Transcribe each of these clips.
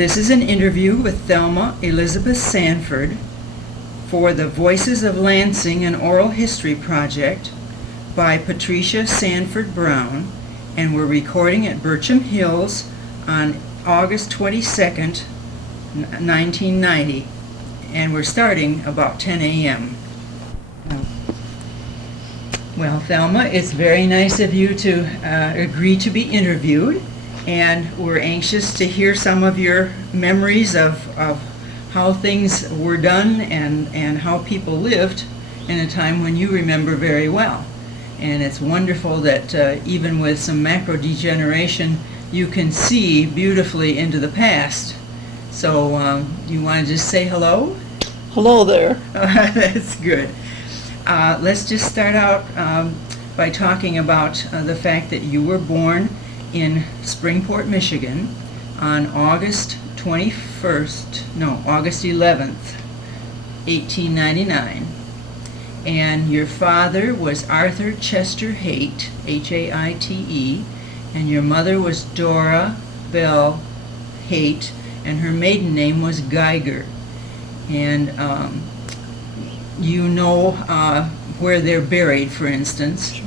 This is an interview with Thelma Elizabeth Sanford for the Voices of Lansing, an Oral History Project by Patricia Sanford Brown, and we're recording at Burcham Hills on August 22nd, 1990, and we're starting about 10 a.m. Well, Thelma, it's very nice of you to agree to be interviewed, and we're anxious to hear some of your memories of how things were done and how people lived in a time when you remember very well. And it's wonderful that even with some macro degeneration, you can see beautifully into the past. So you want to just say hello? Hello there. That's good. Let's just start out by talking about the fact that you were born in Springport, Michigan on August 11th, 1899. And your father was Arthur Chester Haite, H-A-I-T-E, and your mother was Dora Bell Haite, and her maiden name was Geiger. And you know where they're buried, for instance.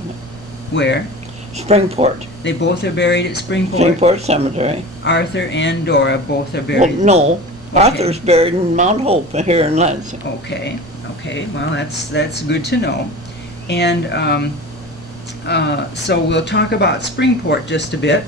Where? Springport. They both are buried at Springport? Springport Cemetery. Arthur and Dora both are buried? Well, no. Okay. Arthur's buried in Mount Hope here in Lansing. Okay. Well, that's good to know. And so we'll talk about Springport just a bit.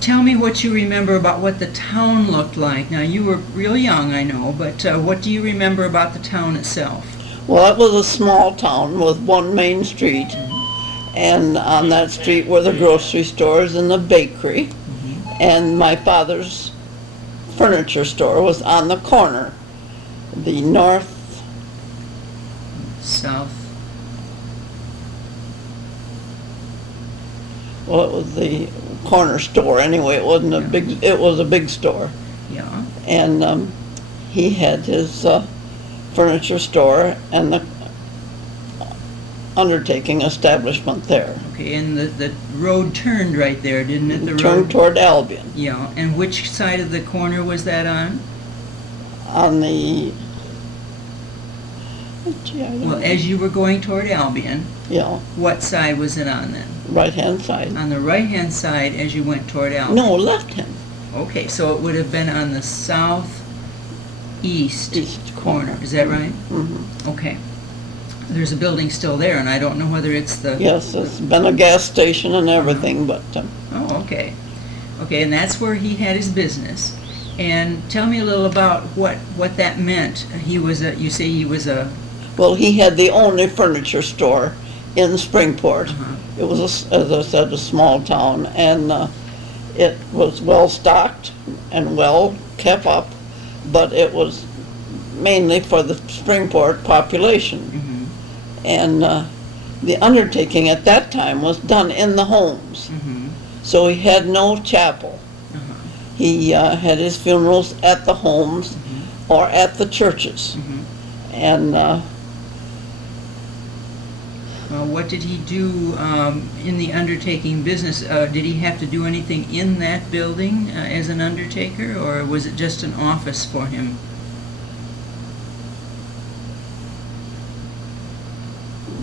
Tell me what you remember about what the town looked like. Now, you were real young, I know, but what do you remember about the town itself? Well, it was a small town with one main street, and on that street were the grocery stores and the bakery, and my father's furniture store was on the corner, the South. Well, it was the corner store anyway. It wasn't a big. It was a big store. Yeah. And he had his furniture store and the undertaking establishment there. Okay, and the road turned right there, didn't it? Turned toward Albion. Yeah, and which side of the corner was that on? On the. Well, as you were going toward Albion, Yeah. what side was it on then? Right-hand side. On the right-hand side as you went toward Albion? No, left-hand. Okay, so it would have been on the southeast East corner. Is that right? Mm-hmm. Okay. There's a building still there, and I don't know whether it's the... Yes, it's been a gas station and everything, but... Oh, okay. Okay, and that's where he had his business. And tell me a little about what that meant. He was a... You say he was a... Well, he had the only furniture store in Springport. It was, as I said, a small town, and it was well stocked and well kept up, but it was mainly for the Springport population. And the undertaking at that time was done in the homes. So he had no chapel. He had his funerals at the homes or at the churches. And what did he do in the undertaking business? Did he have to do anything in that building as an undertaker, or was it just an office for him?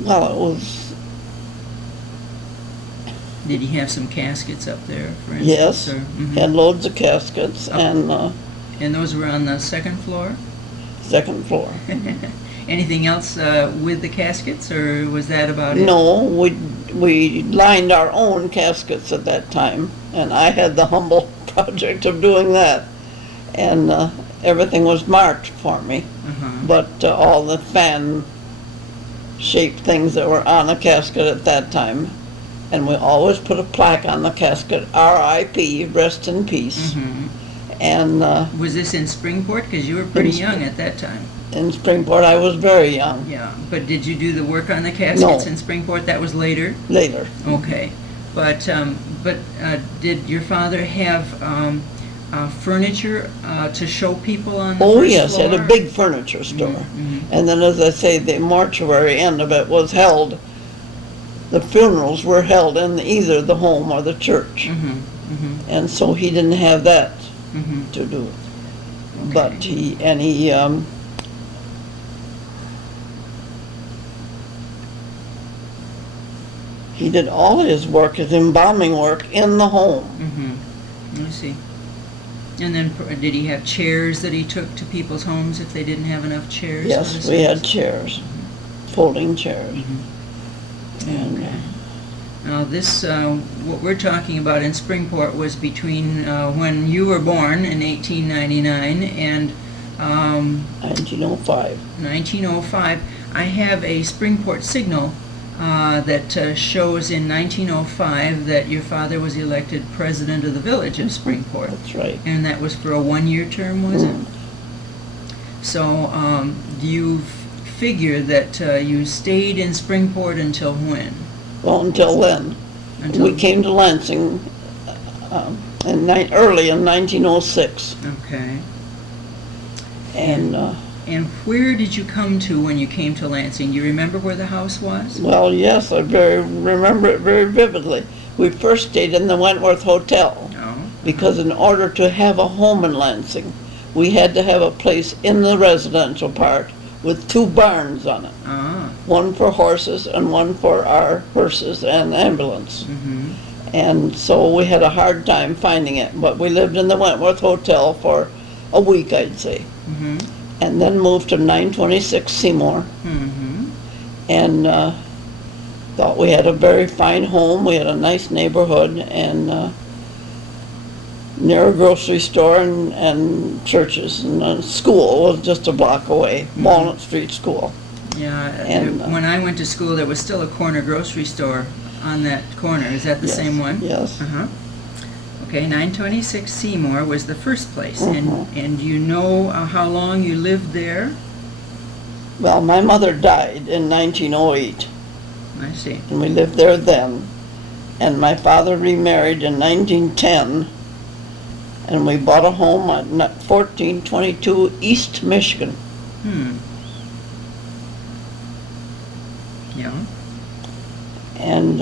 well, it was, Did he have some caskets up there, for instance? yes, Or, had loads of caskets and And those were on the second floor? second floor. Anything else with the caskets, or was that about it? No, we lined our own caskets at that time, and I had the humble project of doing that. And everything was marked for me, but all the fan-shaped things that were on a casket at that time, and we always put a plaque on the casket, R.I.P., rest in peace. And Was this in Springport? Because you were pretty young at that time. in Springport, I was very young. Yeah, but did you do the work on the caskets in Springport? That was later? Later. Okay. But did your father have furniture to show people on the Oh, first yes, floor? had a big furniture store. And then, as I say, the mortuary end of it was held, the funerals were held in either the home or the church. And so he didn't have that Mhm. to do it. Okay. But he did all his work, his embalming work, in the home. Mm-hmm. I see. And then did he have chairs that he took to people's homes if they didn't have enough chairs? for Yes, the we had service? chairs, folding chairs. Mhm. And Okay. Now this, what we're talking about in Springport was between when you were born in 1899 and 1905. 1905. I have a Springport signal that shows in 1905 that your father was elected president of the village of Springport. That's right. And that was for a one-year term, was it? So do you figure that you stayed in Springport until when? Well, until then. Until We came to Lansing early in 1906. Okay. And, And where did you come to when you came to Lansing? Do you remember where the house was? well, yes, I remember it very vividly. We first stayed in the Wentworth Hotel No. because in order to have a home in Lansing, we had to have a place in the residential part with 2 barns on it. Ah. One for horses and one for our hearses and ambulance. Mm-hmm. And so we had a hard time finding it, but we lived in the Wentworth Hotel for a week, I'd say. Mm-hmm. And then moved to 926 Seymour, Mm-hmm. and thought we had a very fine home. We had a nice neighborhood, and near a grocery store and churches, and a school was just a block away, Walnut Street School. Yeah. And, when I went to school, there was still a corner grocery store on that corner. Is that the Yes, same one? Yes. Uh-huh. Okay, 926 Seymour was the first place. Mhm. And you know how long you lived there? Well, my mother died in 1908, I see. and we lived there then. And my father remarried in 1910, and we bought a home at 1422 East Michigan. Hmm. Yeah. And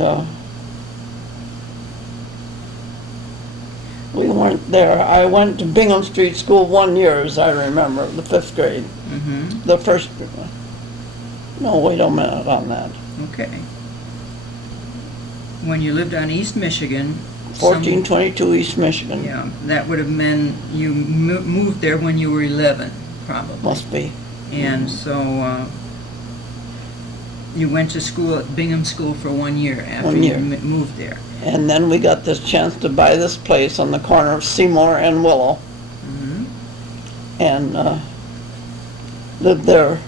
we went there. I went to Bingham Street School 1 year, as I remember, the 5th grade. Mm-hmm. The first, no, wait a minute on that. Okay. When you lived on East Michigan, 1422 East Michigan. yeah, that would have meant you moved there when you were 11, probably. Must be. And so you went to school at Bingham School for 1 year after 1 year. you moved there. And then we got this chance to buy this place on the corner of Seymour and Willow, Mm-hmm. and lived there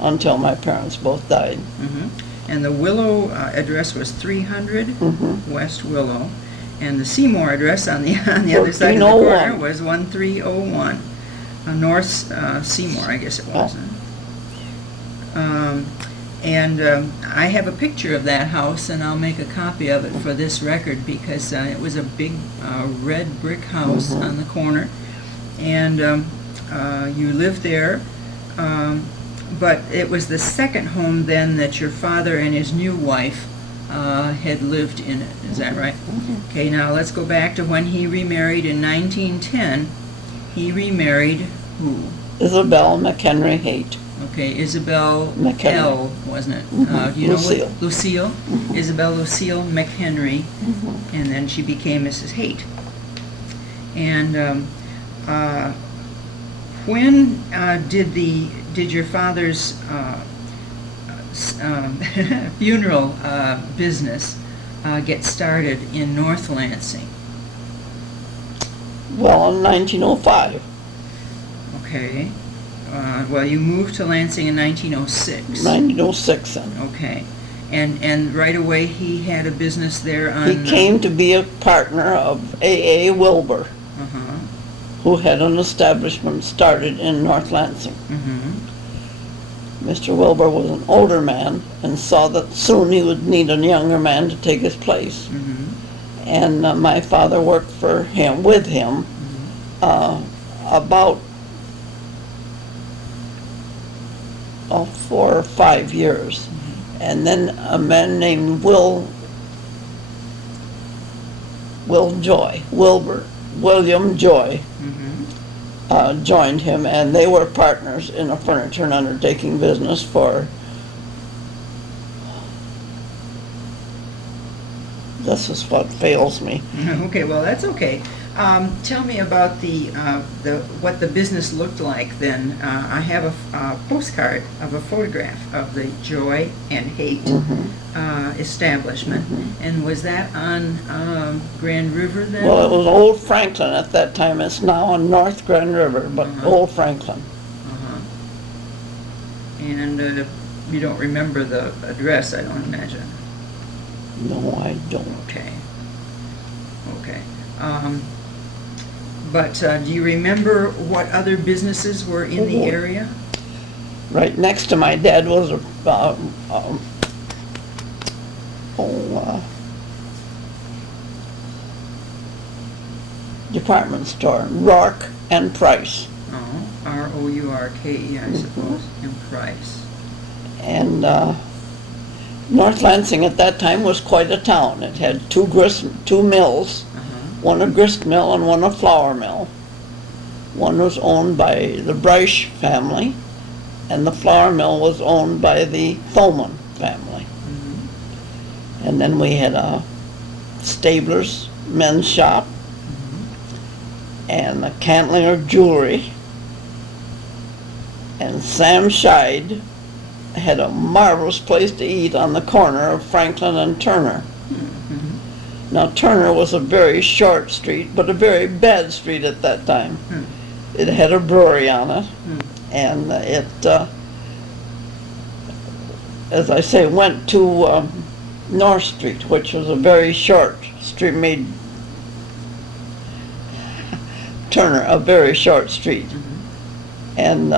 until my parents both died. Mm-hmm. And the Willow address was 300 Mhm. West Willow, and the Seymour address on the other side of the corner 1301. was 1301 North Seymour, I guess it was. And I have a picture of that house, and I'll make a copy of it for this record because it was a big red brick house Mhm. on the corner, and you lived there. But it was the second home then that your father and his new wife had lived in it. Is that right? Mhm. Okay, now let's go back to when he remarried in 1910. He remarried who? Isabel McHenry Haite. Okay, Isabel McHenry. L, wasn't it? Mhm. Do you know Lucille. what? Lucille. Isabel Lucille McHenry, and then she became Mrs. Haite. And when did your father's funeral business get started in North Lansing? Well, in 1905. Okay. Well, you moved to Lansing in 1906. 1906 then. Okay. And right away he had a business there on... He came to be a partner of A.A. Wilbur, Uh-huh. who had an establishment started in North Lansing. Mm-hmm. Mr. Wilbur was an older man and saw that soon he would need a younger man to take his place. Mm-hmm. And my father worked for him, with him, about 4 or 5 years. And then a man named Wilbur William Joy Mm-hmm. joined him, and they were partners in a furniture and undertaking business for, this is what fails me. Okay, well, that's okay. Tell me about what the business looked like then. I have a postcard of a photograph of the Joy and Haite establishment. And was that on Grand River then? Well, it was Old Franklin at that time. It's now on North Grand River, but Old Franklin. Uh-huh. And you don't remember the address, I don't imagine. No, I don't. Okay. Okay. But do you remember what other businesses were in the area? Right next to my dad was a department store, Rourke and Price. Oh, Rourke, I suppose, and Price. And North Lansing at that time was quite a town. It had two mills, one a grist mill and one a flour mill. One was owned by the Bryce family, and the flour mill was owned by the Thelma family. And then we had a stabler's men's shop, and a Cantlinger jewelry, and Sam Scheid had a marvelous place to eat on the corner of Franklin and Turner. Now, Turner was a very short street, but a very bad street at that time. It had a brewery on it, and it, as I say, went to North Street, which was a very short street, made Turner a very short street. And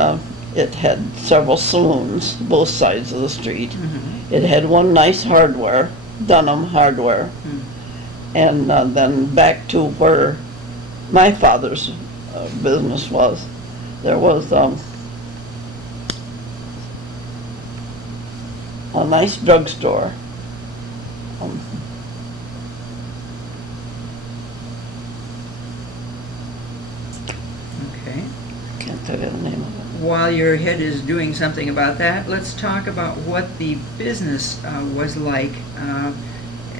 it had several saloons, both sides of the street. It had one nice hardware, Dunham Hardware. And then back to where my father's business was, there was a nice drugstore. Okay. Can't tell you the name of it. While your head is doing something about that, let's talk about what the business was like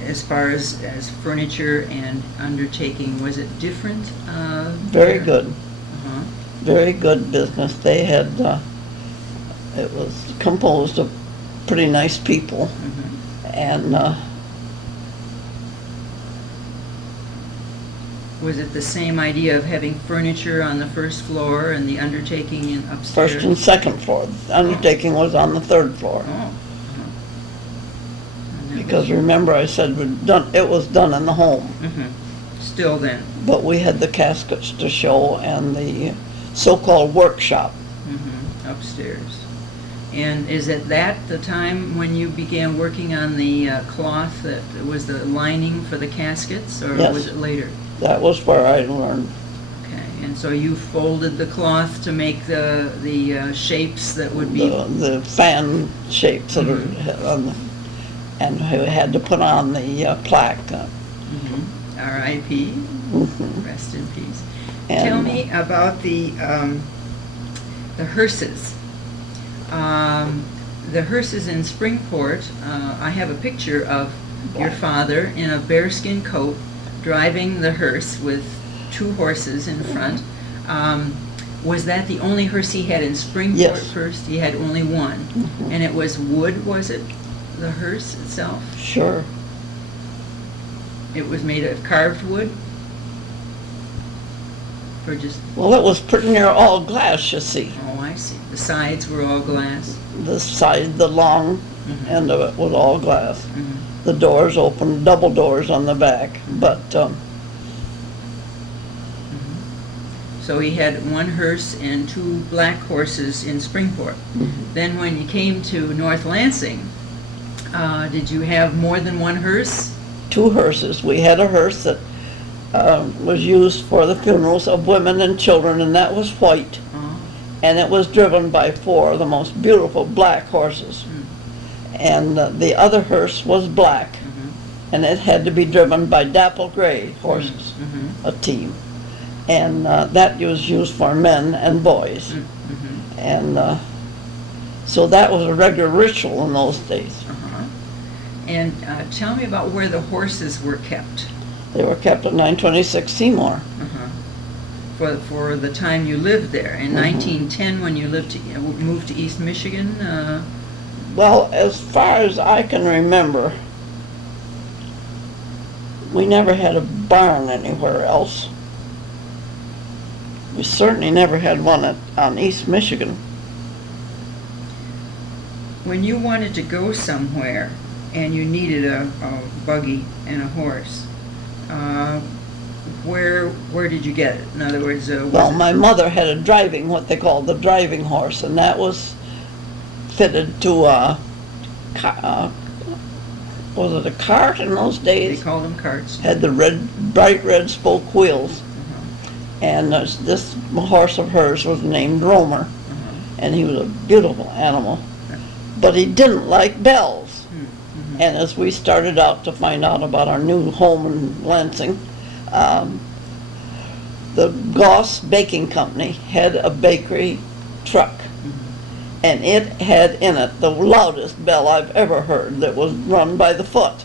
as far as furniture and undertaking. Was it different? Very good. Uh-huh. Very good business. They had, it was composed of pretty nice people. And was it the same idea of having furniture on the first floor and the undertaking in upstairs? first and second floor. The undertaking was on the third floor. Oh. Because remember I said it was done in the home. Still then. But we had the caskets to show and the so-called workshop. Upstairs. And is it that the time when you began working on the cloth that was the lining for the caskets, or Yes. was it later? That was where I learned. Okay, and so you folded the cloth to make the shapes that would be... The fan shapes that are on the, and we had to put on the plaque. R.I.P. Rest in peace. And, Tell me about the hearses. The hearses in Springport, I have a picture of your father in a bearskin coat driving the hearse with two horses in front. Was that the only hearse he had in Springport? Yes. First? He had only one. And it was wood, was it? The hearse itself? Sure. It was made of carved wood? Or just... Well, it was pretty near all glass, you see. Oh, I see. The sides were all glass? The side, the long end of it was all glass. The doors open, double doors on the back, but So he had one hearse and two black horses in Springport. Then when you came to North Lansing, did you have more than one hearse? two hearses. We had a hearse that was used for the funerals of women and children, and that was white. And it was driven by four of the most beautiful black horses. And the other hearse was black, and it had to be driven by dapple gray horses, a team. And that was used for men and boys. Mm-hmm. And so that was a regular ritual in those days. Uh-huh. And tell me about where the horses were kept. They were kept at 926 Seymour. Uh-huh. For the time you lived there. In 1910, when you moved to East Michigan? Well, as far as I can remember, we never had a barn anywhere else. We certainly never had one on East Michigan. When you wanted to go somewhere and you needed a buggy and a horse, where did you get it? In other words, Well, my mother had what they called the driving horse, and that was fitted to was it a cart in those days? They called them carts. Had the bright red spoke wheels. Uh-huh. And this horse of hers was named Romer, and he was a beautiful animal. But he didn't like bells. Mm-hmm. And as we started out to find out about our new home in Lansing, the Goss Baking Company had a bakery truck. And it had in it the loudest bell I've ever heard that was run by the foot.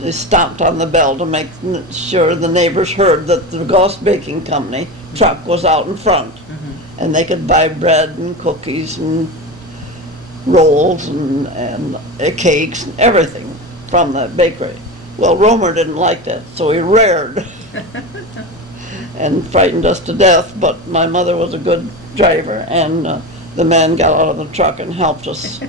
They stomped on the bell to make sure the neighbors heard that the Goss Baking Company truck was out in front. Mm-hmm. And they could buy bread and cookies and rolls and cakes and everything from that bakery. Well, Romer didn't like that, so he reared and frightened us to death, but my mother was a good driver, and the man got out of the truck and helped us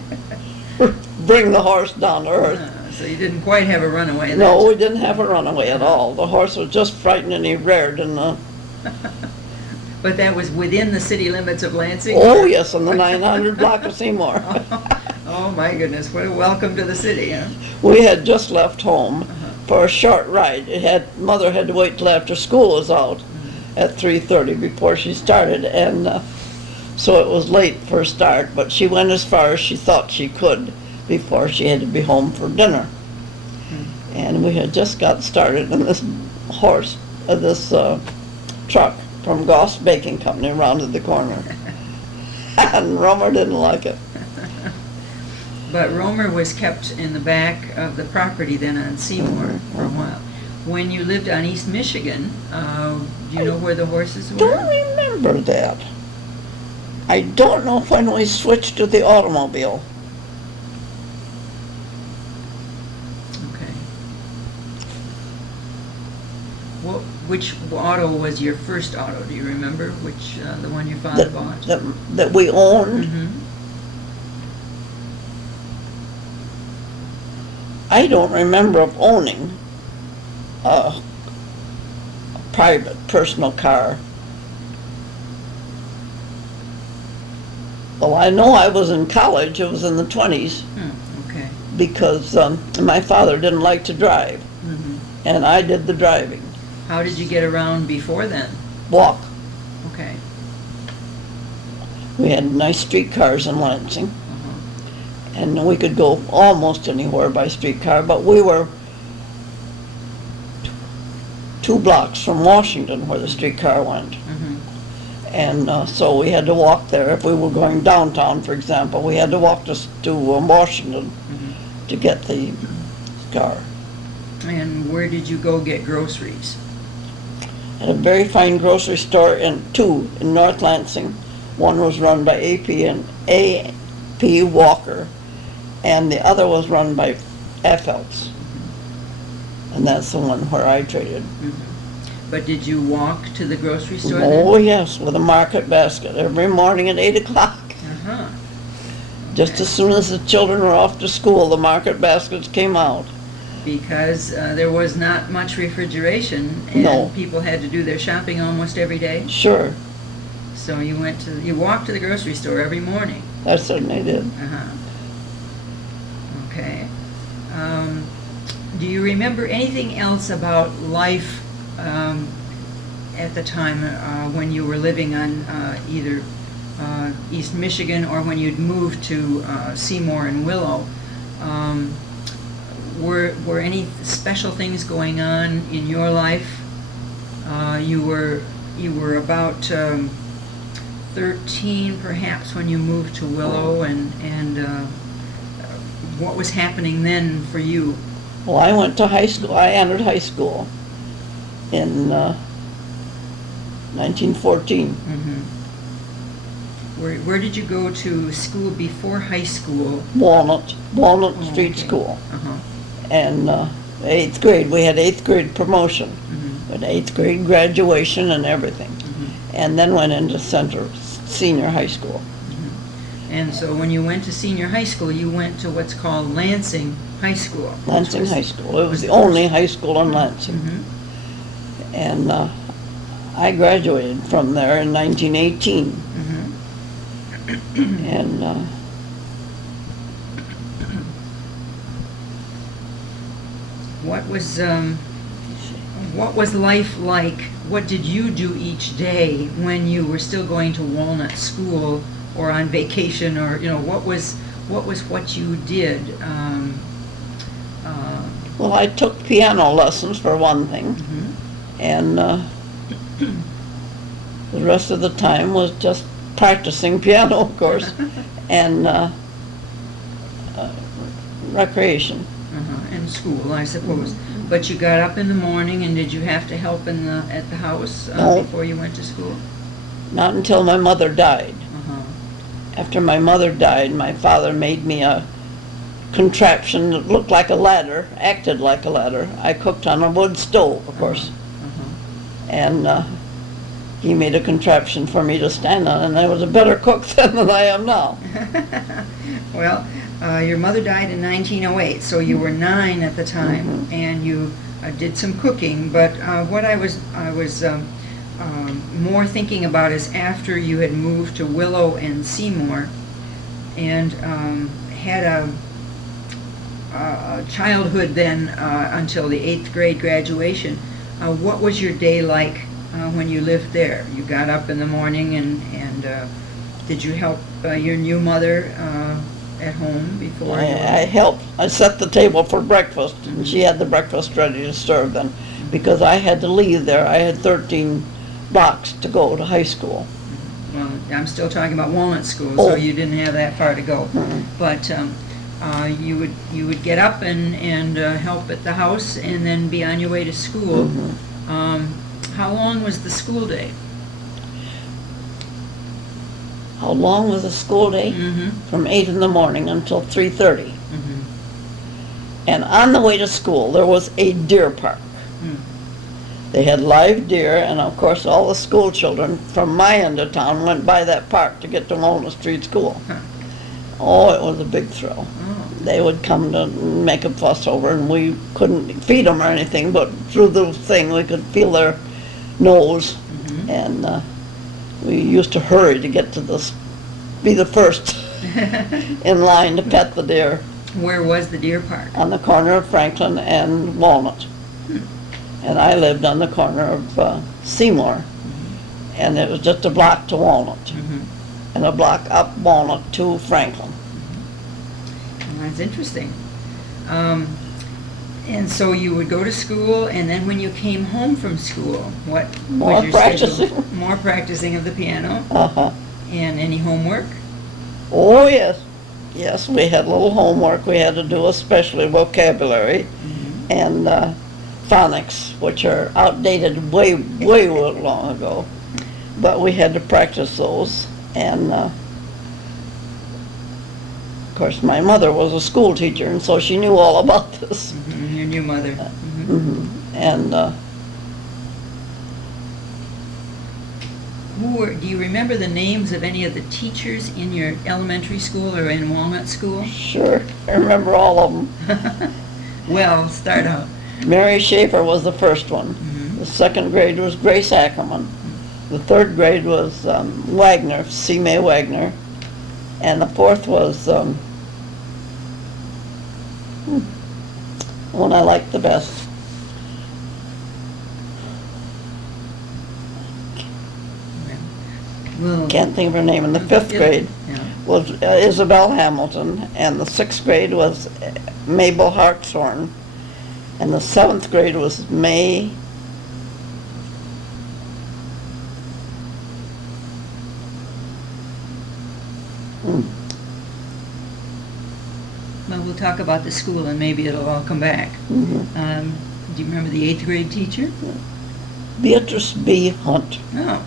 bring the horse down to earth. So you didn't quite have a runaway then? No, we didn't have a runaway at all. The horse was just frightened and he reared. But that was within the city limits of Lansing? Oh, yes, on the 900 block of Seymour. Oh, my goodness, what a welcome to the city, huh? We had just left home for a short ride. Mother had to wait till after school was out at 3:30 before she started, and so it was late for a start, but she went as far as she thought she could before she had to be home for dinner. And we had just got started, and this truck from Goss Baking Company rounded the corner. And Romer didn't like it. But Romer was kept in the back of the property then on Seymour for a while. When you lived on East Michigan, do you know where the horses were? I don't remember that. I don't know when we switched to the automobile. Okay. Which auto was your first auto? Do you remember which the one your father bought? That we owned? Mm-hmm. I don't remember of owning a private personal car. Well, I know I was in college. It was in the 20s. Okay. Because my father didn't like to drive, and I did the driving. How did you get around before then? Walk. Okay. We had nice streetcars in Lansing, and we could go almost anywhere by streetcar, but we were 2 blocks from Washington where the streetcar went. And so we had to walk there. If we were going downtown, for example, we had to walk to Washington to get the car. And where did you go get groceries? At a very fine grocery store in North Lansing. One was run by A.P. Walker, and the other was run by F.L.'s. And that's the one where I traded. But did you walk to the grocery store then? Oh, yes, with a market basket every morning at 8 o'clock. Just as soon as the children were off to school, the market baskets came out. Because there was not much refrigeration, and people had to do their shopping almost every day? Sure. So you walked to the grocery store every morning? I certainly did. Okay. Do you remember anything else about life at the time when you were living on either East Michigan or when you'd moved to Seymour and Willow? Were any special things going on in your life? You were you were about 13 perhaps when you moved to Willow, and what was happening then for you? Well, I went to high school. I entered high school in 1914. Mm-hmm. Where did you go to school before high school? Walnut Street okay. School. Uh-huh. And 8th grade, we had 8th grade promotion. Mm-hmm. With 8th grade graduation and everything. Mm-hmm. And then went into senior high school. Mm-hmm. And so when you went to senior high school, you went to what's called Lansing High School. Lansing High School. It was the only high school in Lansing. Mm-hmm. And I graduated from there in 1918. Mm-hmm. And what was life like? What did you do each day when you were still going to Walnut School or on vacation, or what was what you did? well, I took piano lessons for one thing, Mm-hmm. and the rest of the time was just practicing piano, of course, and recreation. And school, I suppose. But you got up in the morning, and did you have to help at the house No. before you went to school? Not until my mother died. Uh-huh. After my mother died, my father made me a contraption that looked like a ladder, acted like a ladder. I cooked on a wood stove, of course, Uh-huh. and he made a contraption for me to stand on, and I was a better cook then than I am now. Well, your mother died in 1908, so you were 9 at the time, Mm-hmm. and you did some cooking. But what I was more thinking about is after you had moved to Willow and Seymour, and had a childhood then until the 8th grade graduation. What was your day like when you lived there? You got up in the morning, and did you help your new mother at home before? I helped. I set the table for breakfast, and she had the breakfast ready to serve then, because I had to leave there. I had 13 blocks to go to high school. Well, I'm still talking about Walnut School, Oh. so you didn't have that far to go. Mhm. But you would get up and help at the house, and then be on your way to school. Mhm. How long was the school day? How long was the school day? Mm-hmm. From 8 in the morning until 3:30. Mm-hmm. And on the way to school, there was a deer park. Mm. They had live deer, and of course, all the school children from my end of town went by that park to get to Walnut Street School. Huh. Oh, it was a big thrill. Oh. They would come to make a fuss over, and we couldn't feed them or anything, but through the thing, we could feel their nose, Mm-hmm. and we used to hurry to get to be the first in line to pet the deer Where was the deer park? on the corner of Franklin and Walnut. And I lived on the corner of Seymour, and it was just a block to Walnut, Mm-hmm. and a block up Walnut to Franklin. Well, that's interesting. And so you would go to school, and then when you came home from school, what More was your schedule? practicing. More practicing of the piano, Uh-huh. and any homework? Oh, yes. Yes, we had a little homework we had to do, especially vocabulary Mm-hmm. and phonics, which are outdated way, way long ago. But we had to practice those, and of course, my mother was a school teacher, and so she knew all about this. Mm-hmm. Your new mother. Mm-hmm. And Do you remember the names of any of the teachers in your elementary school or in Walnut School? sure, I remember all of them. Well, start out. Mary Schaefer was the first one. Mhm. The second grade was Grace Ackerman. The third grade was Wagner, C. May Wagner. And the fourth was the one I liked the best. Well, Can't think of her name. In the fifth grade Yeah. was Isabel Hamilton, and the sixth grade was Mabel Hartshorn, and the seventh grade was May Well, we'll talk about the school and maybe it'll all come back. Do you remember the 8th grade teacher? Beatrice B. Hunt. Oh,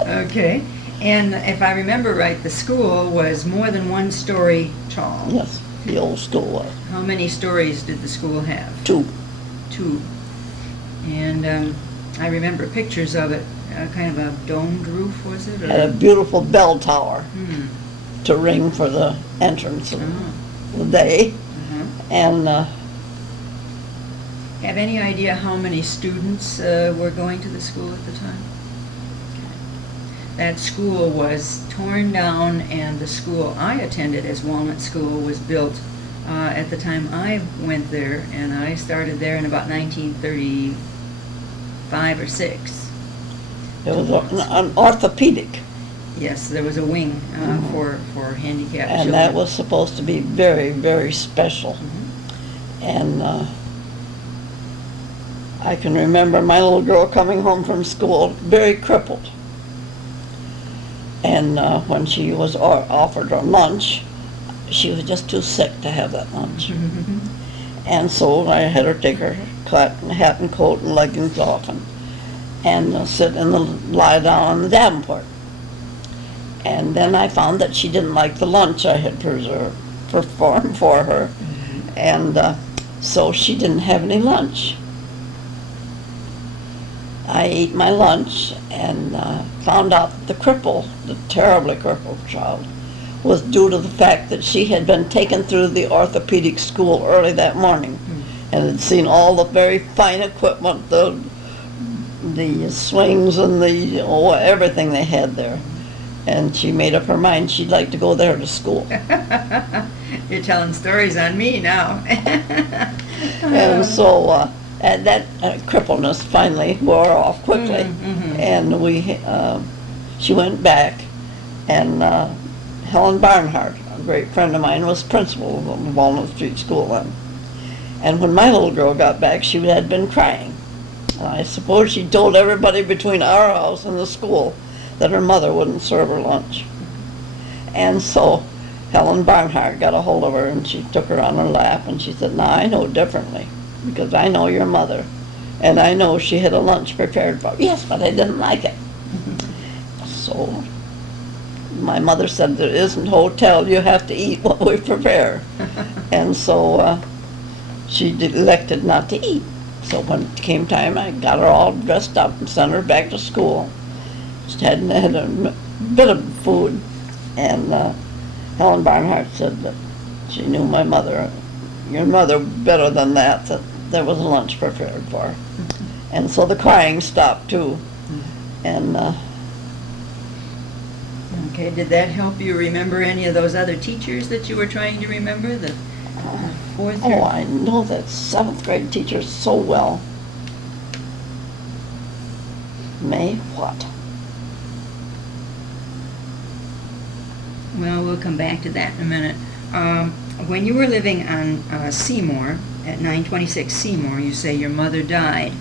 okay. And if I remember right, the school was more than 1 story tall. Yes, the old school was. How many stories did the school have? 2. 2. And I remember pictures of it, kind of a domed roof, was it? Or? Had a beautiful bell tower Hmm. to ring for the entrance of Oh. the day. Uh-huh. And Have any idea how many students were going to the school at the time? That school was torn down, and the school I attended as Walnut School was built at the time I went there, and I started there in about 1935 or 6. it was an orthopedic. Yes, there was a wing for handicapped children. And that was supposed to be very, very special. And I can remember my little girl coming home from school very crippled. And when she was offered her lunch, she was just too sick to have that lunch. And so I had her take her hat and coat and leggings off and sit and lie down on the davenport. And then I found that she didn't like the lunch I had performed for her. And so she didn't have any lunch. I ate my lunch and found out that the cripple, the terribly crippled child, was due to the fact that she had been taken through the orthopedic school early that morning and had seen all the very fine equipment, the swings and everything they had there. And she made up her mind she'd like to go there to school. You're telling stories on me now. And so and that crippleness finally wore off quickly. And she went back, and Helen Barnhart, a great friend of mine, was principal of the Walnut Street School then. And when my little girl got back, she had been crying. And I suppose she told everybody between our house and the school that her mother wouldn't serve her lunch. And so Helen Barnhart got a hold of her, and she took her on her lap, and she said, "Now I know differently, because I know your mother, and I know she had a lunch prepared for her." "Yes, but I didn't like it." So my mother said, "There isn't a hotel, you have to eat what we prepare." And so she elected not to eat. So when it came time, I got her all dressed up and sent her back to school. She hadn't had a bit of food, and Helen Barnhart said that she knew my mother, your mother, better than that there was a lunch prepared for her. And so the crying stopped too. And Okay, did that help you remember any of those other teachers that you were trying to remember? The 4th oh, or... I know that 7th grade teacher so well. May what? Well, we'll come back to that in a minute. When you were living on Seymour, at 926 Seymour, you say your mother died.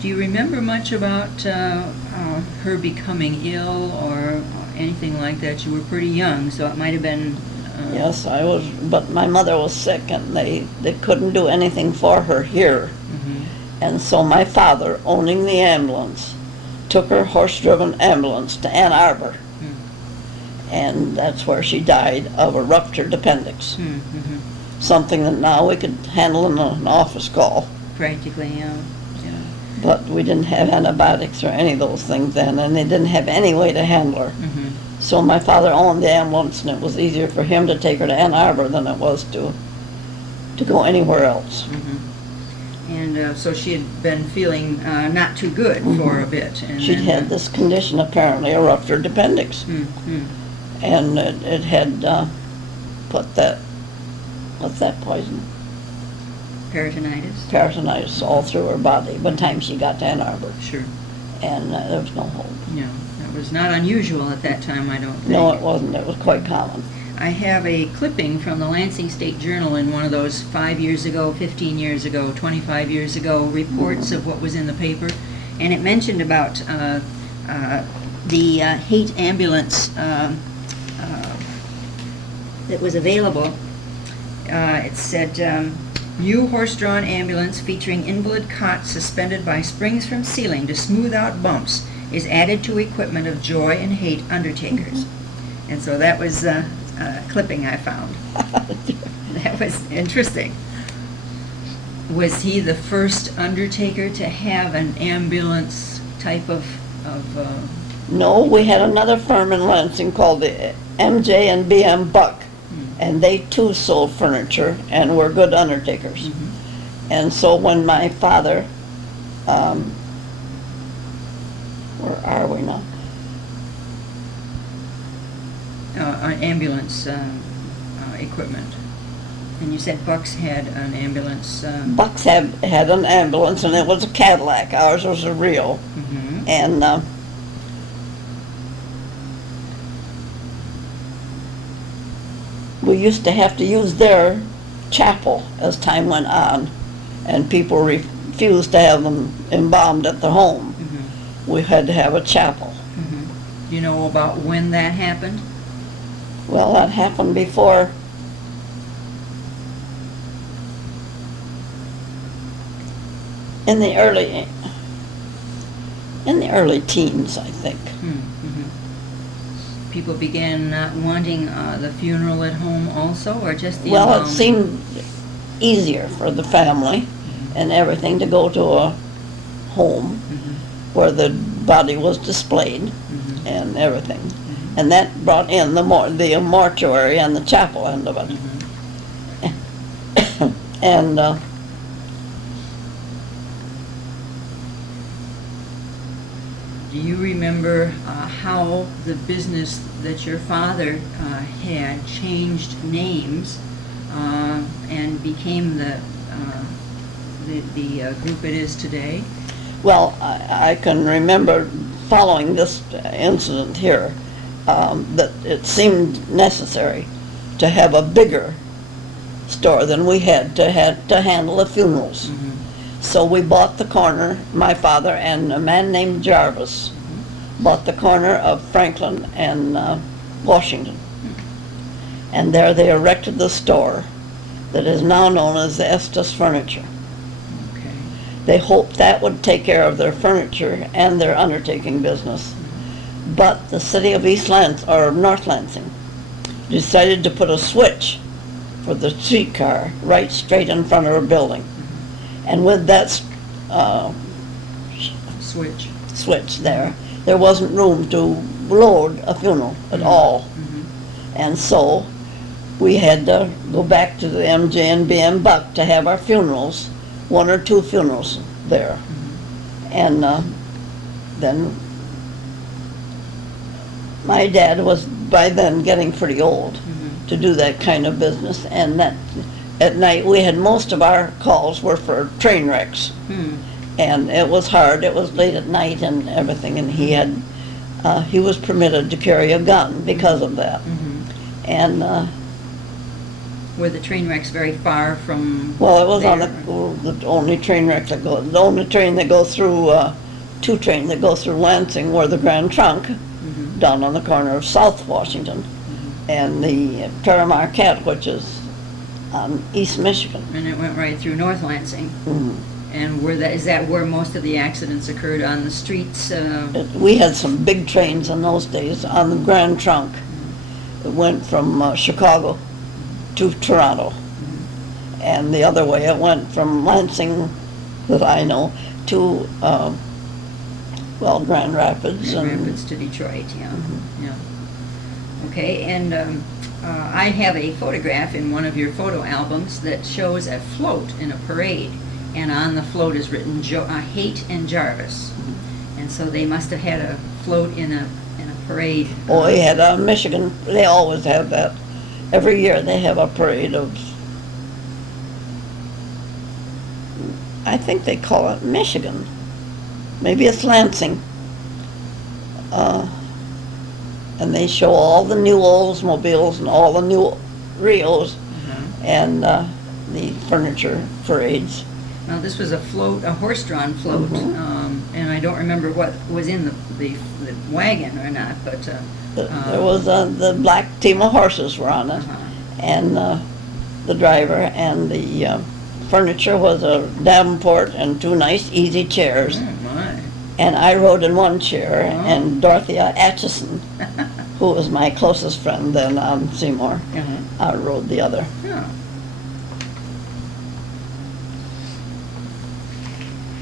Do you remember much about her becoming ill or anything like that? You were pretty young, so it might have been... Yes, I was, but my mother was sick, and they couldn't do anything for her here. And so my father, owning the ambulance, took her horse-driven ambulance to Ann Arbor. And that's where she died of a ruptured appendix. Something that now we could handle in an office call. Practically, yeah. But we didn't have antibiotics or any of those things then, and they didn't have any way to handle her. So my father owned the ambulance, and it was easier for him to take her to Ann Arbor than it was to go anywhere else. And so she had been feeling not too good for a bit. And She'd had this condition, apparently, a ruptured appendix. And it had put that, what's that poison? Peritonitis? Peritonitis all through her body by the time she got to Ann Arbor. Sure. And there was no hope. No, that was not unusual at that time, I don't think. No, it wasn't. It was quite common. I have a clipping from the Lansing State Journal in one of those 5 years ago, 15 years ago, 25 years ago reports of what was in the paper. And it mentioned about the Haite ambulance that was available It said, new horse-drawn ambulance featuring invalid cot suspended by springs from ceiling to smooth out bumps is added to equipment of Joy and Haite undertakers. And so that was a clipping I found. That was interesting. Was he the first undertaker to have an ambulance type of No, we had another firm in Lansing called the MJ and BM Buck, and they too sold furniture and were good undertakers. And so when my father, where are we now? Ambulance equipment. And you said Bucks had an ambulance. Bucks had an ambulance, and it was a Cadillac. Ours was a Rio. And we used to have to use their chapel as time went on, and people refused to have them embalmed at the home. We had to have a chapel. Do you know about when that happened? Well, that happened before. In the early teens, I think. People began not wanting the funeral at home also, or just the Well, it embalming? seemed easier for the family and everything to go to a home where the body was displayed and everything. And that brought in the mortuary and the chapel end of it. And Do you remember how the business that your father had changed names and became the group it is today? well, I can remember following this incident here, that it seemed necessary to have a bigger store than we had to handle the funerals. So we bought the corner, my father and a man named Jarvis bought the corner of Franklin and Washington. And there they erected the store that is now known as the Estes Furniture. Okay. They hoped that would take care of their furniture and their undertaking business. But the city of North Lansing decided to put a switch for the streetcar right straight in front of our building. And with that switch there wasn't room to load a funeral at all. And so we had to go back to the MJ and BM Buck to have our funerals, 1 or 2 funerals there. And then my dad was by then getting pretty old to do that kind of business, and that at night we had most of our calls were for train wrecks. And it was hard, it was late at night and everything, and he was permitted to carry a gun because of that. And Were the train wrecks very far from well, it was there? on the only train wreck that goes, the only train that goes through, 2 trains that go through Lansing were the Grand Trunk, down on the corner of South Washington, and the Paramarquette, which is on East Michigan. And it went right through North Lansing. And is that where most of the accidents occurred, on the streets? We had some big trains in those days on the Grand Trunk. It went from Chicago to Toronto. And the other way, it went from Lansing, that I know, to, Grand Rapids. Grand Rapids to Detroit, yeah. Okay, and I have a photograph in one of your photo albums that shows a float in a parade. And on the float is written Haite and Jarvis. And so they must have had a float in a parade. Oh, we had Michigan, they always have that. Every year they have a parade of, I think they call it Michigan. Maybe it's Lansing. And they show all the new Oldsmobiles and all the new Rios and the furniture parades. Now, this was a float, a horse-drawn float, and I don't remember what was in the wagon or not, but... There was the black team of horses were on it, and the driver, and the furniture was a Davenport and two nice easy chairs. Oh, my. And I rode in one chair, Oh. and Dorothea Atchison, who was my closest friend then on Seymour, rode the other. Oh.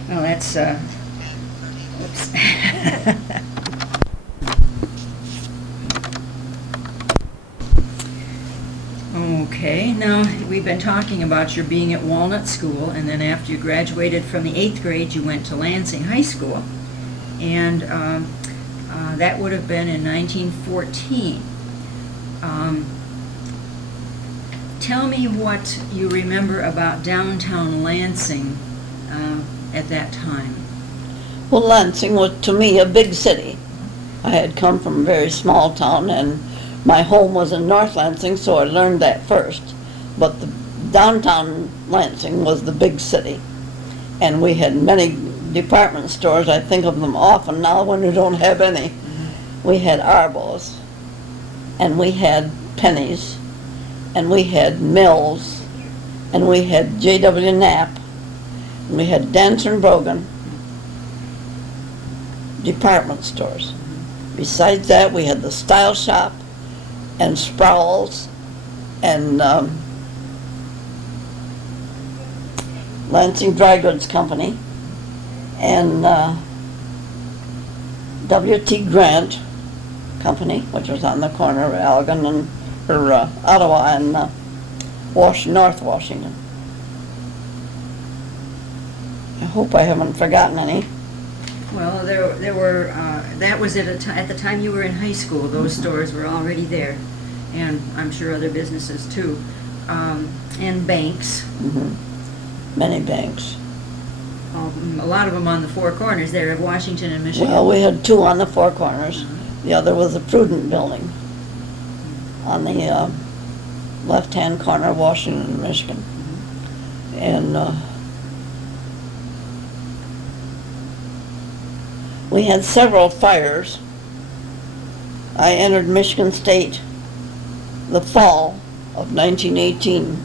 Well, that's, oops. Okay, now, we've been talking about your being at Walnut School, and then after you graduated from the 8th grade, you went to Lansing High School. And that would have been in 1914. Tell me what you remember about downtown Lansing at that time. Well, Lansing was, to me, a big city. I had come from a very small town, and my home was in North Lansing, so I learned that first. But the downtown Lansing was the big city. And we had many department stores. I think of them often now when we don't have any. We had Arbos, and we had Pennies, and we had Mills, and we had J.W. Knapp, and we had Dancer and Brogan department stores. Besides that, we had the Style Shop and Sproul's and Lansing Dry Goods Company and W.T. Grant Company, which was on the corner of Allegan and Ottawa and North Washington. I hope I haven't forgotten any. Well, there were, that was at the time you were in high school, those stores were already there, and I'm sure other businesses too, and banks. Many banks. A lot of them on the four corners there of Washington and Michigan. Well, we had two on the four corners. The other was the Prudent Building on the left-hand corner of Washington and Michigan. And we had several fires. I entered Michigan State the fall of 1918,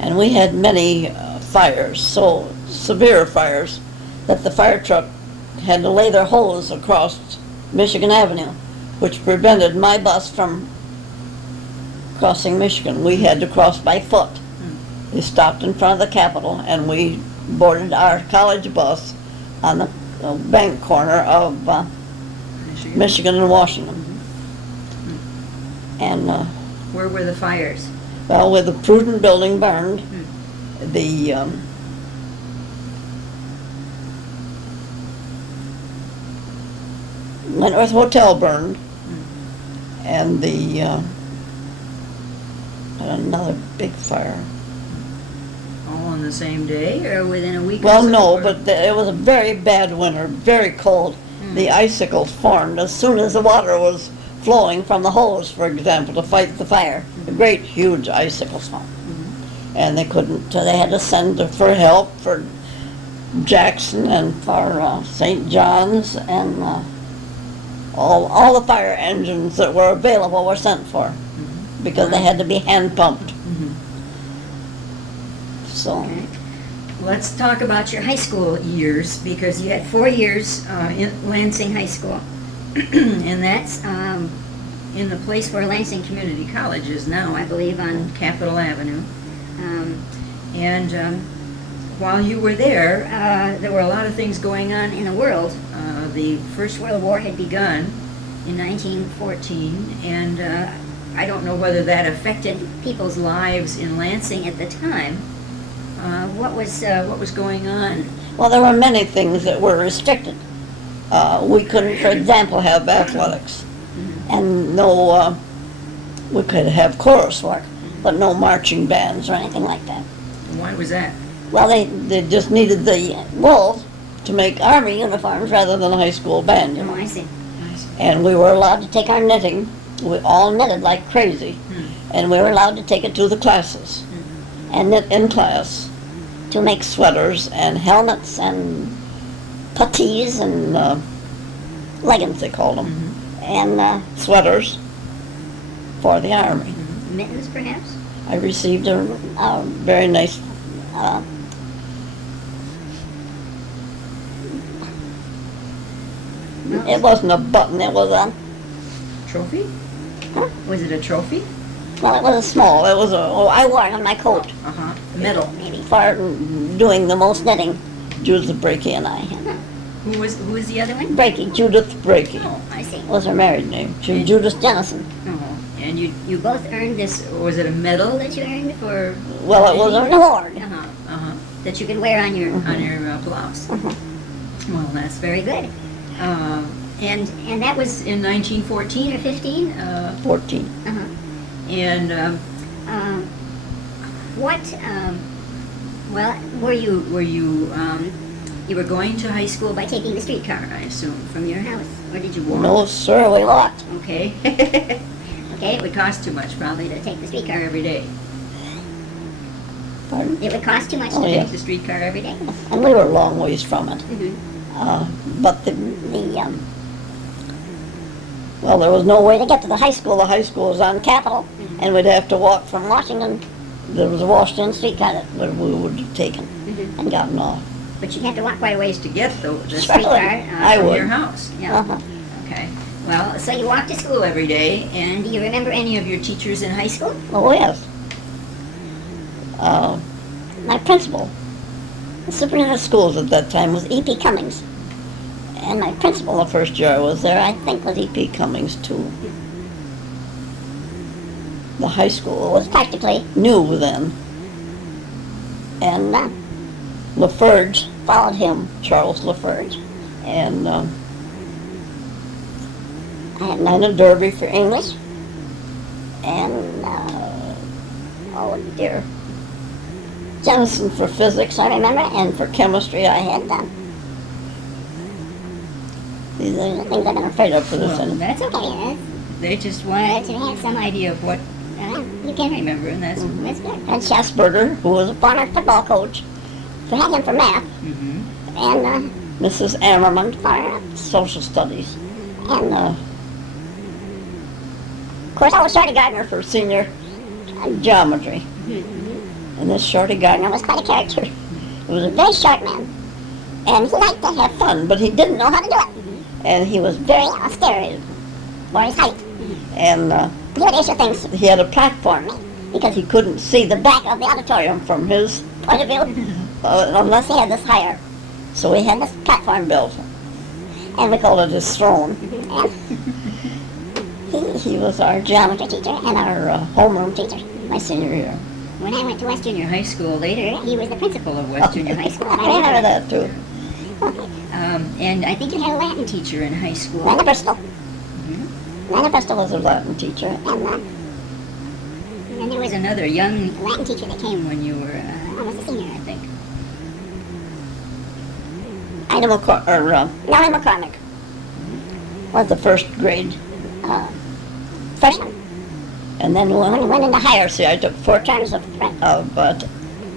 and we had many fires, so severe fires that the fire truck had to lay their hose across Michigan Avenue, which prevented my bus from crossing Michigan. We had to cross by foot. They stopped in front of the Capitol, and we boarded our college bus on the bank corner of Michigan and Washington. And Where were the fires? well, where the Prudent Building burned, the Wentworth Hotel burned, and the another big fire. All on the same day or within a week or Well, so, no, or- but it was a very bad winter, very cold. The icicles formed as soon as the water was flowing from the hose, for example, to fight the fire. A great, huge icicles formed. And they couldn't, they had to send for help for Jackson and for St. John's, and all the fire engines that were available were sent for, because they had to be hand pumped. So, Okay. Let's talk about your high school years, because you had 4 years in Lansing High School. And that's in the place where Lansing Community College is now, I believe, on Capitol Avenue. and While you were there, there were a lot of things going on in the world. The First World War had begun in 1914, and I don't know whether that affected people's lives in Lansing at the time. What was going on? well, there were many things that were restricted. We couldn't, for example, have athletics, and no, we could have chorus work, but no marching bands or anything like that. Why was that? Well, they just needed the wool to make army uniforms rather than a high school band, you Oh, know. I see. And we were allowed to take our knitting. We all knitted like crazy, and we were allowed to take it to the classes and knit in class to make sweaters and helmets and puttees and leggings, they called them, and sweaters for the army. Mittens, perhaps? I received a very nice it wasn't a button, it was a, Trophy? Huh? Was it a trophy? well, it was a small, it was a, oh, I wore it on my coat. Uh-huh. Medal. Maybe. For doing the most knitting, Judith Brakey and I. Who was the other one? Brakey, Judith Brakey Oh, I see. was her married name. She was Judith Jennison. Oh, and you both earned this. Was it a medal that you earned for? Well, it was an award. Uh-huh. Uh-huh. That you can wear on your Mhm. blouse. Mhm. Well, that's very good. And that was in 1914 or 15. 14. Uh-huh. And What? Well, were you you were going to high school by taking the streetcar, I assume, from your house, or did you walk? No, sir, we walked. okay. Okay, it would cost too much probably to take the streetcar every day. Pardon? It would cost too much Oh, to yes. take the streetcar every day. And we were a long ways from it. Mhm. But well, there was no way to get to the high school. The high school was on Capitol, and we'd have to walk from Washington. There was a Washington streetcar that we would have taken Mhm. and gotten off. But you had to walk quite a ways to get The Sure. streetcar I from would. your house. Yeah. Uh-huh. Okay. Well, so you walked to school every day, and do you remember any of your teachers in high school? Oh, yes. My principal, the superintendent of schools at that time, was E.P. Cummings. And my principal the first year I was there, I think, was E.P. Cummings, too. The high school was practically new then. And LaFerge followed him, Charles LaFerge. And I had Nina Derby for English. And, oh dear, Jensen for physics, I remember, and for chemistry I had these are the things I've been afraid of for this. Well, And That's okay. They just wanted to have some idea of what you can remember, and that's good. and Chasberger, who was a former football coach, we had him for math, Mm-hmm. and Mrs. Ammerman for social studies, and of course I was Shorty Gardner for senior geometry. And this Shorty Gardner was quite a character. He was a very short man, and he liked to have fun, but he didn't know how to do it. And he was very austere for his height. And he would issue things. He had a platform because he couldn't see the back of the auditorium from his point of view unless he had this higher. So we had this platform built, and we called it his throne. And he was our geometry teacher and our homeroom teacher my senior year. When I went to West Junior High School later, he was the principal of West Junior High School. I remember that too. And I think you had a Latin teacher in high school. Nana Bristol. Mhm. Nana Bristol was a Latin teacher, and And there was another young Latin teacher that came when you were almost a senior, I think. Ida Nellie McCormick was the first grade freshman. And then when we went into higher, see, I took 4 terms of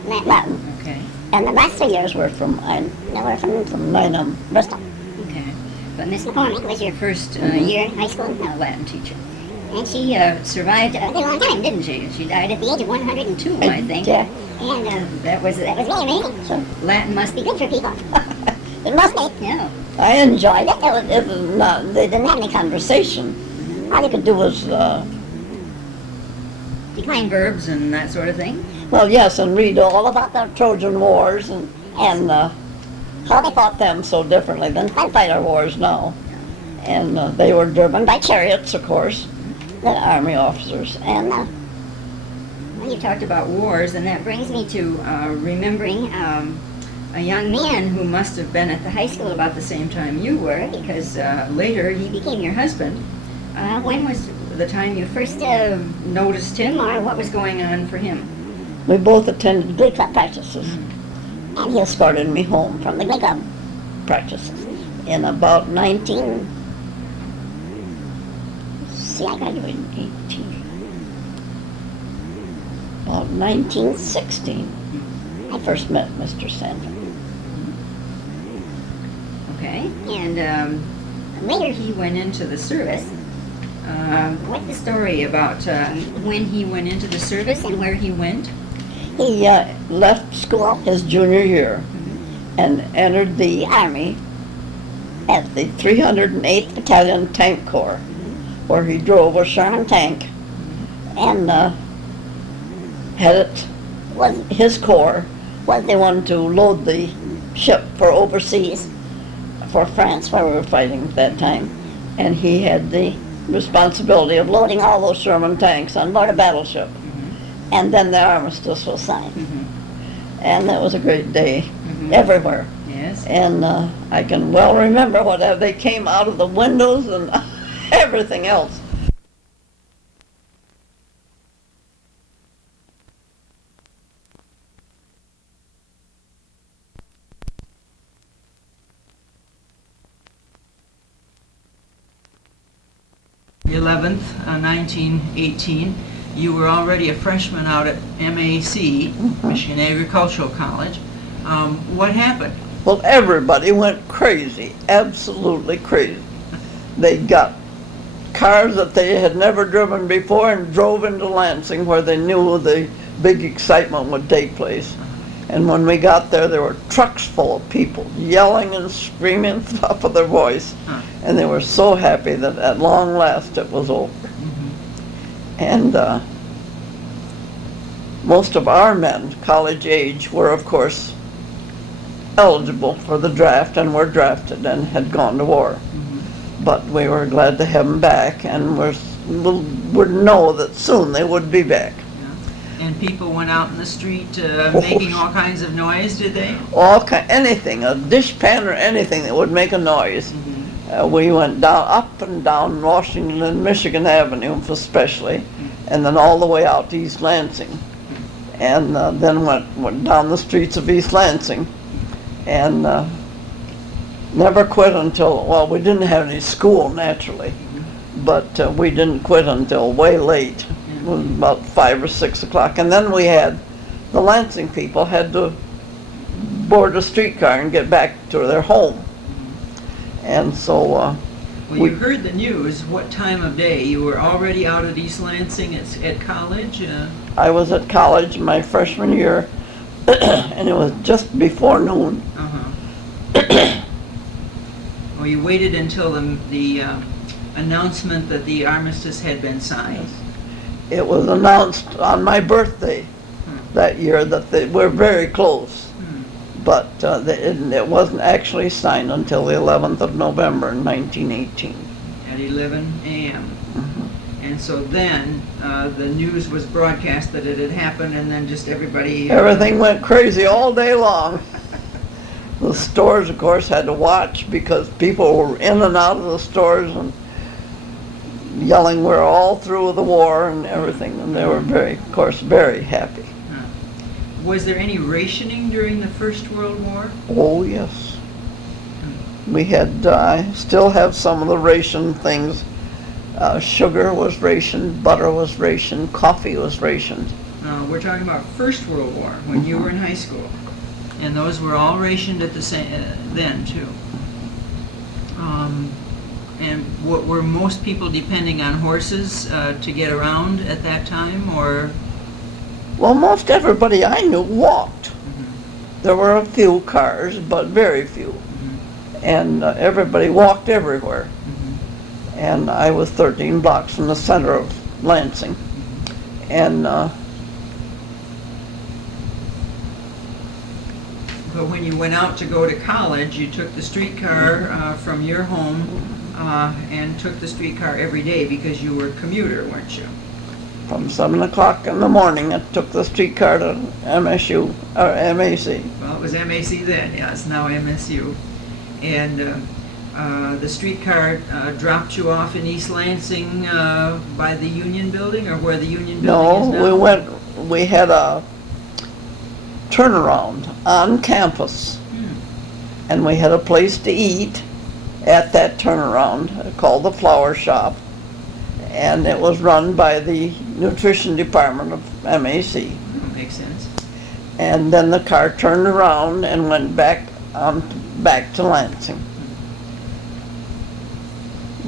Latin. Okay. And the last 3 years were from Nina Bristol. Okay. But Miss McCormick was your first year in high school Latin teacher. and she survived a long time, didn't she? She died at the age of 102, I think. Yeah. And that was really amazing. So Latin must be good for people. it must be. Yeah. I enjoyed it. It was not, they didn't have any conversation. All you could do was, Decline Verbs and that sort of thing. well, yes, and read all about the Trojan Wars and how they fought them so differently than we fight our wars now. And they were driven by chariots, of course, the army officers. And Well, you talked about wars, and that brings me to remembering a young man who must have been at the high school about the same time you were, because later he became your husband. When was the time you first noticed him, or what was going on for him? we both attended Glee Club practices. And he escorted me home from the Glee Club practices in about I graduated in 18. About 1916, I first met Mr. Sanford. Okay. And later he went into the service. What's the story about when he went into the service and where he went? He left school his junior year and entered the Army at the 308th Battalion Tank Corps, where he drove a Sherman tank and had it, was his corps, was the one to load the ship for overseas, for France, where we were fighting at that time. And he had the responsibility of loading all those Sherman tanks on board a battleship. And then the armistice was signed. And that was a great day everywhere. Yes. And I can well remember whatever they came out of the windows and everything else. The 11th, 1918, you were already a freshman out at MAC, Michigan Agricultural College. What happened? Well, everybody went crazy, absolutely crazy. They got cars that they had never driven before and drove into Lansing, where they knew the big excitement would take place. And when we got there, there were trucks full of people yelling and screaming at the top of their voice. And they were so happy that at long last it was over. And most of our men, college age, were of course eligible for the draft and were drafted and had gone to war. But we were glad to have them back, and would know that soon they would be back. And people went out in the street making all kinds of noise, did they? Anything, a dishpan or anything that would make a noise. We went down, up and down Washington and Michigan Avenue especially, and then all the way out to East Lansing. And then went down the streets of East Lansing, and never quit until, well, we didn't have any school naturally, but we didn't quit until way late. It was about 5 or 6 o'clock. And then we had, the Lansing people had to board a streetcar and get back to their home. And so well, you heard the news. What time of day? You were already out at East Lansing at college? I was at college my freshman year, and it was just before noon. Well, you waited until the announcement that the armistice had been signed. It was announced on my birthday that year that they were very close, but it wasn't actually signed until the 11th of November in 1918. At 11 a.m. And so then the news was broadcast that it had happened, and then just everybody... Everything went crazy all day long. The stores, of course, had to watch because people were in and out of the stores and yelling, we're all through with the war and everything, and they were very, of course, very happy. Was there any rationing during the First World War? Oh, yes. We had, I still have some of the ration things. Sugar was rationed, butter was rationed, coffee was rationed. We're talking about First World War, when you were in high school. And those were all rationed at the same, then, too. And were most people depending on horses to get around at that time, or? Well, most everybody I knew walked. There were a few cars, but very few. And everybody walked everywhere. And I was 13 blocks from the center of Lansing. And but when you went out to go to college, you took the streetcar from your home and took the streetcar every day because you were a commuter, weren't you? from 7 o'clock in the morning, I took the streetcar to MSU, or MAC. Well, it was MAC then, yeah, it's now MSU. And the streetcar dropped you off in East Lansing by the Union Building, or where the Union Building is now? We had a turnaround on campus, and we had a place to eat at that turnaround called the Flower Shop, and it was run by the nutrition department of MAC. Makes sense. And then the car turned around and went back to Lansing.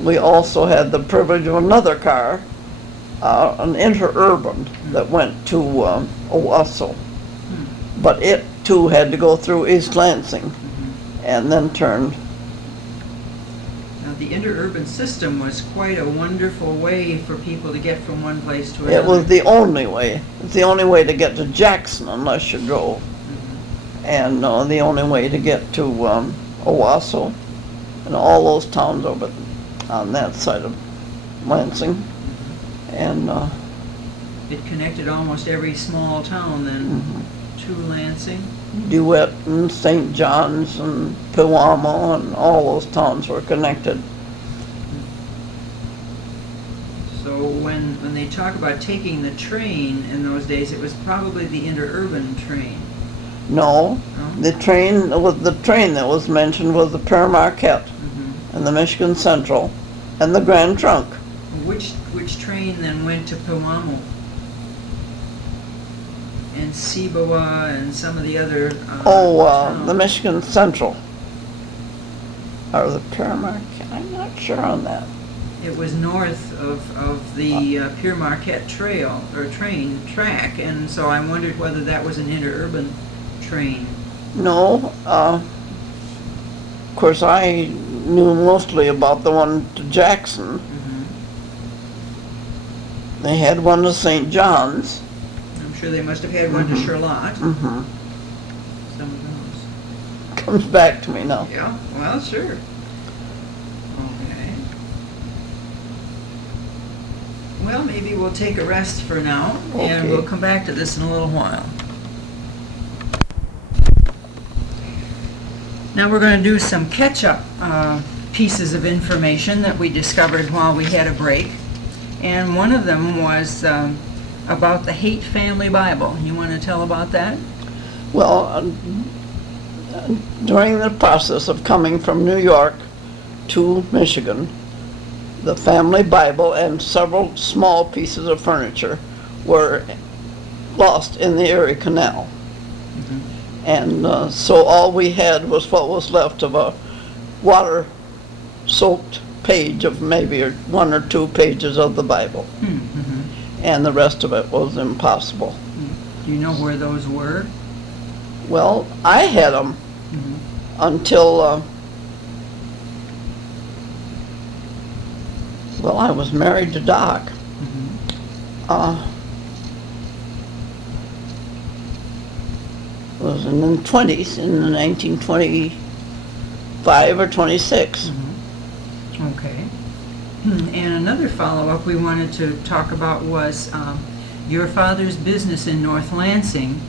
we also had the privilege of another car, an interurban that went to Owasso. But it too had to go through East Lansing and then turned. Now, the interurban system was quite a wonderful way for people to get from one place to another. It was the only way. It's the only way to get to Jackson unless you drove. And the only way to get to Owasso and all those towns over on that side of Lansing. And It connected almost every small town then to Lansing. DeWitt and St. John's and Pewamo and all those towns were connected. So when they talk about taking the train in those days, it was probably the interurban train. No, No? the train that was mentioned was the Pere Marquette and the Michigan Central and the Grand Trunk. Which train then went to Pewamo? And Ciboa and some of the other towns? The Michigan Central. Or the Pere Marquette, I'm not sure on that. It was north of the Pere Marquette trail, or train track, and so I wondered whether that was an interurban train. No, of course I knew mostly about the one to Jackson. They had one to St. John's. I'm sure they must have had one to Charlotte. Some of those. Comes back to me now. Yeah, well, sure. Okay. Well, maybe we'll take a rest for now, and Okay. we'll come back to this in a little while. Now we're going to do some catch-up pieces of information that we discovered while we had a break. And one of them was about the Haite family Bible. You want to tell about that? Well, during the process of coming from New York to Michigan, the family Bible and several small pieces of furniture were lost in the Erie Canal. And so all we had was what was left of a water-soaked page of maybe one or two pages of the Bible. And the rest of it was impossible. Do you know where those were? Well, I had them until, well, I was married to Doc. It was in the 20s, in the 1925 or 26. Okay. And another follow-up we wanted to talk about was your father's business in North Lansing.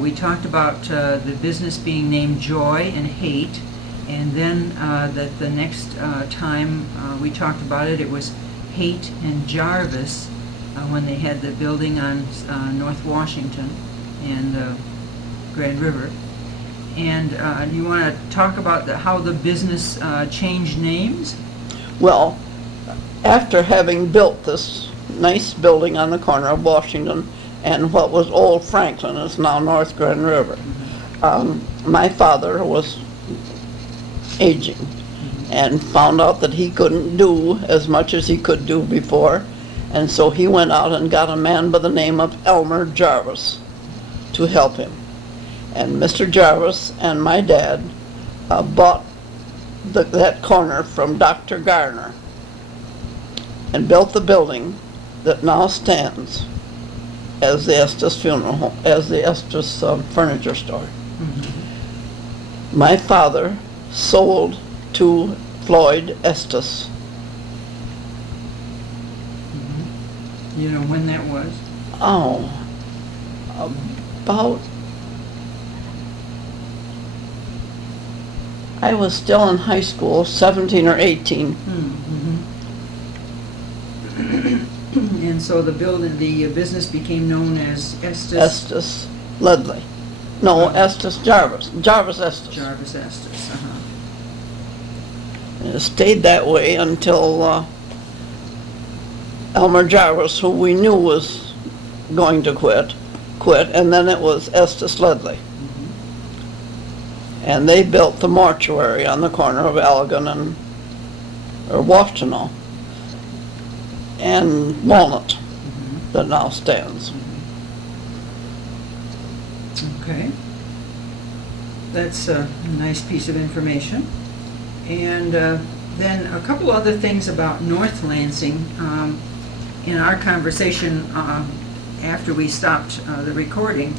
We talked about the business being named Joy and Haite, and then that the next time we talked about it, it was Haite and Jarvis when they had the building on North Washington and Grand River. And you want to talk about how the business changed names? Well, after having built this nice building on the corner of Washington and what was Old Franklin is now North Grand River, my father was aging and found out that he couldn't do as much as he could do before, and so he went out and got a man by the name of Elmer Jarvis to help him. And Mr. Jarvis and my dad bought that corner from Dr. Garner and built the building that now stands as the Estes Funeral Home, as the Estes Furniture Store. My father sold to Floyd Estes. You know when that was? Oh, about, I was still in high school, 17 or 18. And so the business became known as Estes. Estes Ledley. No, Estes Jarvis. Jarvis Estes. Jarvis Estes. And it stayed that way until Elmer Jarvis, who we knew was going to quit, and then it was Estes Ledley. And they built the mortuary on the corner of Allegan or Washtenaw, and Walnut that now stands. Okay. That's a nice piece of information. And then a couple other things about North Lansing. In our conversation after we stopped the recording,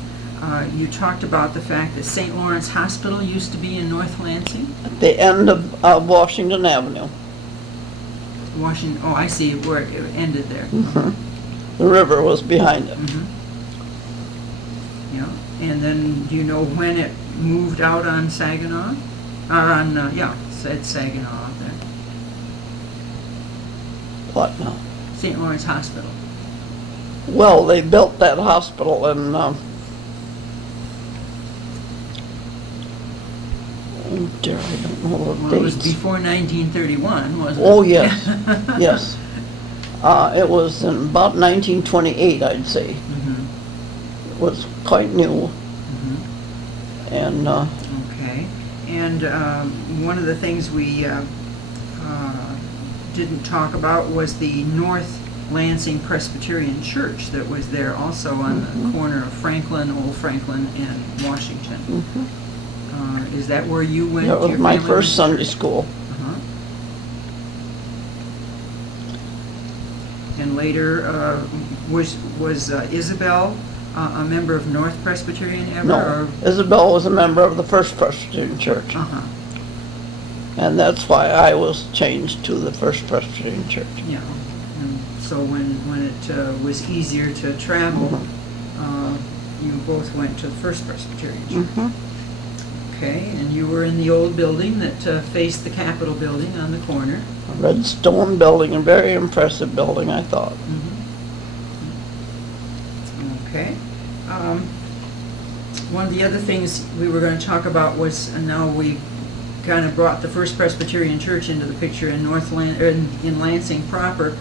you talked about the fact that St. Lawrence Hospital used to be in North Lansing. At the end of Washington Avenue. Washington, oh, I see where it ended there. The river was behind it. Yeah, and then do you know when it moved out on Saginaw? Or on, yeah, it's Saginaw out there. What now? St. Lawrence Hospital. Well, they built that hospital in, oh dear, I don't know Well, the it was dates. before 1931, wasn't it? Oh, yes, yes. It was in about 1928, I'd say. It was quite new. And, Okay, and one of the things we didn't talk about was the North Lansing Presbyterian Church that was there also on the corner of Franklin, Old Franklin, and Washington. Is that where you went? that was your my family first went? Sunday school. And later, was Isabel a member of North Presbyterian ever? No, Isabel was a member of the First Presbyterian Church. And that's why I was changed to the First Presbyterian Church. Yeah. And so when it was easier to travel, you both went to the First Presbyterian Church. Okay, and you were in the old building that faced the Capitol building on the corner. A red stone building, a very impressive building, I thought. Okay. One of the other things we were going to talk about was, and now we kind of brought the First Presbyterian Church into the picture in in Lansing proper.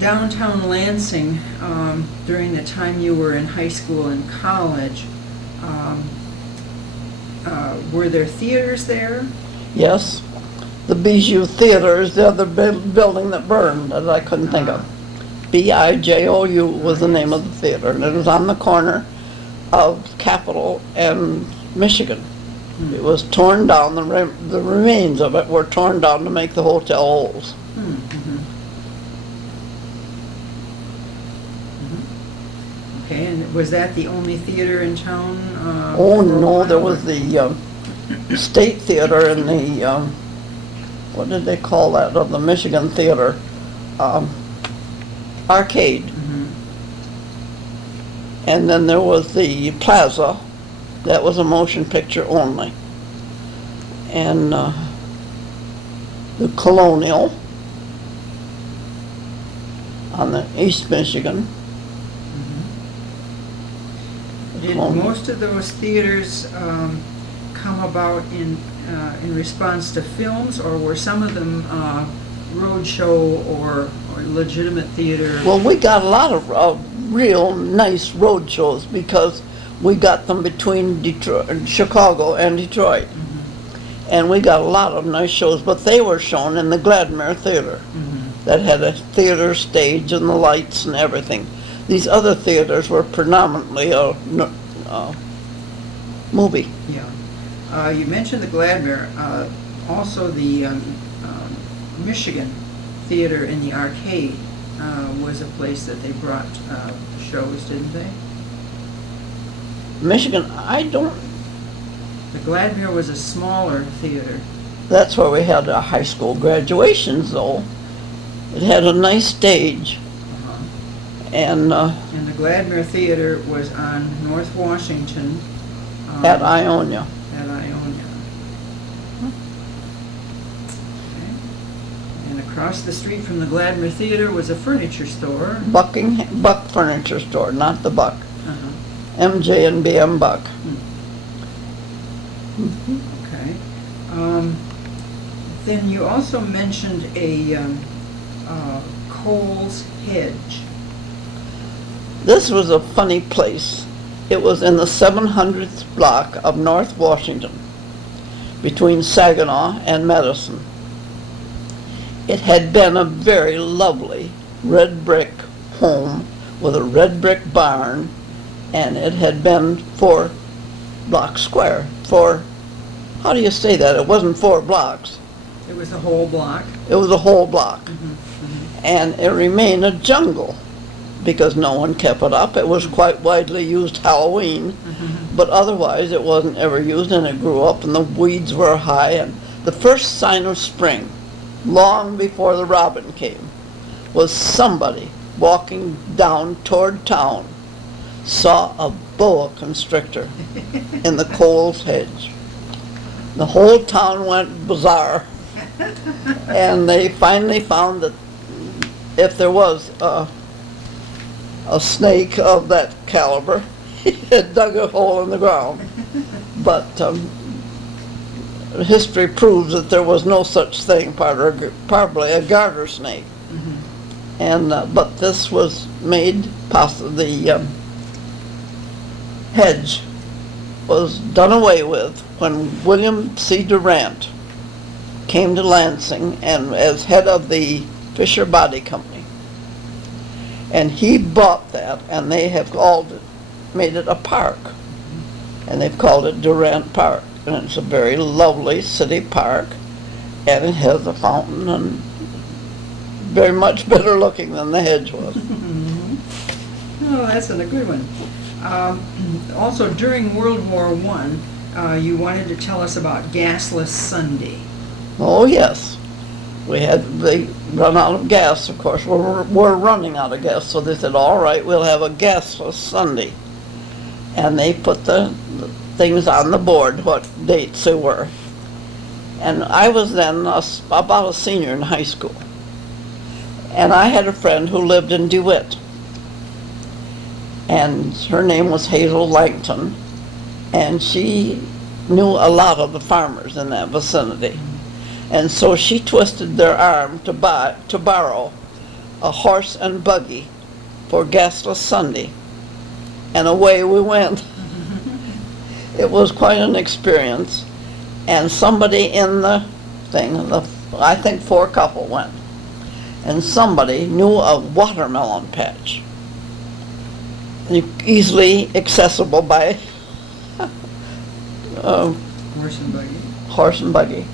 Downtown Lansing, during the time you were in high school and college, were there theaters there? Yes, the Bijou Theater is the other building that burned that I couldn't think of. Bijou was the name of the theater, and it was on the corner of Capitol and Michigan. It was torn down, the remains of it were torn down to make the hotel holes. Okay, and was that the only theater in town? Oh, for a no, while, there or- was the State Theater and the, what did they call that, of the Michigan Theater? Arcade. And then there was the Plaza, that was a motion picture only. And the Colonial on the East Michigan. Did most of those theaters come about in response to films, or were some of them roadshow or legitimate theater? Well, we got a lot of real nice road shows because we got them between Detroit, Chicago and Detroit. And we got a lot of nice shows, but they were shown in the Gladmere Theater that had a theater stage and the lights and everything. These other theaters were predominantly a movie. Yeah. You mentioned the Gladmere. Also the Michigan Theater in the Arcade was a place that they brought shows, didn't they? Michigan, I don't, The Gladmere was a smaller theater. that's where we had our high school graduations though. It had a nice stage and And the Gladmere Theater was on North Washington. at Ionia. At Ionia. Okay. And across the street from the Gladmere Theater was a furniture store. Buck Furniture Store, not the Buck. Uh-huh. MJ and BM Buck. Okay. Then you also mentioned a Coles Hedge. This was a funny place. It was in the 700th block of North Washington. between Saginaw and Medicine. It had been a very lovely red brick home with a red brick barn, and it had been 4 blocks square. How do you say that? It wasn't 4 blocks. It was a whole block. It was a whole block. And it remained a jungle because no one kept it up. It was quite widely used Halloween, but otherwise it wasn't ever used, and it grew up and the weeds were high. And the first sign of spring, long before the robin came, was somebody walking down toward town saw a boa constrictor in the Coles hedge. The whole town went bizarre, and they finally found that if there was a snake of that caliber, he had dug a hole in the ground. But history proves that there was no such thing, probably a garter snake. And but this was made possible. The hedge was done away with when William C. Durant came to Lansing and as head of the Fisher Body Company. And he bought that, and they have made it a park. And they've called it Durant Park. And it's a very lovely city park, and it has a fountain, and very much better looking than the hedge was. Oh, that's a good one. Also, during World War I, you wanted to tell us about Gasless Sunday. Oh, yes. They run out of gas, of course. We're running out of gas, so they said, all right, we'll have a gasless Sunday. And they put the things on the board, what dates they were. And I was then about a senior in high school. And I had a friend who lived in DeWitt. And her name was Hazel Langton. And she knew a lot of the farmers in that vicinity. And so she twisted their arm to borrow a horse and buggy for Gasless Sunday. And away we went. It was quite an experience. And somebody in the thing, I think 4 couple went. And somebody knew a watermelon patch. Easily accessible by horse and buggy.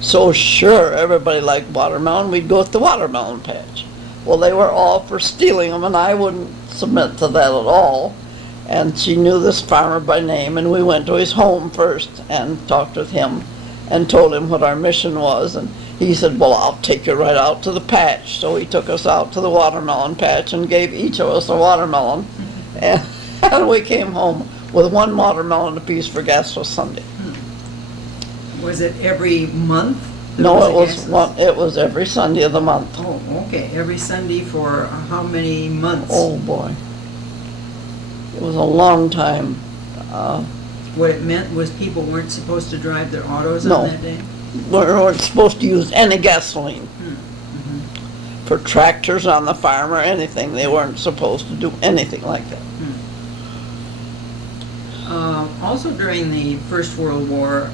So sure, everybody liked watermelon. We'd go at the watermelon patch. Well, they were all for stealing them, and I wouldn't submit to that at all. And she knew this farmer by name, and we went to his home first and talked with him and told him what our mission was. And he said, well, I'll take you right out to the patch. So he took us out to the watermelon patch and gave each of us a watermelon. And we came home with 1 watermelon apiece for Gasless Sunday. Was it every month? No, it was every Sunday of the month. Oh, okay. Every Sunday for how many months? Oh, boy. It was a long time. What it meant was people weren't supposed to drive their autos No. on that day? We weren't supposed to use any gasoline. For tractors on the farm or anything, they weren't supposed to do anything like that. Also during the First World War,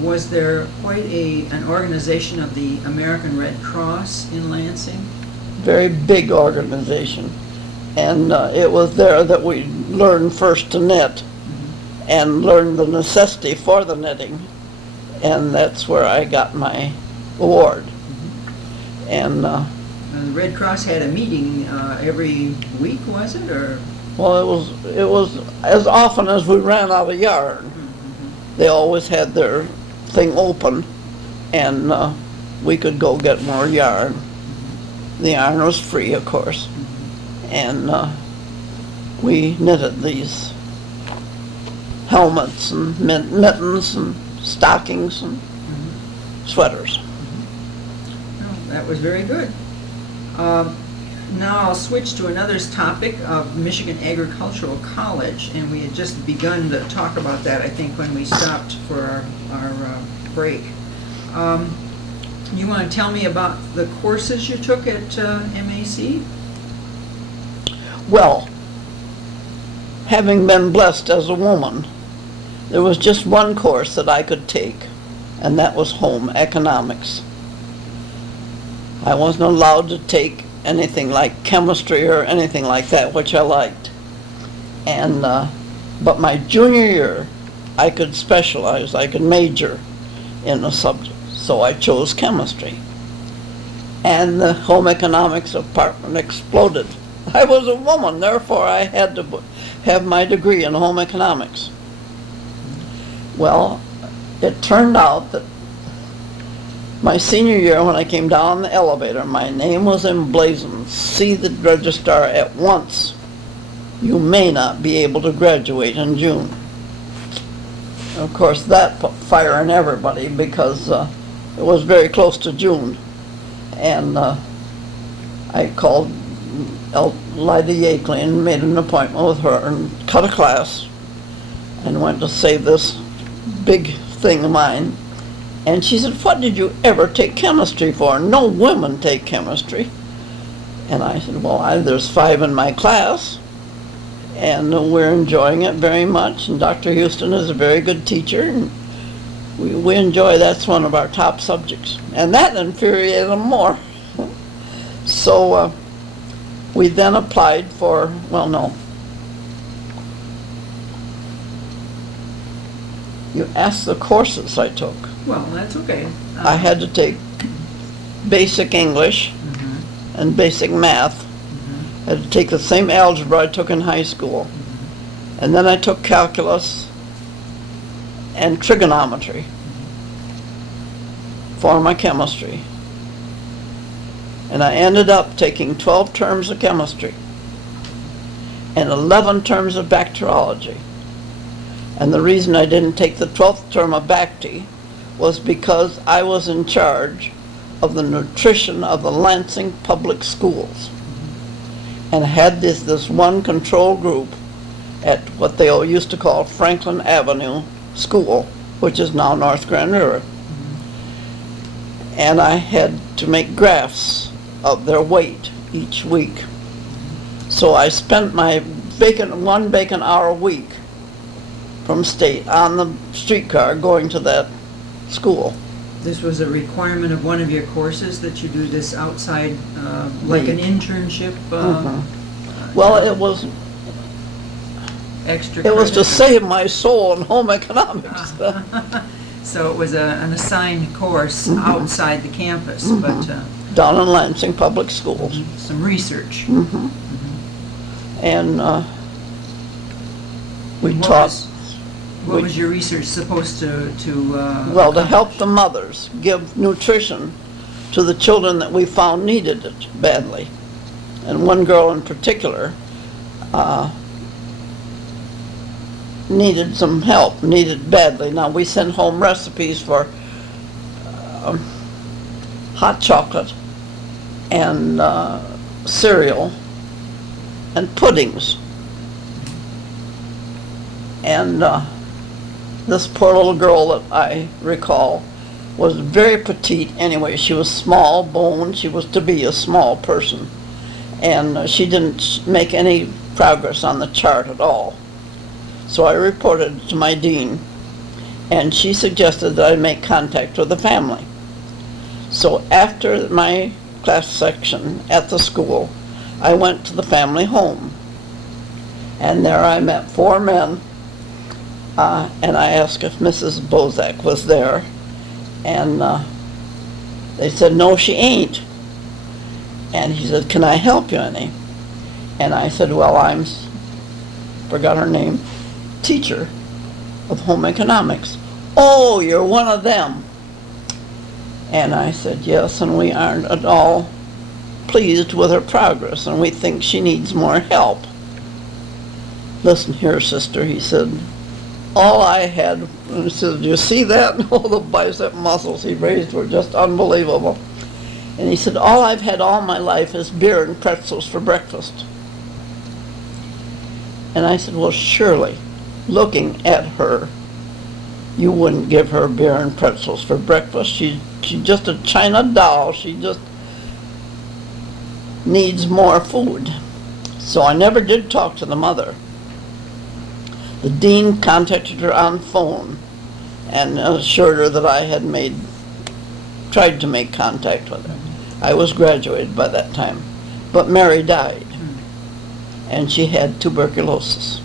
was there quite an organization of the American Red Cross in Lansing? Very big organization. And it was there that we learned first to knit and learned the necessity for the knitting. And that's where I got my award. And the Red Cross had a meeting every week, was it, or? Well, it was as often as we ran out of yarn. They always had their thing open, and we could go get more yarn. The yarn was free, of course, and we knitted these helmets and mittens and stockings and sweaters. Well, that was very good. Now I'll switch to another topic of Michigan Agricultural College, and we had just begun to talk about that, I think, when we stopped for our break. You want to tell me about the courses you took at MAC? Well, having been blessed as a woman, there was just one course that I could take, and that was home economics. I wasn't allowed to take anything like chemistry or anything like that, which I liked. And but my junior year, I could specialize, I could major in a subject, so I chose chemistry. And the home economics department exploded. I was a woman, therefore I had to have my degree in home economics. Well, it turned out that my senior year, when I came down the elevator, my name was emblazoned. See the registrar at once. You may not be able to graduate in June. Of course, that put fire in everybody because it was very close to June. And I called Lyda Yakeley and made an appointment with her and cut a class and went to save this big thing of mine. And she said, "What did you ever take chemistry for? No women take chemistry." And I said, "Well, there's 5 in my class, and we're enjoying it very much. And Dr. Houston is a very good teacher, and we enjoy, that's one of our top subjects." And that infuriated them more. So we then applied for, well, no. You asked the courses I took. Well, that's okay. I had to take basic English and basic math. I had to take the same algebra I took in high school. And then I took calculus and trigonometry for my chemistry. And I ended up taking 12 terms of chemistry and 11 terms of bacteriology. And the reason I didn't take the 12th term of Bacti was because I was in charge of the nutrition of the Lansing public schools and had this one control group at what they all used to call Franklin Avenue School, which is now North Grand River. And I had to make graphs of their weight each week. So I spent my one vacant hour a week from state on the streetcar going to that school. This was a requirement of one of your courses that you do this outside, like an internship? Well, it was Extra to credit? save my soul in home economics. So it was an assigned course outside the campus, but Down in Lansing Public Schools. some research. And we What taught, was- What was your research supposed to well, to help the mothers give nutrition to the children that we found needed it badly. And one girl in particular needed some help, needed badly. Now, we sent home recipes for hot chocolate and cereal and puddings. And this poor little girl that I recall was very petite anyway. She was small boned. She was to be a small person. And she didn't make any progress on the chart at all. So I reported to my dean, and she suggested that I make contact with the family. So after my class section at the school, I went to the family home. And there I met 4 men, and I asked if Mrs. Bozak was there. And they said, "No, she ain't." And he said, "Can I help you any?" And I said, "Well, forgot her name, teacher of home economics." "Oh, you're one of them." And I said, "Yes, and we aren't at all pleased with her progress, and we think she needs more help." "Listen here, sister," he said, "all I had," and he said, "Do you see that?" Oh, the bicep muscles he raised were just unbelievable. And he said, "All I've had all my life is beer and pretzels for breakfast." And I said, "Well, surely, looking at her, you wouldn't give her beer and pretzels for breakfast. She's just a china doll. She just needs more food." So I never did talk to the mother. The dean contacted her on phone and assured her that I had tried to make contact with her. I was graduated by that time. But Mary died, and she had tuberculosis.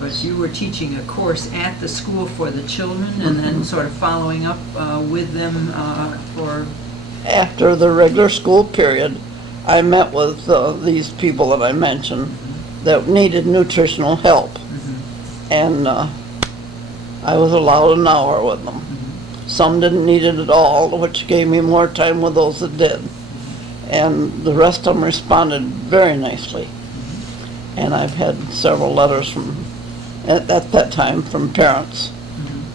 But you were teaching a course at the school for the children and then sort of following up with them for... After the regular school period, I met with these people that I mentioned that needed nutritional help. And I was allowed an hour with them. Some didn't need it at all, which gave me more time with those that did. And the rest of them responded very nicely. And I've had several letters at that time from parents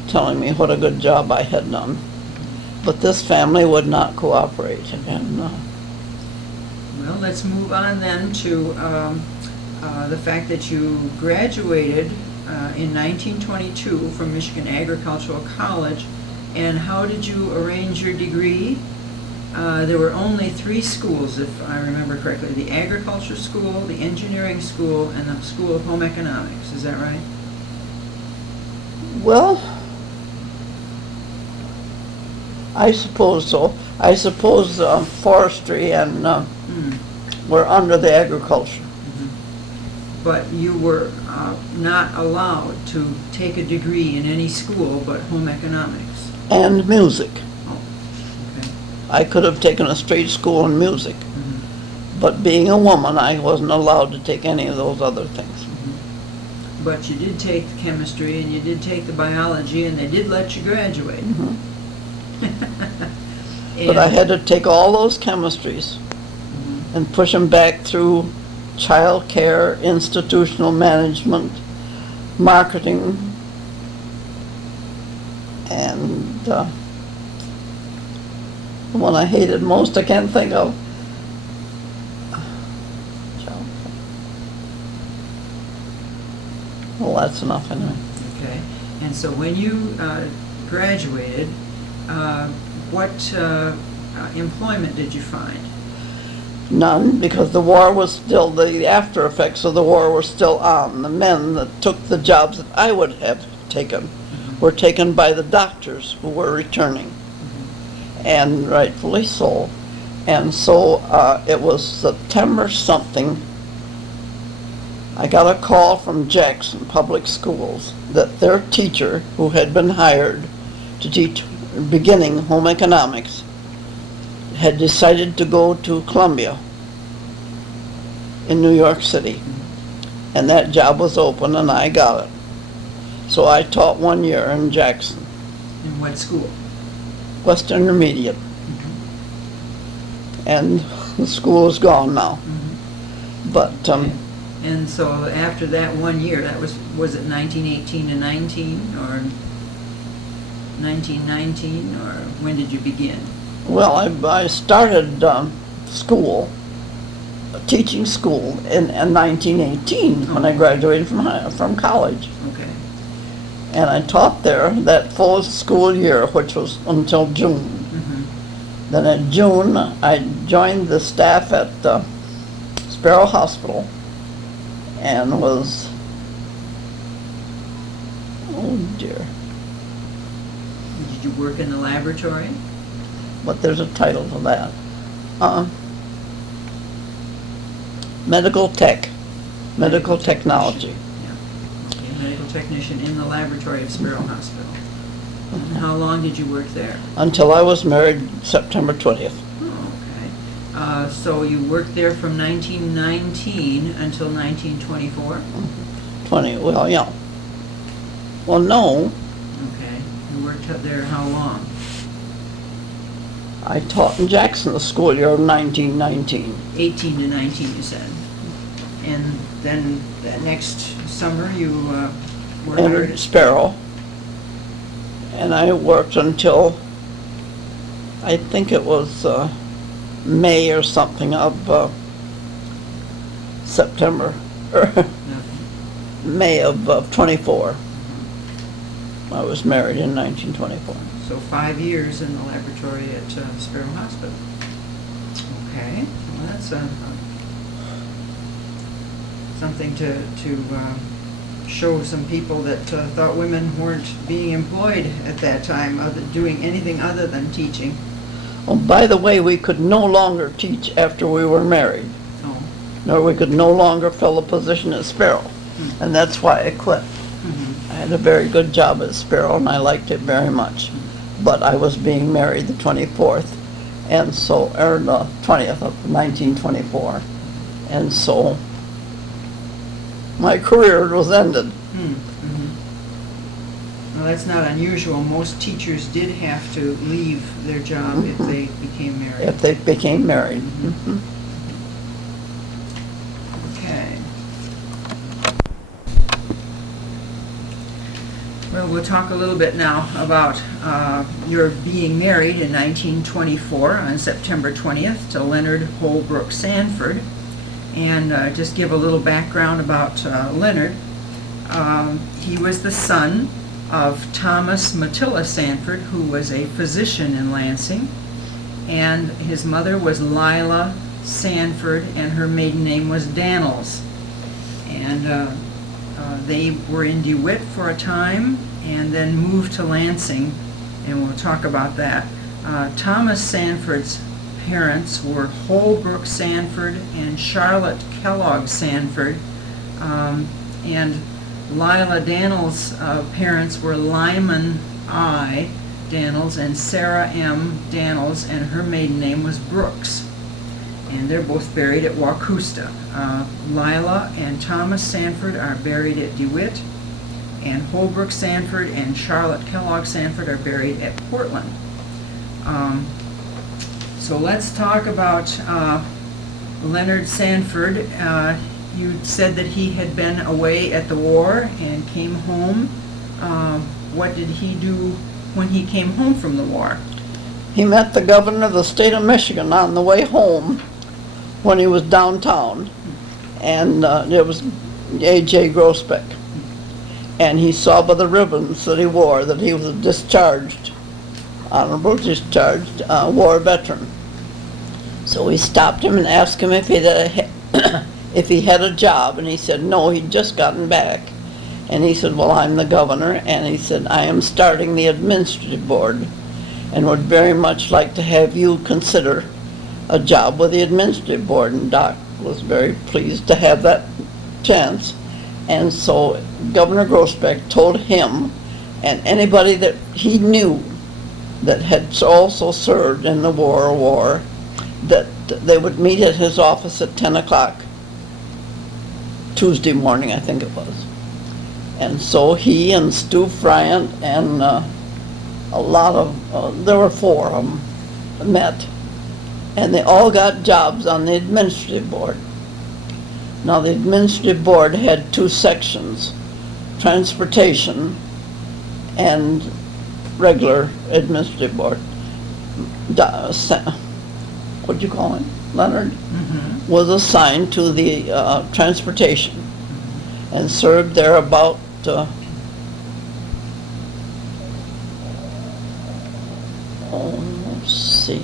telling me what a good job I had done. But this family would not cooperate. And Well, let's move on then to the fact that you graduated in 1922 from Michigan Agricultural College. And how did you arrange your degree? There were only 3 schools, if I remember correctly: the Agriculture School, the Engineering School, and the School of Home Economics. Is that right? well, I suppose so. I suppose forestry and were under the agriculture. But you were not allowed to take a degree in any school but home economics. And music. Oh, okay. I could have taken a straight school in music. But being a woman, I wasn't allowed to take any of those other things. But you did take the chemistry and you did take the biology, and they did let you graduate. But I had to take all those chemistries and push them back through child care, institutional management, marketing, and the one I hated most, I can't think of. Well, that's enough anyway. Okay. And so when you graduated, what employment did you find? None, because the war was still, the after effects of the war were still on. The men that took the jobs that I would have taken were taken by the doctors who were returning, and rightfully so. And so it was September something, I got a call from Jackson Public Schools that their teacher, who had been hired to teach beginning home economics, had decided to go to Columbia in New York City. And that job was open and I got it. So I taught 1 year in Jackson. In what school? West Intermediate. And the school is gone now. But and so after that 1 year, that was it 1918 to 19 or 1919, or when did you begin? well, I started teaching school in 1918 when I graduated from college. Okay. And I taught there that full school year, which was until June. Then in June, I joined the staff at Sparrow Hospital and was, oh dear, Did you work in the laboratory? but there's a title for that. Medical technology. Yeah. Okay, medical technician in the laboratory of Sparrow Hospital. And how long did you work there? Until I was married September 20th. Oh, okay. So you worked there from 1919 until 1924? 20, well, yeah. Well, no, Okay. You worked up there how long? I taught in Jackson the school year of 1919. 18 to 19, you said. And then that next summer you were hired Entered at Sparrow. And I worked until, I think it was May or something of September, or May of 24. I was married in 1924. So 5 years in the laboratory at Sparrow Hospital. Okay, well that's something to show some people that thought women weren't being employed at that time, doing anything other than teaching. Oh, by the way, we could no longer teach after we were married, Oh. nor we could no longer fill a position at Sparrow, and that's why I quit. I had a very good job at Sparrow, and I liked it very much, but I was being married the 24th, and so, or the 20th of 1924, and so my career was ended. Well, that's not unusual. Most teachers did have to leave their job if they became married. If they became married. Okay. Well, we'll talk a little bit now about your being married in 1924 on September 20th to Leonard Holbrook Sanford. And just give a little background about Leonard. He was the son of Thomas Matilla Sanford, who was a physician in Lansing, and his mother was Lila Sanford, and her maiden name was Daniels. And they were in DeWitt for a time, and then moved to Lansing, and we'll talk about that. Thomas Sanford's parents were Holbrook Sanford and Charlotte Kellogg Sanford, and Lila Daniels' parents were Lyman I. Daniels and Sarah M. Daniels, and her maiden name was Brooks. And they're both buried at Wacusta. Lila and Thomas Sanford are buried at DeWitt, and Holbrook Sanford and Charlotte Kellogg Sanford are buried at Portland. So let's talk about Leonard Sanford. You said that he had been away at the war and came home. What did he do when he came home from the war? He met the governor of the state of Michigan on the way home when he was downtown, and it was A.J. Grosbeck. And he saw by the ribbons that he wore that he was a discharged, honorable discharged war veteran. So he stopped him and asked him if he had a job, and he said no, he'd just gotten back. And he said, well, I'm the governor, and he said, I am starting the administrative board and would very much like to have you consider a job with the administrative board. And Doc was very pleased to have that chance. And so Governor Grosbeck told him and anybody that he knew that had also served in the war that they would meet at his office at 10 o'clock Tuesday morning, I think it was. And so he and Stu Friant and a lot of, there were 4 of them, met. And they all got jobs on the administrative board. Now the administrative board had 2 sections, transportation and regular administrative board. What'd you call him? Leonard? Was assigned to the transportation and served there about let's see,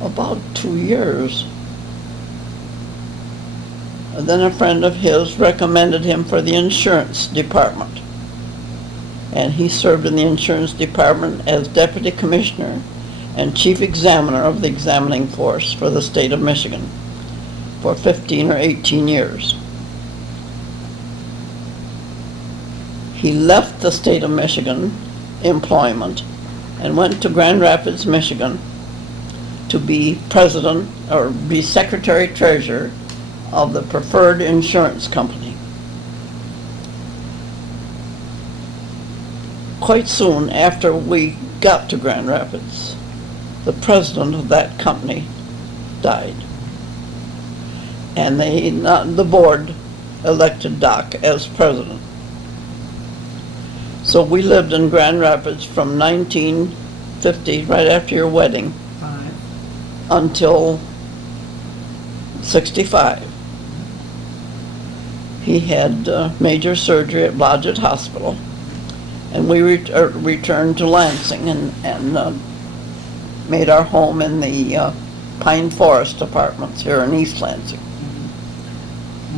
about 2 years. And then a friend of his recommended him for the insurance department, and he served in the insurance department as deputy commissioner and chief examiner of the examining force for the state of Michigan for 15 or 18 years. He left the state of Michigan employment and went to Grand Rapids, Michigan to be president or be secretary treasurer of the Preferred Insurance Company. Quite soon after we got to Grand Rapids, the president of that company died. And the board elected Doc as president. So we lived in Grand Rapids from 1950, right after your wedding, until 65. He had major surgery at Blodgett Hospital, and we returned to Lansing and made our home in the Pine Forest Apartments here in East Lansing.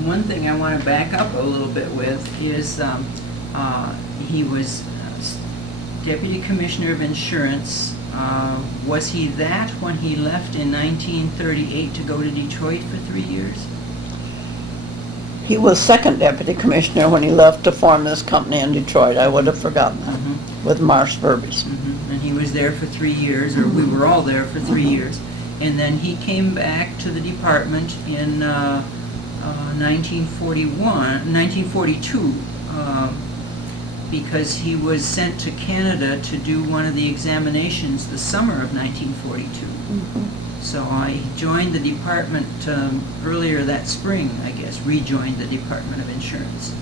One thing I want to back up a little bit with is he was Deputy Commissioner of Insurance. Was he that when he left in 1938 to go to Detroit for 3 years? He was second deputy commissioner when he left to form this company in Detroit. I would have forgotten that, with Marsh Verbies. And he was there for 3 years, or we were all there for 3 years. And then he came back to the department in 1942, because he was sent to Canada to do one of the examinations the summer of 1942. So I joined the department earlier that spring, I guess, rejoined the Department of Insurance.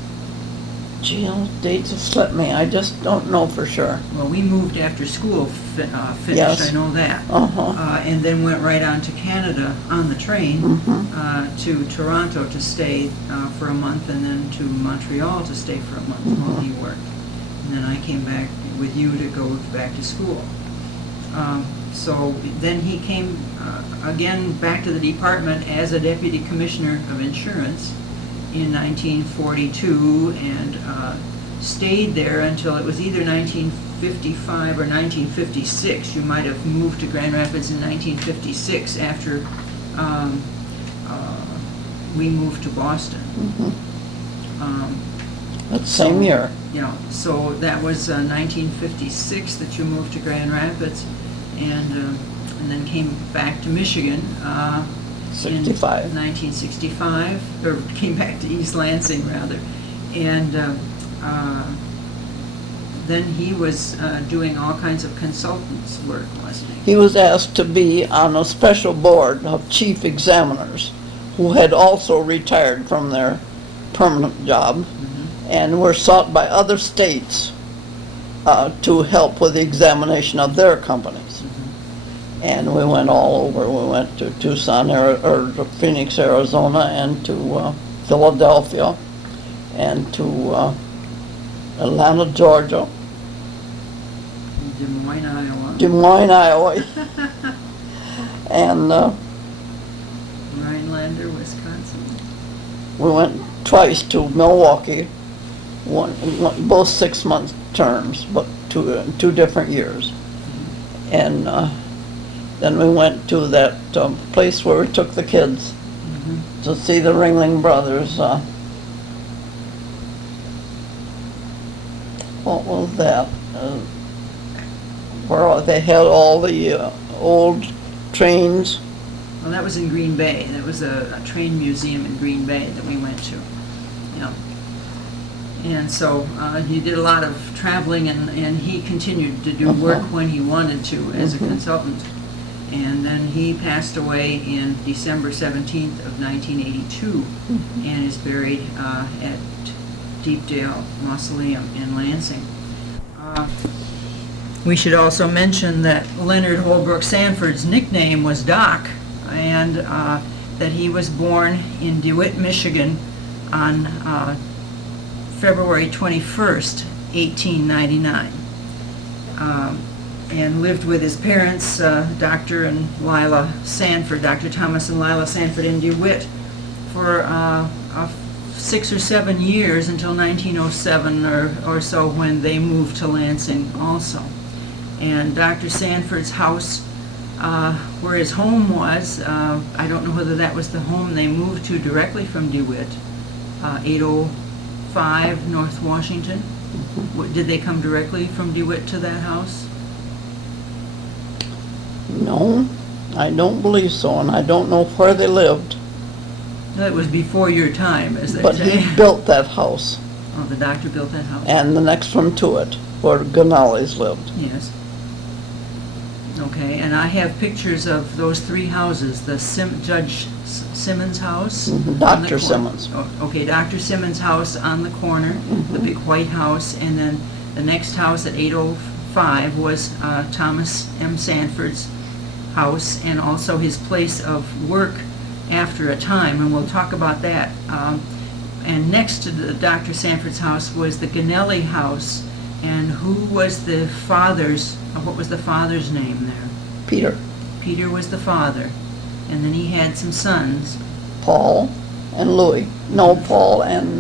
Gee, those dates have slipped me. I just don't know for sure. Well, we moved after school finished, Yes. I know that. And then went right on to Canada on the train to Toronto to stay for a month, and then to Montreal to stay for a month while he worked. And then I came back with you to go back to school. So then he came again back to the department as a Deputy Commissioner of Insurance in 1942, and stayed there until it was either 1955 or 1956. You might have moved to Grand Rapids in 1956 after we moved to Boston. That same year. Yeah, so that was 1956 that you moved to Grand Rapids, and then came back to Michigan 65. in 1965, or came back to East Lansing rather, and then he was doing all kinds of consultants work, wasn't he? He was asked to be on a special board of chief examiners who had also retired from their permanent job and were sought by other states to help with the examination of their companies. And we went all over. We went to Tucson, or Phoenix, Arizona, and to Philadelphia, and to Atlanta, Georgia, Des Moines, Iowa. Des Moines, Iowa, and Rhinelander, Wisconsin. we went twice to Milwaukee, both 6-month terms, but two different years. And then we went to that place where we took the kids to see the Ringling Brothers. What was that? Where they had all the old trains. Well, that was in Green Bay. That was a train museum in Green Bay that we went to. Yeah. And so he did a lot of traveling, and he continued to do work when he wanted to as a consultant. And then he passed away in December 17th of 1982 and is buried at Deepdale Mausoleum in Lansing. We should also mention that Leonard Holbrook Sanford's nickname was Doc, and that he was born in DeWitt, Michigan on February 21st, 1899. And lived with his parents, Dr. and Lila Sanford, Dr. Thomas and Lila Sanford in DeWitt, for 6 or 7 years until 1907 or so, when they moved to Lansing also. And Dr. Sanford's house, where his home was, I don't know whether that was the home they moved to directly from DeWitt, 805 North Washington. Did they come directly from DeWitt to that house? No, I don't believe so, and I don't know where they lived. That was before your time, as they But say. he built that house, Oh, the doctor built that house? and the next one to it, where Ganales lived. Yes. Okay, and I have pictures of those 3 houses, the Judge Simmons house. on the Dr. cor- Simmons. Okay, Dr. Simmons' house on the corner, the big white house, and then the next house at 805 was Thomas M. Sanford's house, and also his place of work after a time, and we'll talk about that. And next to the Dr. Sanford's house was the Ganelli house, and who was the father's, what was the father's name there? Peter, Peter was the father, and then he had some sons. Paul, and Louis. No, Paul and,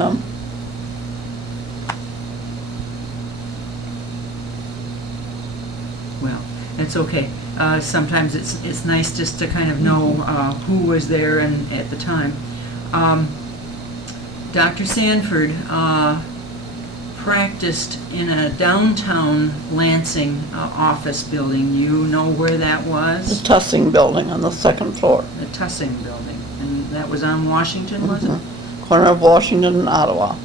Well, that's okay. Sometimes it's nice just to kind of know who was there and at the time. Dr. Sanford practiced in a downtown Lansing office building. You know where that the was? Tussing building on the second floor. The Tussing building. And that was on Washington, was it? Corner of Washington and Ottawa.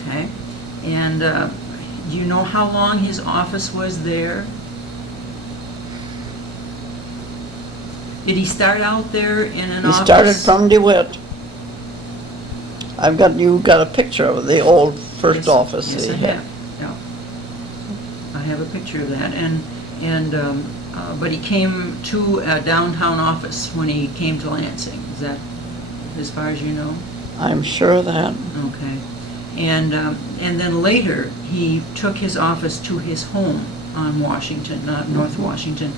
Okay. And do you know how long his office was there? Did he start out there in an He office? started from DeWitt. You got a picture of the old first Yes, office Yes, that I he had. have. Yeah. I have a picture of that. But he came to a downtown office when he came to Lansing. Is that as far as you know? I'm sure of that. Okay. And then later, he took his office to his home on Washington, North Washington.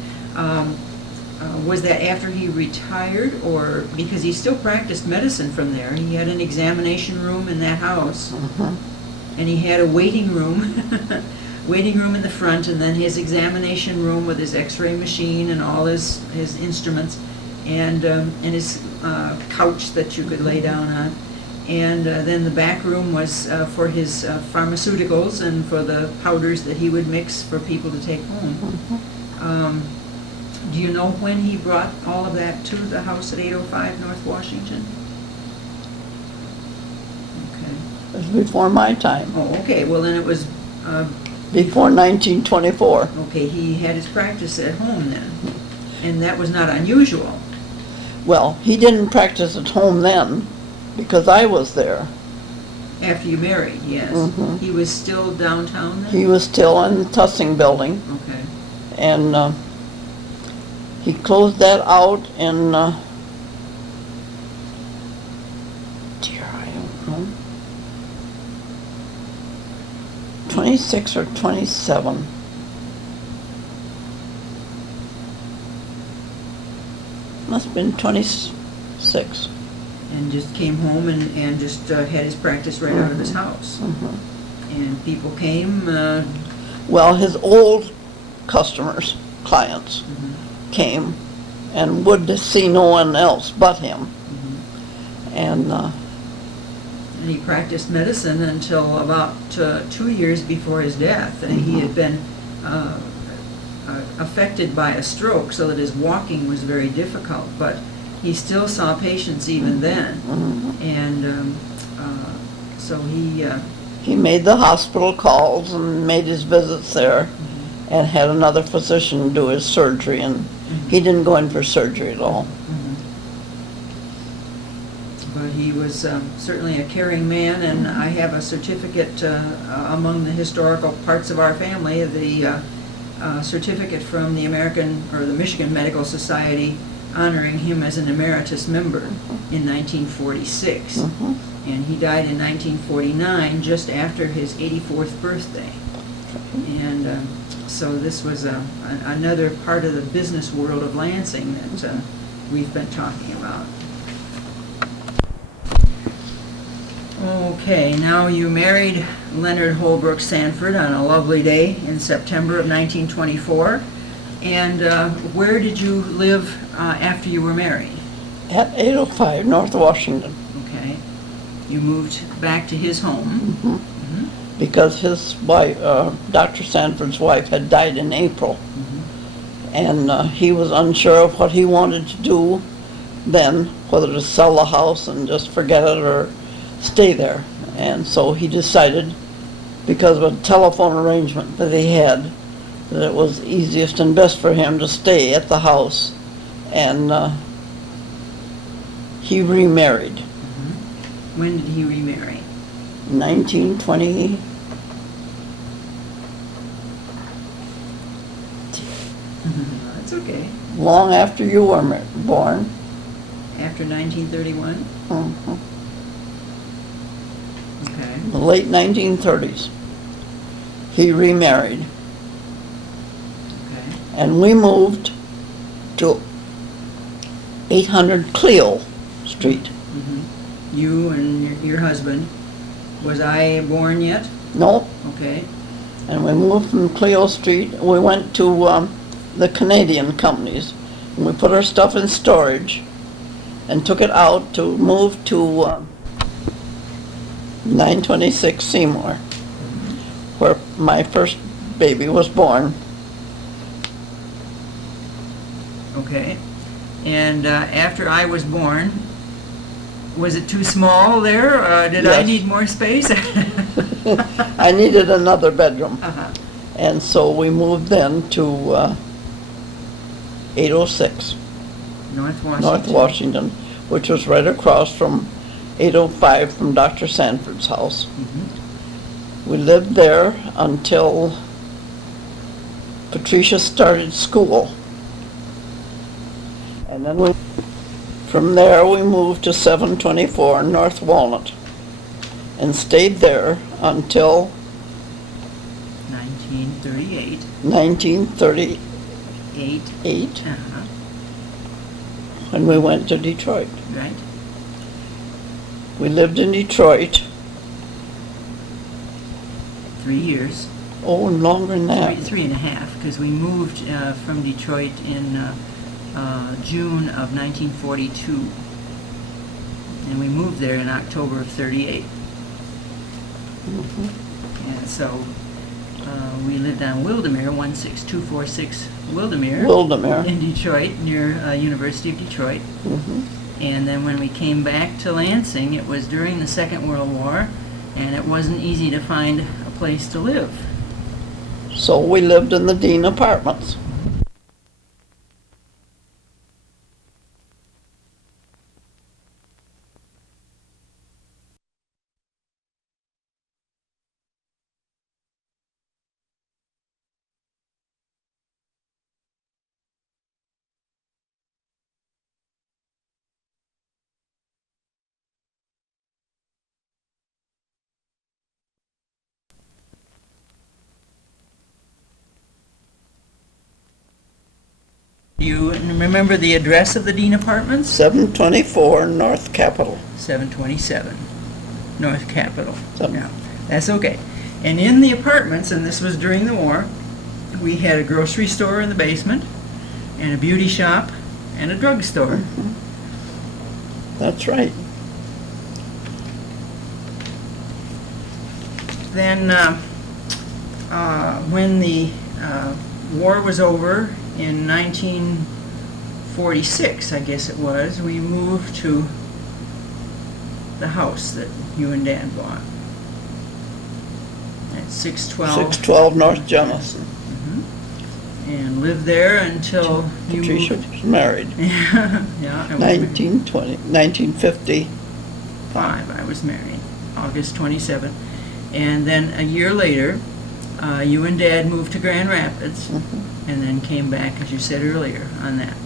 Was that after he retired, or because he still practiced medicine from there? He had an examination room in that house, and he had a waiting room, waiting room in the front, and then his examination room with his X-ray machine and all his instruments, and his couch that you could lay down on. And then the back room was for his pharmaceuticals and for the powders that he would mix for people to take home. Do you know when he brought all of that to the house at 805 North Washington? Okay. It was before my time, Oh, okay. Well, then it was, before 1924. okay, he had his practice at home then. And that was not unusual. Well, he didn't practice at home then, because I was there. After you married, yes. Mhm. He was still downtown then? He was still in the Tussing building, Okay. and he closed that out in, dear, I don't know, 26 or 27. Must have been 26. And just came home and just had his practice right out of his house. And people came, Well, his old customers, clients, came and would see no one else but him. And and he practiced medicine until about 2 years before his death. And he had been affected by a stroke, so that his walking was very difficult. But he still saw patients even then. And so he made the hospital calls and made his visits there, and had another physician do his surgery, and he didn't go in for surgery at all. But he was certainly a caring man, and I have a certificate among the historical parts of our family, the certificate from the Michigan Medical Society honoring him as an emeritus member in 1946. And he died in 1949, just after his 84th birthday. And so this was another part of the business world of Lansing that we've been talking about. Okay, now you married Leonard Holbrook Sanford on a lovely day in September of 1924. And where did you live after you were married? At 805 North Washington, Okay. You moved back to his home. because his wife, Dr. Sanford's wife, had died in April. And he was unsure of what he wanted to do then, whether to sell the house and just forget it or stay there. And so he decided, because of a telephone arrangement that he had, that it was easiest and best for him to stay at the house. And he remarried. When did he remarry? 1920, That's okay. long after you were born. After 1931? Mhm. Okay. The late 1930s. He remarried. Okay. And we moved to 800 Cleo Street. you and your husband. Was I born yet? Nope. Okay. And we moved from Cleo Street. We went to the Canadian companies. And we put our stuff in storage and took it out to move to 926 Seymour, where my first baby was born. Okay. And after I was born, was it too small there? Did I Yes. need more space? I needed another bedroom. Uh-huh. And so we moved then to 806 North Washington. North Washington, which was right across from 805 from Dr. Sanford's house. Mhm. We lived there until Patricia started school. And then from there we moved to 724 North Walnut and stayed there until 1938. 1938 8. Uh-huh. when we went to Detroit. Right. We lived in Detroit, 3 years. oh, and longer than that. 3.5, because we moved from Detroit in June of 1942. And we moved there in October of 38. And so we lived on Wildermere, 16246 Wildermere. Wildermere. In Detroit, near University of Detroit. Mhm. And then when we came back to Lansing, it was during the Second World War, and it wasn't easy to find a place to live. So we lived in the Dean Apartments. Do you remember the address of the Dean Apartments? 724 North Capitol. 727 North Capitol. Seven. Yeah, that's okay. And in the apartments, and this was during the war, we had a grocery store in the basement, and a beauty shop, and a drugstore. That's right. Then, when the war was over in 1946, I guess it was, we moved to the house that you and Dad bought at 612. 612 North Jennison. And lived there until you Patricia moved. was married. Yeah, I was married. 1955. I was married, August 27th. And then a year later, you and Dad moved to Grand Rapids, and then came back, as you said earlier, on that.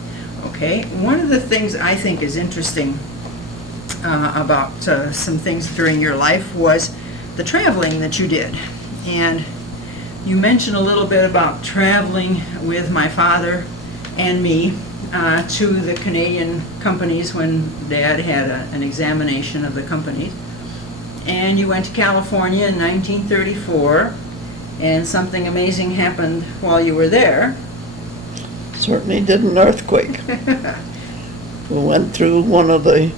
Okay, one of the things I think is interesting about some things during your life was the traveling that you did. And you mentioned a little bit about traveling with my father and me to the Canadian companies when Dad had an examination of the companies. And you went to California in 1934, and something amazing happened while you were there. Certainly did an earthquake. We went through one of the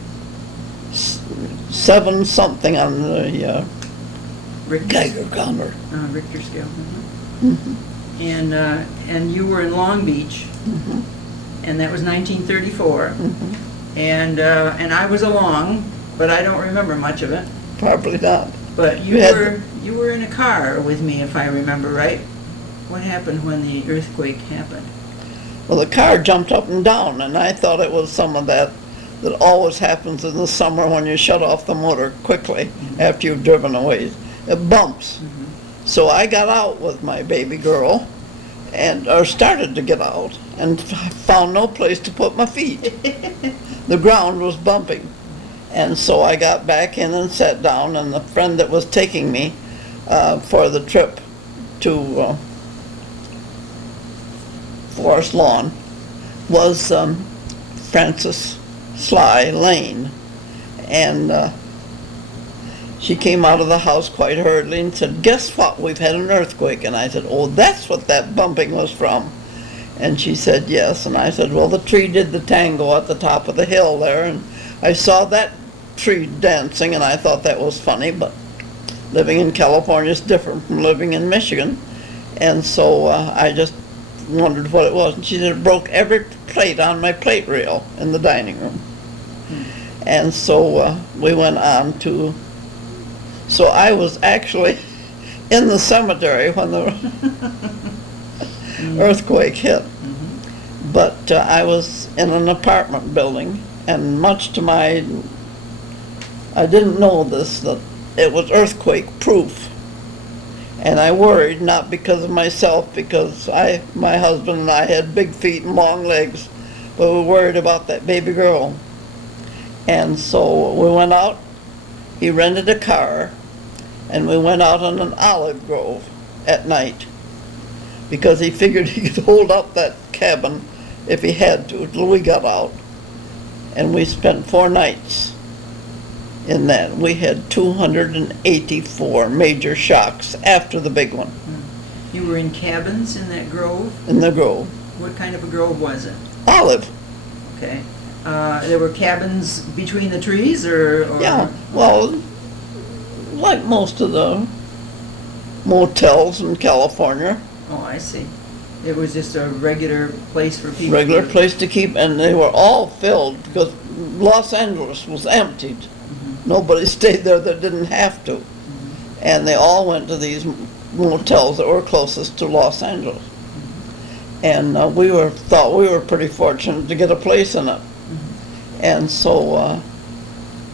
7 something on the Geiger counter. Richter scale. And you were in Long Beach, and that was 1934. And I was along, but I don't remember much of it. Probably not. But you had were in a car with me, if I remember right. What happened when the earthquake happened? Well, the car jumped up and down, and I thought it was some of that always happens in the summer when you shut off the motor quickly after you've driven away. It bumps. So I got out with my baby girl, or started to get out, and found no place to put my feet. The ground was bumping. And so I got back in and sat down, and the friend that was taking me for the trip to Forest Lawn was Francis Sly Lane. And she came out of the house quite hurriedly and said, "Guess what? We've had an earthquake." And I said, "Oh, that's what that bumping was from." And she said, "Yes." And I said, "Well, the tree did the tango at the top of the hill there, and I saw that tree dancing, and I thought that was funny, but living in California is different from living in Michigan." And so I just wondered what it was. And she said, "It broke every plate on my plate rail in the dining room." And so we went on to, so I was actually in the cemetery when the earthquake hit. But I was in an apartment building, and much to my, I didn't know this, that it was earthquake proof. And I worried, not because of myself, because my husband and I had big feet and long legs, but we worried about that baby girl. And so we went out, he rented a car, and we went out on an olive grove at night, because he figured he could hold up that cabin if he had to till we got out. And we spent 4 nights in that. We had 284 major shocks after the big one. You were in cabins in that grove? In the grove. What kind of a grove was it? Olive. Okay. There were cabins between the trees, or? Yeah, well, like most of the motels in California. Oh, I see. It was just a regular place for people. Regular place to keep, and they were all filled because Los Angeles was emptied. Nobody stayed there that didn't have to. And they all went to these motels that were closest to Los Angeles. And we thought we were pretty fortunate to get a place in it. And so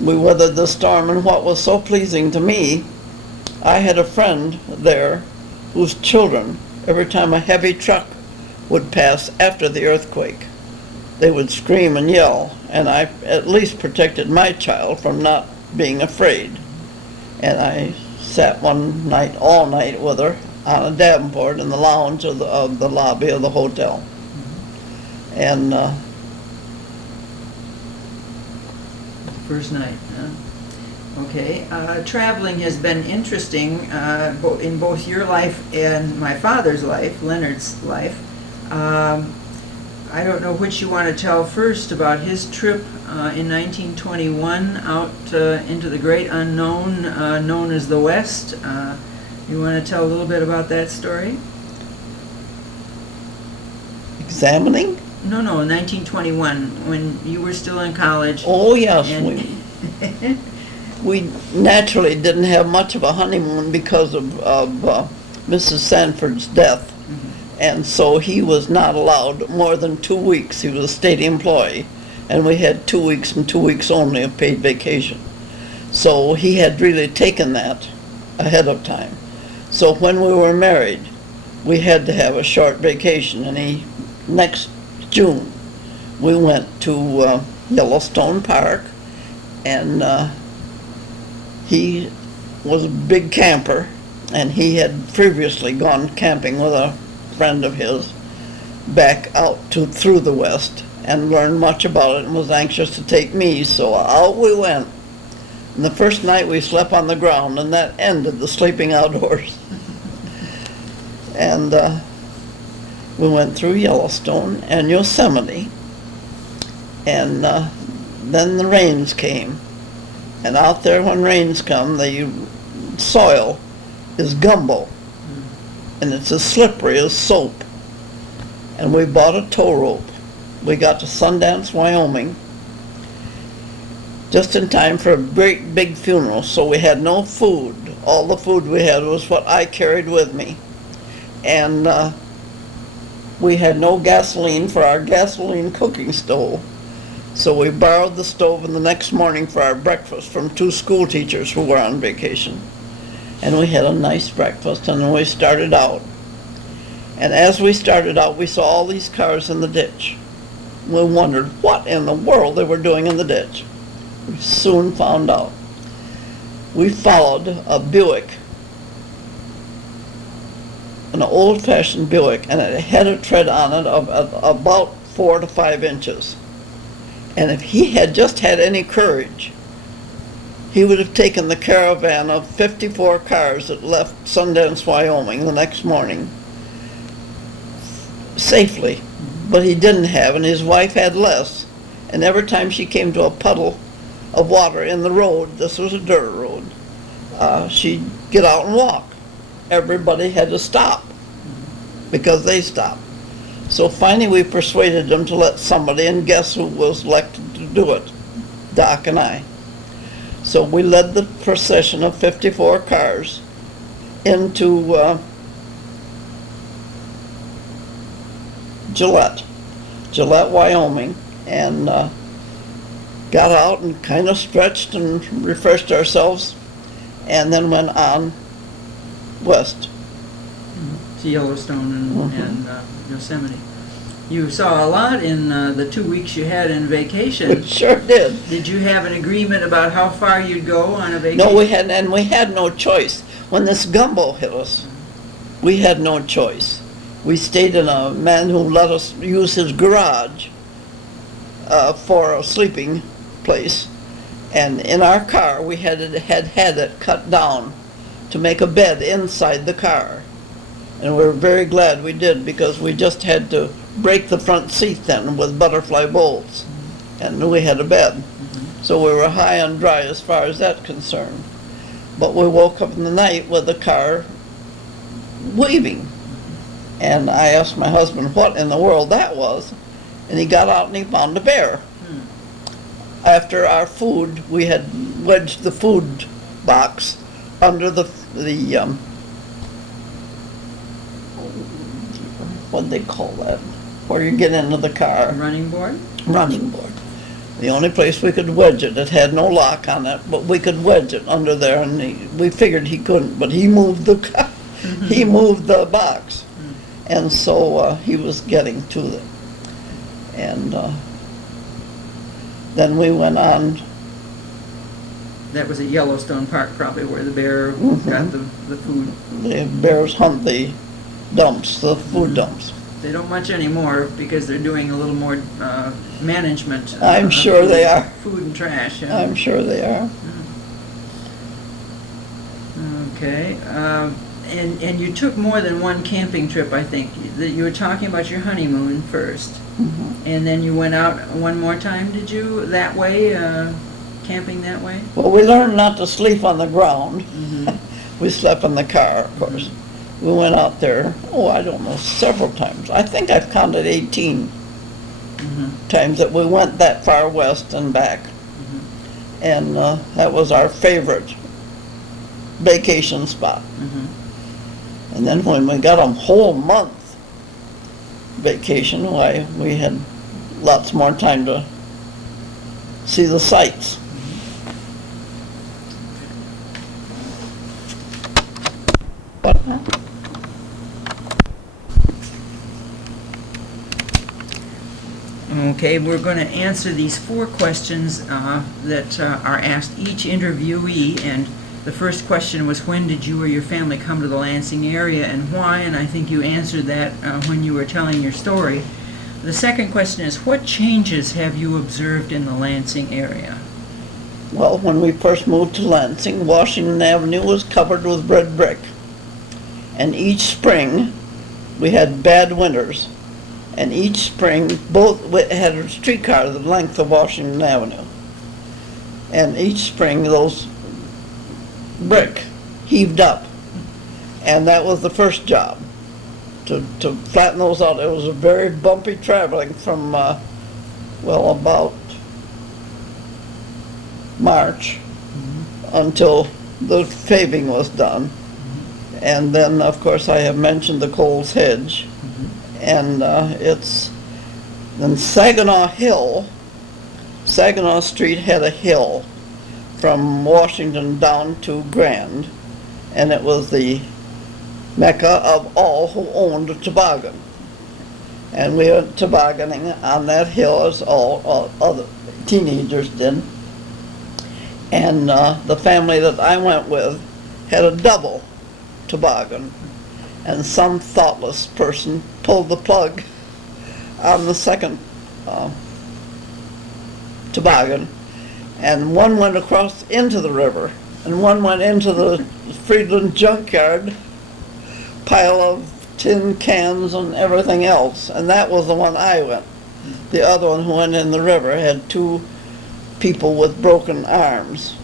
we weathered the storm, and what was so pleasing to me, I had a friend there whose children, every time a heavy truck would pass after the earthquake, they would scream and yell, and I at least protected my child from not being afraid. And I sat one night, all night with her, on a davenport in the lounge of the lobby of the hotel. And First night, huh? Okay. Traveling has been interesting in both your life and my father's life, Leonard's life. I don't know which you want to tell first about his trip in 1921 out into the great unknown known as the West. You want to tell a little bit about that story? examining? No, 1921, when you were still in college. Oh, yes. And We naturally didn't have much of a honeymoon because of Mrs. Sanford's death. And so he was not allowed more than 2 weeks. He was a state employee, and we had 2 weeks and 2 weeks only of paid vacation. So he had really taken that ahead of time. So when we were married, we had to have a short vacation, and next June, we went to Yellowstone Park, and he was a big camper, and he had previously gone camping with a friend of his back out through the West and learned much about it and was anxious to take me, so out we went. And the first night we slept on the ground, and that ended the sleeping outdoors. And we went through Yellowstone and Yosemite, and then the rains came. And out there when rains come, the soil is gumbo, and it's as slippery as soap. And we bought a tow rope. We got to Sundance, Wyoming, just in time for a great big funeral, so we had no food. All the food we had was what I carried with me. And we had no gasoline for our gasoline cooking stove. So we borrowed the stove in the next morning for our breakfast from 2 school teachers who were on vacation. And we had a nice breakfast, and then we started out. And as we started out, we saw all these cars in the ditch. We wondered what in the world they were doing in the ditch. We soon found out. We followed a Buick, an old-fashioned Buick, and it had a tread on it of about 4 to 5 inches. And if he had just had any courage, he would have taken the caravan of 54 cars that left Sundance, Wyoming the next morning safely. But he didn't have, and his wife had less. And every time she came to a puddle of water in the road, this was a dirt road, she'd get out and walk. Everybody had to stop because they stopped. So finally we persuaded them to let somebody, and guess who was elected to do it? Doc and I. So we led the procession of 54 cars into Gillette, Wyoming, and got out and kind of stretched and refreshed ourselves, and then went on west. To Yellowstone and Yosemite. You saw a lot in the 2 weeks you had in vacation. We sure did. Did you have an agreement about how far you'd go on a vacation? No, we hadn't, and we had no choice. When this gumbo hit us, we had no choice. We stayed in a man who let us use his garage for a sleeping place, and in our car we had it cut down to make a bed inside the car, and we were very glad we did, because we just had to break the front seat then with butterfly bolts, and we had a bed. So we were high and dry as far as that concerned. But we woke up in the night with the car weaving, and I asked my husband what in the world that was, and he got out and he found a bear. After our food, we had wedged the food box under the what they call that, where you get into the car. Running board? Running board. The only place we could wedge it. It had no lock on it, but we could wedge it under there, and we figured he couldn't, but he moved the car. He moved the box, and so he was getting to them. And then we went on. That was at Yellowstone Park, probably, where the bear got the food. The bears hunt the dumps, the food dumps. They don't much anymore because they're doing a little more management. I'm sure food, they are. Food and trash. Yeah. I'm sure they are. Okay. And you took more than one camping trip, I think. You were talking about your honeymoon first. And then you went out one more time, did you, that way, camping that way? Well, we learned not to sleep on the ground. We slept in the car, of course. We went out there, I don't know, several times. I think I've counted 18 times that we went that far west and back. And that was our favorite vacation spot. And then when we got a whole month vacation, why, we had lots more time to see the sights. What now? Okay, we're going to answer these 4 questions that are asked each interviewee, and the first question was, when did you or your family come to the Lansing area and why? And I think you answered that when you were telling your story. The second question is, what changes have you observed in the Lansing area? Well, when we first moved to Lansing, Washington Avenue was covered with red brick. And each spring, we had bad winters. And each spring, both had a streetcar the length of Washington Avenue. And each spring, those brick heaved up, and that was the first job, to flatten those out. It was a very bumpy traveling from about March until the paving was done. And then of course I have mentioned the Coles Hedge, and it's then Saginaw Street had a hill from Washington down to Grand, and it was the mecca of all who owned a toboggan. And we went tobogganing on that hill as all other teenagers did. And the family that I went with had a double toboggan, and some thoughtless person pulled the plug on the second toboggan, And one went across into the river, and one went into the Friedland junkyard, pile of tin cans and everything else, and that was the one I went. The other one who went in the river had two people with broken arms.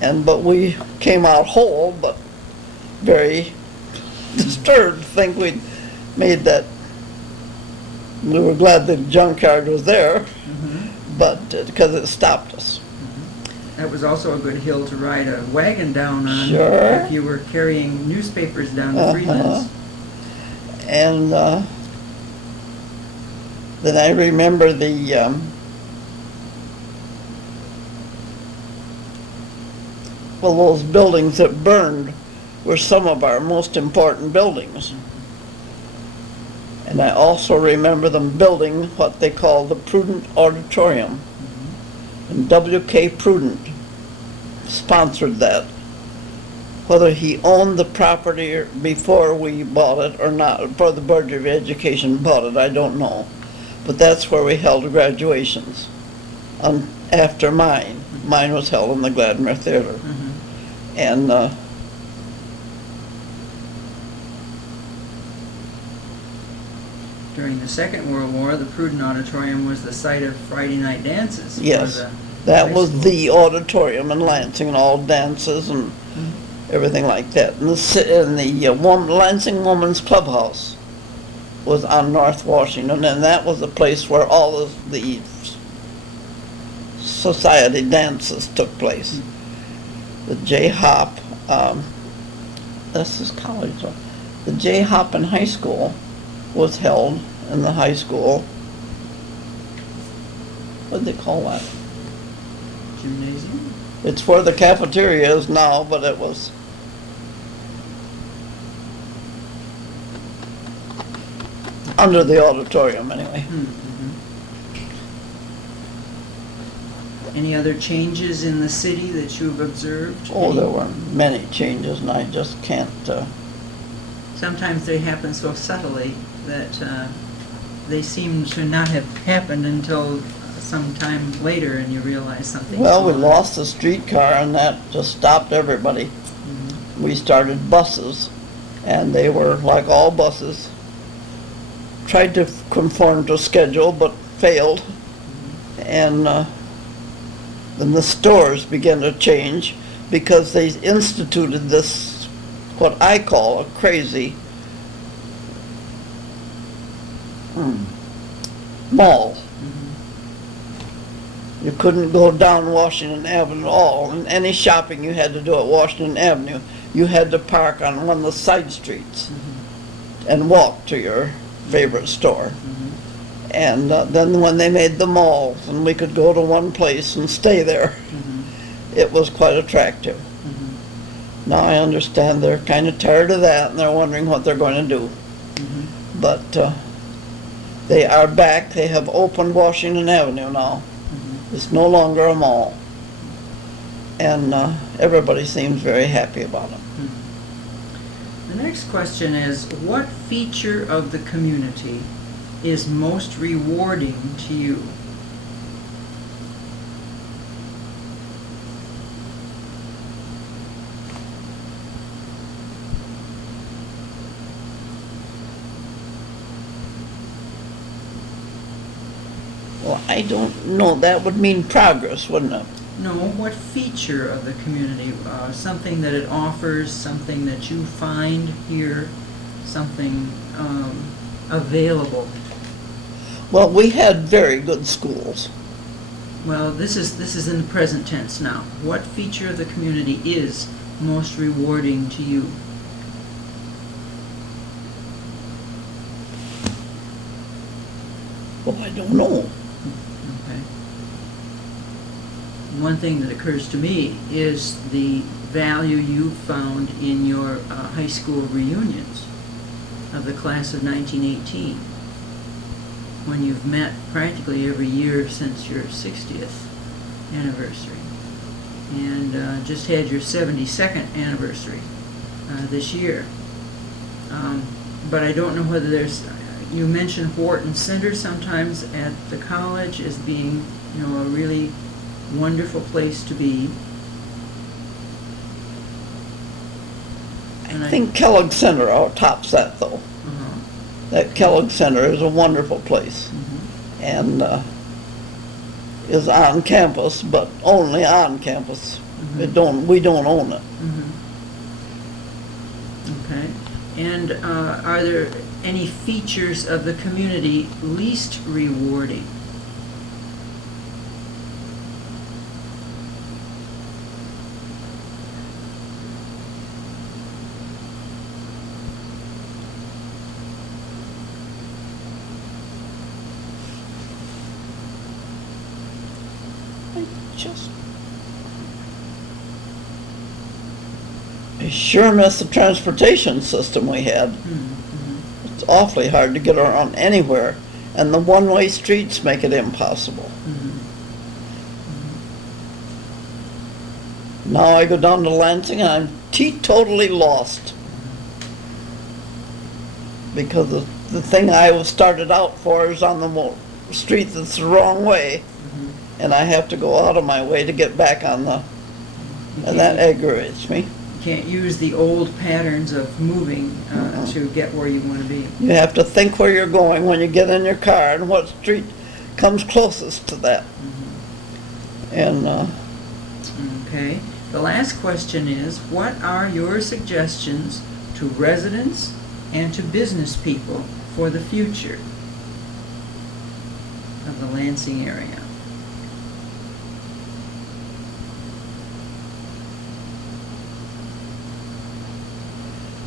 But we came out whole, but very disturbed to think we'd made that. We were glad the junkyard was there, but because it stopped us. That was also a good hill to ride a wagon down on. Sure. If you were carrying newspapers down to Freeland's. And then I remember those buildings that burned were some of our most important buildings. And I also remember them building what they call the Prudent Auditorium. And W.K. Prudent sponsored that. Whether he owned the property before we bought it or not, before the Board of Education bought it, I don't know. But that's where we held graduations. After mine. Mine was held in the Gladmere Theater. And during the Second World War, the Prudent Auditorium was the site of Friday night dances. yes, for that high was school. the auditorium in Lansing, and all dances and everything like that. And the Lansing Women's Clubhouse was on North Washington, and that was the place where all of the society dances took place. The J-Hop, this is college, the J-Hop in high school was held in the high school. What do they call that? Gymnasium? It's where the cafeteria is now, but it was under the auditorium anyway. Any other changes in the city that you've observed? Oh, there were many changes, and I just can't, Sometimes they happen so subtly that they seem to not have happened until some time later and you realize something. well, we lost the streetcar, and that just stopped everybody. We started buses, and they were, like all buses, tried to conform to schedule, but failed. And then the stores began to change because they instituted this, what I call a crazy mall. You couldn't go down Washington Avenue at all, and any shopping you had to do at Washington Avenue, you had to park on one of the side streets and walk to your favorite store. And then when they made the malls and we could go to one place and stay there, it was quite attractive. Now I understand they're kind of tired of that and they're wondering what they're going to do. But they are back. They have opened Washington Avenue now. It's no longer a mall. And everybody seems very happy about it. The next question is, what feature of the community is most rewarding to you? Well, I don't know. That would mean progress, wouldn't it? No, what feature of the community? Something that it offers, something that you find here, something available. Well, we had very good schools. Well, this is in the present tense now. What feature of the community is most rewarding to you? Well, I don't know. Okay. One thing that occurs to me is the value you found in your high school reunions of the class of 1918, when you've met practically every year since your 60th anniversary, and just had your 72nd anniversary this year. But I don't know whether there's, you mentioned Wharton Center sometimes at the college as being, a really wonderful place to be. I think Kellogg Center tops that, though. Uh-huh. That Kellogg Center is a wonderful place, and is on campus, but only on campus. We don't own it. Okay. And are there any features of the community least rewarding? I sure miss the transportation system we had. It's awfully hard to get around anywhere, and the one-way streets make it impossible. Now I go down to Lansing and I'm teetotally lost, because the thing I started out for is on the street that's the wrong way, and I have to go out of my way to get back on the, and that aggravates me. Can't use the old patterns of moving to get where you want to be. You have to think where you're going when you get in your car and what street comes closest to that. And Okay. The last question is, what are your suggestions to residents and to business people for the future of the Lansing area?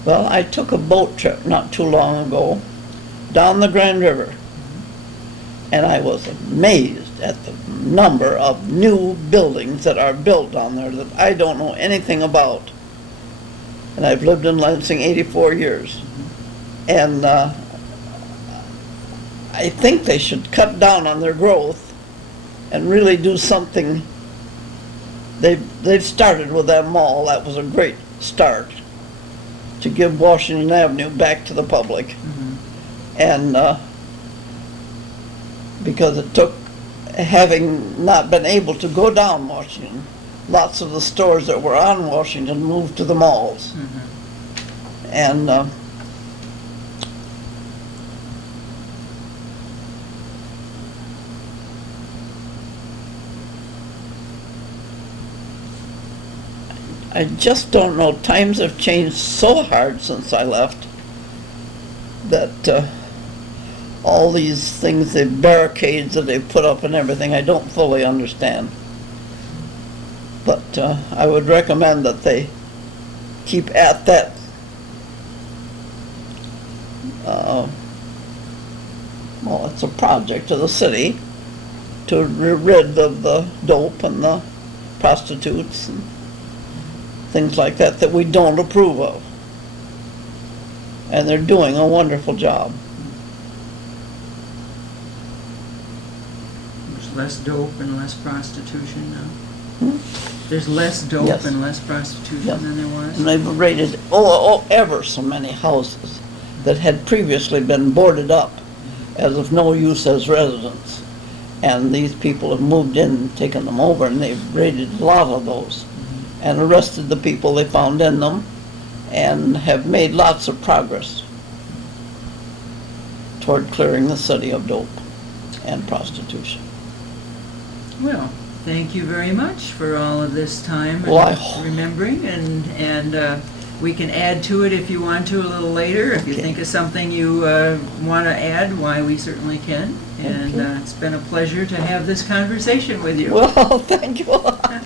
well, I took a boat trip not too long ago down the Grand River, and I was amazed at the number of new buildings that are built down there that I don't know anything about. And I've lived in Lansing 84 years. And I think they should cut down on their growth and really do something. They've started with that mall. That was a great start to give Washington Avenue back to the public. And because it took, having not been able to go down Washington, lots of the stores that were on Washington moved to the malls. And I just don't know. Times have changed so hard since I left that all these things, the barricades that they put up and everything, I don't fully understand. But I would recommend that they keep at that well, it's a project of the city to rid of the dope and the prostitutes and things like that that we don't approve of. And they're doing a wonderful job. There's less dope and less prostitution now. There's less dope Yes. and less prostitution Yep. than there was. And they've raided ever so many houses that had previously been boarded up as of no use as residents. And these people have moved in and taken them over, and they've raided a lot of those and arrested the people they found in them and have made lots of progress toward clearing the city of dope and prostitution. Well, thank you very much for all of this time Well, and remembering, and we can add to it if you want to a little later. If you Okay. think of something you want to add, why, we certainly can. And Okay. it's been a pleasure to have this conversation with you. Well, thank you a lot.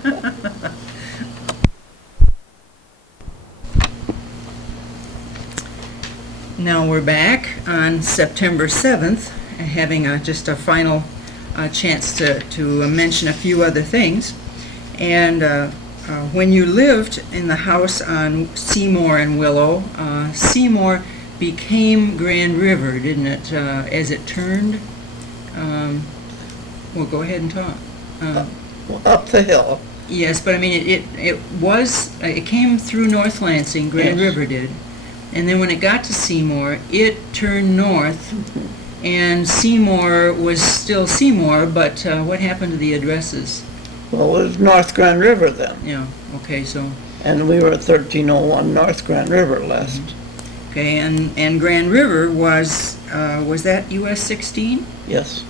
Now we're back on September 7th, having just a final chance to mention a few other things. And when you lived in the house on Seymour and Willow, Seymour became Grand River, didn't it, as it turned? Well, go ahead and talk. Up the hill. Yes, but I mean, it came through North Lansing, Grand Yes. River did. And then when it got to Seymour, it turned north, and Seymour was still Seymour, but what happened to the addresses? Well, it was North Grand River then, Yeah, okay, so, and we were at 1301 North Grand River last. okay, and Grand River was that US 16? Yes,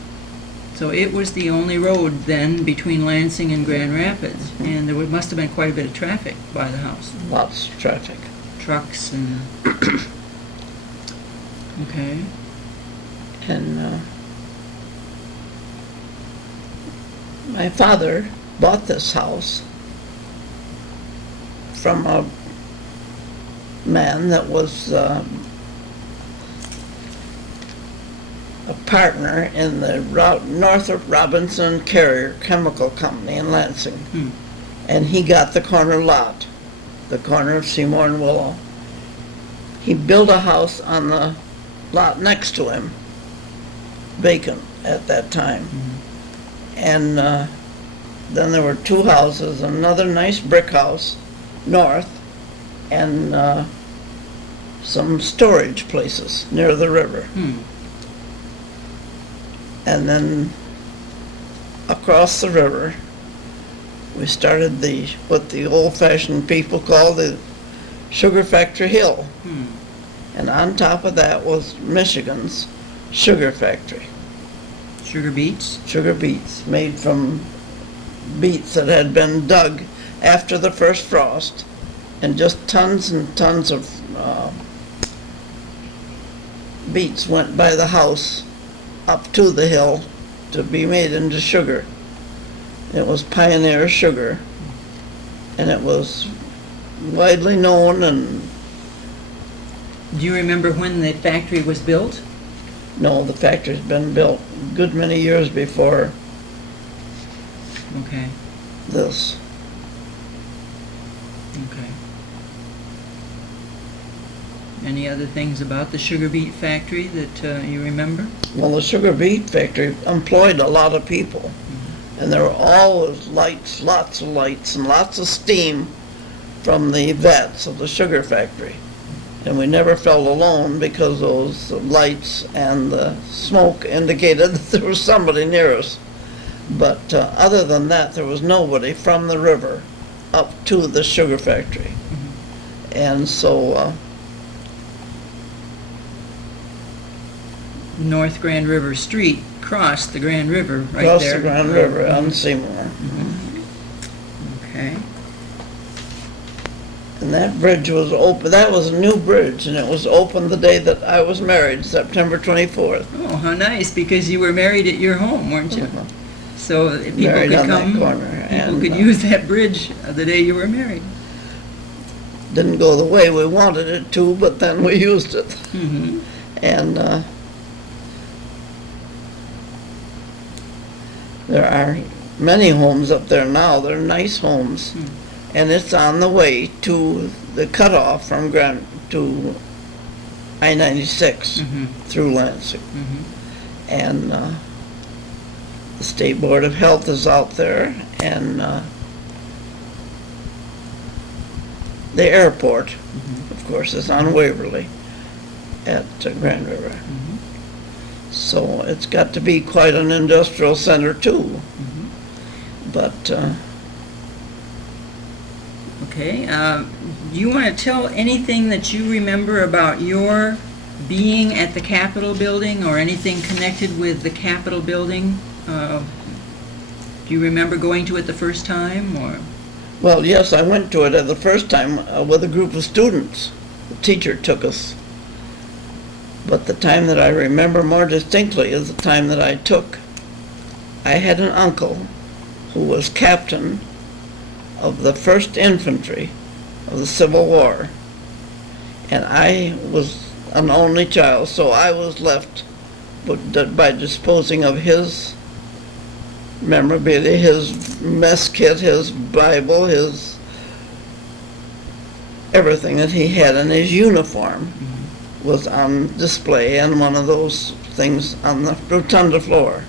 So it was the only road then between Lansing and Grand Rapids, and there must have been quite a bit of traffic by the house, lots of traffic. trucks and, okay, And my father bought this house from a man that was a partner in the Northrop Robinson Carrier Chemical Company in Lansing. Hmm. And he got the corner lot, the corner of Seymour and Willow. He built a house on the lot next to him, vacant at that time. And then there were two houses, another nice brick house north, and some storage places near the river. hmm, And then across the river, we started what the old-fashioned people call the Sugar Factory Hill. hmm, And on top of that was Michigan's sugar factory. sugar beets, Sugar beets made from beets that had been dug after the first frost, and just tons and tons of beets went by the house up to the hill to be made into sugar. It was Pioneer sugar, and it was widely known. And do you remember when the factory was built? no, the factory's been built a good many years before Okay, this. okay. Any other things about the sugar beet factory that you remember? Well, the sugar beet factory employed a lot of people, and there were always lights, lots of lights, and lots of steam from the vats of the sugar factory. And we never felt alone because those lights and the smoke indicated that there was somebody near us. But other than that, there was nobody from the river up to the sugar factory. And so North Grand River Street crossed the Grand River right across there. the Grand River on Seymour. Okay, And that bridge was open, that was a new bridge, and it was open the day that I was married, September 24th. oh, how nice, because you were married at your home, weren't you? So people Married could on that come, corner, people and, could use that bridge the day you were married. Didn't go the way we wanted it to, but then we used it. Mm-hmm. And there are many homes up there now, they're nice homes. And it's on the way to the cutoff from to I-96 Mm-hmm. through Lansing. Mm-hmm. And the State Board of Health is out there, and the airport, of course, is on Waverly at Grand River. So it's got to be quite an industrial center too. But Okay, do you want to tell anything that you remember about your being at the Capitol building or anything connected with the Capitol building? Do you remember going to it the first time, or? well, yes, I went to it the first time with a group of students. The teacher took us. But the time that I remember more distinctly is the time that I took. I had an uncle who was captain of the 1st Infantry of the Civil War. And I was an only child, so I was left by disposing of his memorabilia, his mess kit, his Bible, his everything that he had, and his uniform was on display in one of those things on the rotunda floor.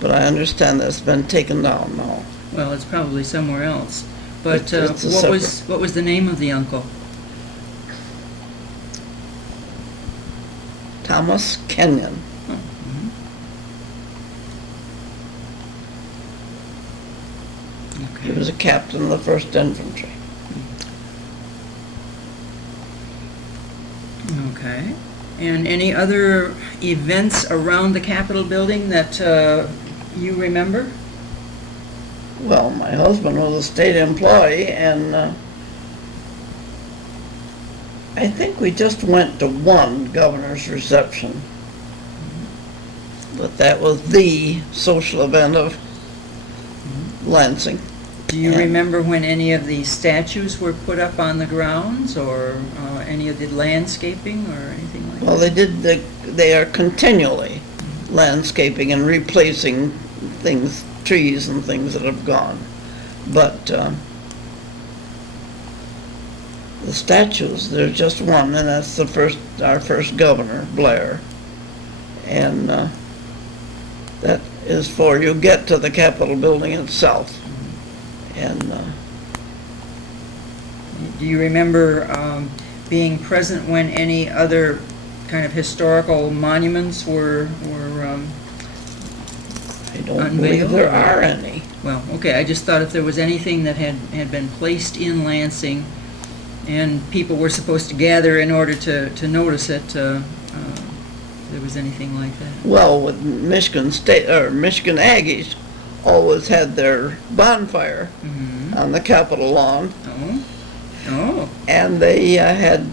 But I understand that it's been taken down now. Well, it's probably somewhere else. But It's a what was the name of the uncle? Thomas Kenyon. Oh, He was a captain of the 1st Infantry. Okay. And any other events around the Capitol building that you remember? Well, my husband was a state employee, and I think we just went to one governor's reception. But that was the social event of Lansing. Do you Yeah. remember when any of the statues were put up on the grounds, or any of the landscaping, or anything like Well, that? they are continually landscaping and replacing things, trees and things that have gone. But the statues, there's just one, and that's our first governor, Blair. And that is for you get to the Capitol building itself. And Do you remember being present when any other kind of historical monuments were I don't Unveiled? believe there are any. well, okay, I just thought if there was anything that had been placed in Lansing and people were supposed to gather in order to notice it, there was anything like that. Well, with Michigan State, or Michigan Aggies always had their bonfire Mm-hmm. on the Capitol lawn, Oh, oh, and they had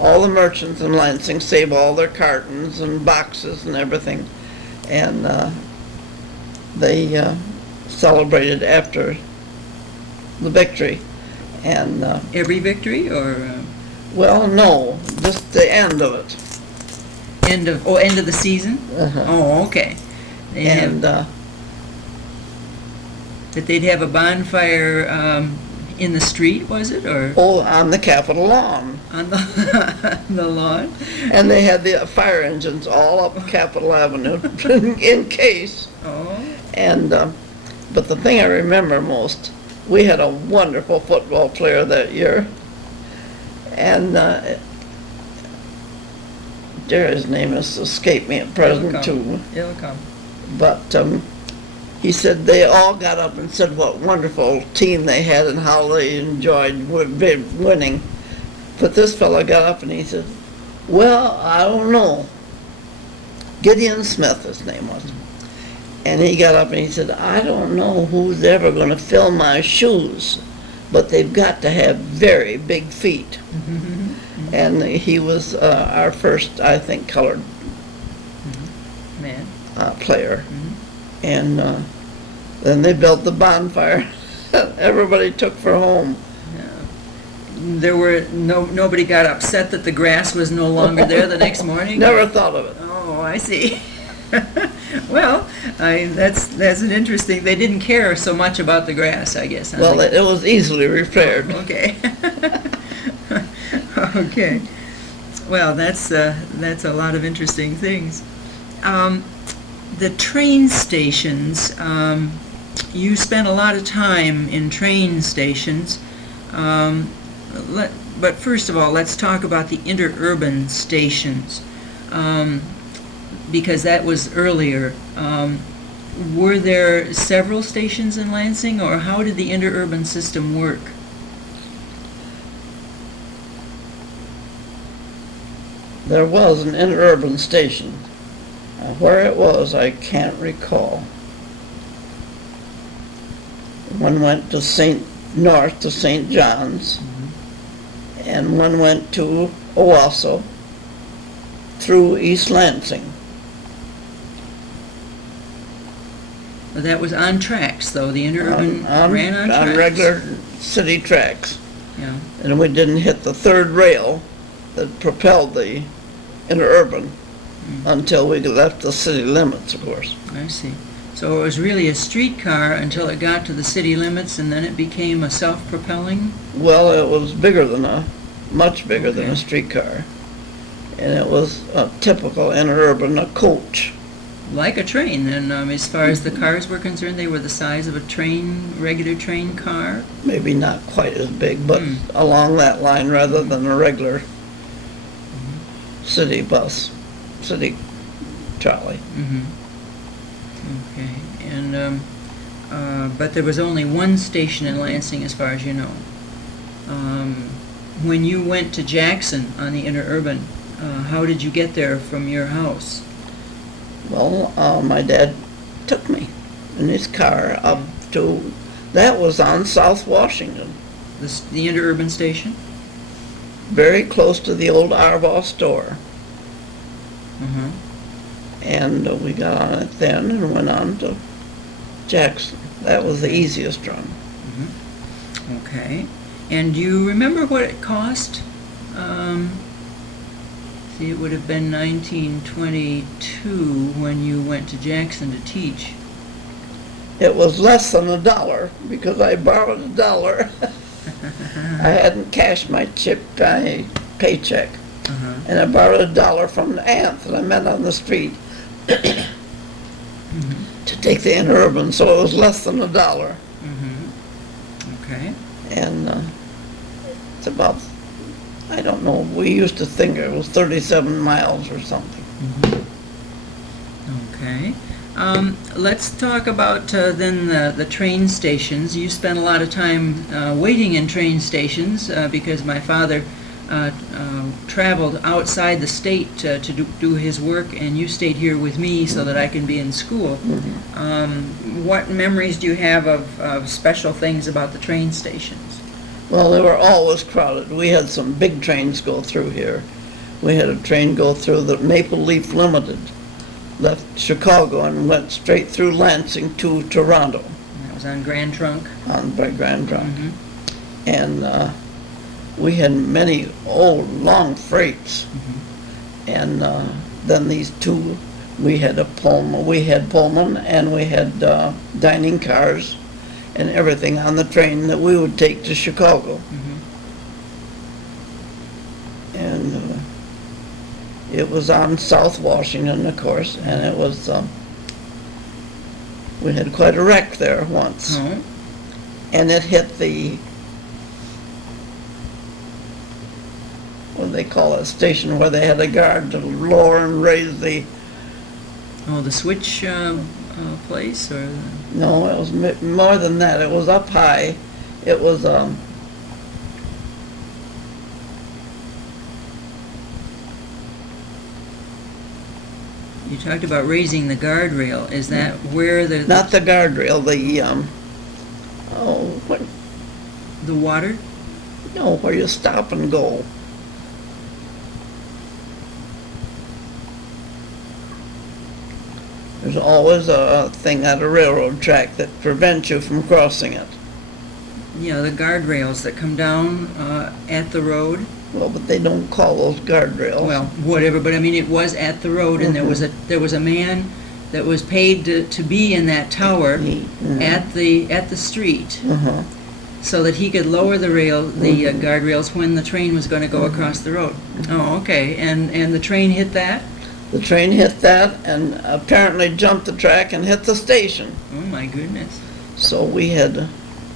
all the merchants in Lansing save all their cartons and boxes and everything, and they celebrated after the victory. And every victory, or well, no, just the end of it. end of the season? Uh-huh. Oh, okay. And That they'd have a bonfire in the street, was it, or on the Capitol lawn. on the on the lawn? And they had the fire engines all up Capitol Avenue in case. Oh, And but the thing I remember most, we had a wonderful football player that year, and his name has escaped me at present too. it'll come. But he said they all got up and said what wonderful team they had and how they enjoyed winning. But this fellow got up and he said, well, I don't know. Gideon Smith, his name was. And he got up and he said, I don't know who's ever going to fill my shoes, but they've got to have very big feet. And he was our first, I think, colored Man. player. And then they built the bonfire. Everybody took for home. There were nobody got upset that the grass was no longer there the next morning? Never thought of it. Oh, I see. Well, that's an interesting. They didn't care so much about the grass, I guess. Huh? Well, it was easily repaired. Okay. Okay. Well, that's a lot of interesting things. The train stations. You spent a lot of time in train stations. But first of all, let's talk about the interurban stations, because that was earlier. Were there several stations in Lansing, or how did the interurban system work? There was an interurban station. Where it was, I can't recall. One went to north to St. John's, and one went to Owasso through East Lansing. Well, that was on tracks, though. The interurban ran on tracks. On regular city tracks. Yeah. And we didn't hit the third rail that propelled the interurban until we left the city limits, of course. I see. So it was really a streetcar until it got to the city limits, and then it became a self-propelling? Well, it was much bigger than Okay. a streetcar. And it was a typical interurban, a coach. Like a train, then, as far as the cars were concerned, they were the size of a regular train car? Maybe not quite as big, but along that line rather than a regular city bus, city trolley. Mm-hmm. Okay. And but there was only one station in Lansing as far as you know. When you went to Jackson on the interurban, how did you get there from your house? Well, my dad took me in his car up to, that was on South Washington, The interurban station? very close to the old Arbaugh store. Uh-huh. And we got on it then and went on to Jackson. That was the easiest run. Okay. And do you remember what it cost? See, it would have been 1922 when you went to Jackson to teach. It was less than $1 because I borrowed $1. I hadn't cashed my paycheck. Uh-huh. And I borrowed $1 from the aunt that I met on the street to take the interurban, so it was less than $1. Okay. And it's about, I don't know, we used to think it was 37 miles or something. Okay. Let's talk about then the train stations. You spent a lot of time waiting in train stations because my father traveled outside the state to do his work, and you stayed here with me so that I can be in school. What memories do you have of special things about the train stations? Well, they were always crowded. We had some big trains go through here. We had a train go through the Maple Leaf Limited, left Chicago and went straight through Lansing to Toronto. That was on Grand Trunk. By Grand Trunk. And we had many old, long freights. And then these two, we had Pullman and we had dining cars and everything on the train that we would take to Chicago. And it was on South Washington, of course, and it was, we had quite a wreck there once. Oh. And it hit the, what do they call it, station where they had a guard to lower and raise the, Oh, the switch place, or? no, it was more than that. It was up high. It was, You talked about raising the guardrail. Is that where the not the guardrail, the, what, the water? no, where you stop and go. There's always a thing at a railroad track that prevents you from crossing it. Yeah, the guardrails that come down at the road. Well, but they don't call those guardrails. Well, whatever, but I mean, it was at the road, and there was a man that was paid to be in that tower at the street, so that he could lower the guardrails when the train was going to go across the road. Oh, okay, and the train hit that? The train hit that and apparently jumped the track and hit the station. Oh my goodness. So we had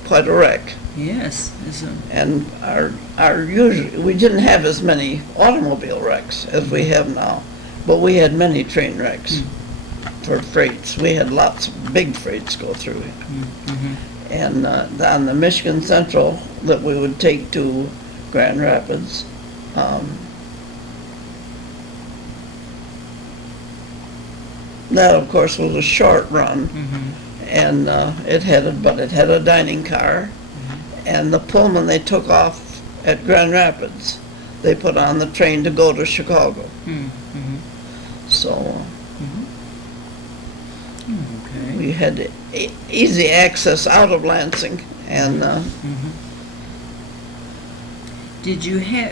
quite a wreck. Yes. And we didn't have as many automobile wrecks as we have now, but we had many train wrecks for freights. We had lots of big freights go through it. And on the Michigan Central that we would take to Grand Rapids, that of course was a short run, and it had a dining car. And the Pullman they took off at Grand Rapids, they put on the train to go to Chicago. So Okay. we had easy access out of Lansing, and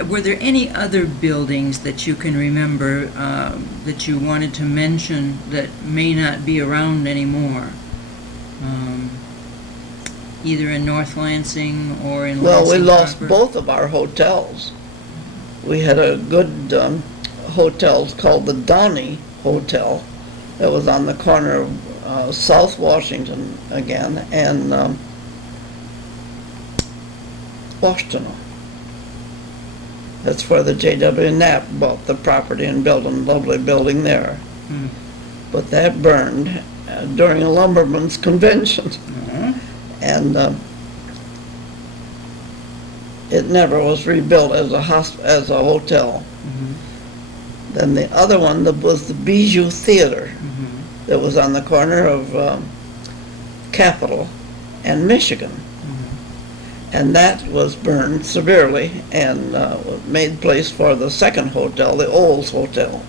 were there any other buildings that you can remember that you wanted to mention that may not be around anymore? Either in North Lansing or in well, we Lansing lost proper? both of our hotels. We had a good hotel called the Downey Hotel that was on the corner of South Washington again and Washington. That's where the J.W. Knapp bought the property and built a lovely building there. But that burned during a lumberman's convention. Oh, And it never was rebuilt as as a hotel. Then the other one was the Bijou Theater that was on the corner of Capitol and Michigan. And that was burned severely and made place for the second hotel, the Olds Hotel.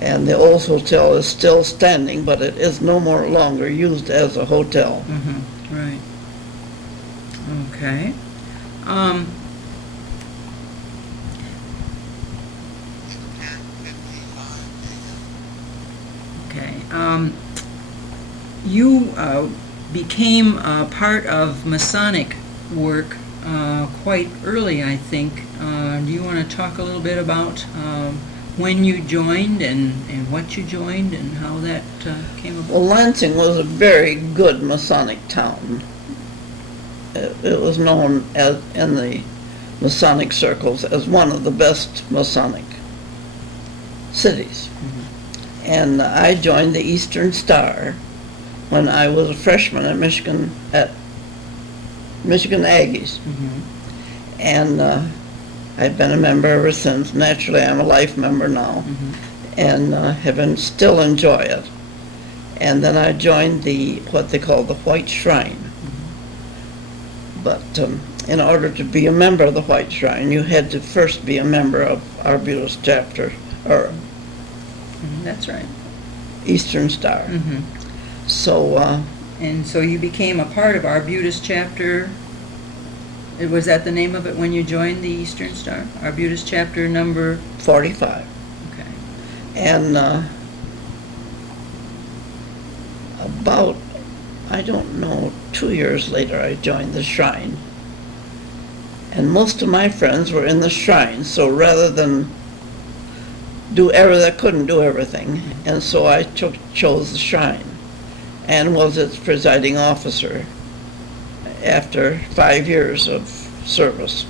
And the Olds Hotel is still standing, but it is no more longer used as a hotel. Right. Okay. Okay. You became part of Masonic work quite early, I think. Do you want to talk a little bit about when you joined and what you joined and how that came about? Well, Lansing was a very good Masonic town. It was known as, in the Masonic circles, as one of the best Masonic cities. And I joined the Eastern Star when I was a freshman at Michigan Aggies. And I've been a member ever since. Naturally, I'm a life member now, and still enjoy it. And then I joined what they call the White Shrine. But in order to be a member of the White Shrine, you had to first be a member of Arbutus chapter, or That's right. Eastern Star. So, And so you became a part of Arbutus chapter. Was that the name of it when you joined the Eastern Star? Arbutus chapter number 45. Okay. And about, I don't know, 2 years later, I joined the Shrine. And most of my friends were in the Shrine, so rather than I couldn't do everything, and so I chose the Shrine and was its presiding officer after 5 years of service.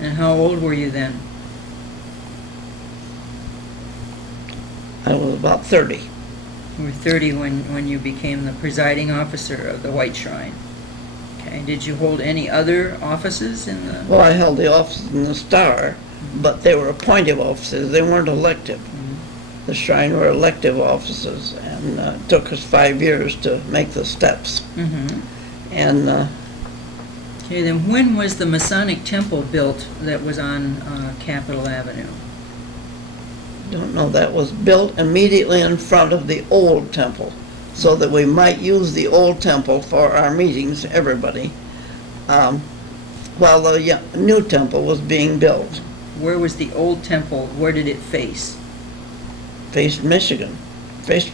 And how old were you then? I was about 30. You were 30 when you became the presiding officer of the White Shrine. Okay. Did you hold any other offices in the... Well, I held the office in the Star, but they were appointive offices. They weren't elective. The Shrine were elective offices, and it took us 5 years to make the steps. And Okay, then when was the Masonic Temple built that was on Capitol Avenue? don't know, that was built immediately in front of the old temple, so that we might use the old temple for our meetings, everybody, while the new temple was being built. Where was the old temple? Where did it face? Faced Michigan, faced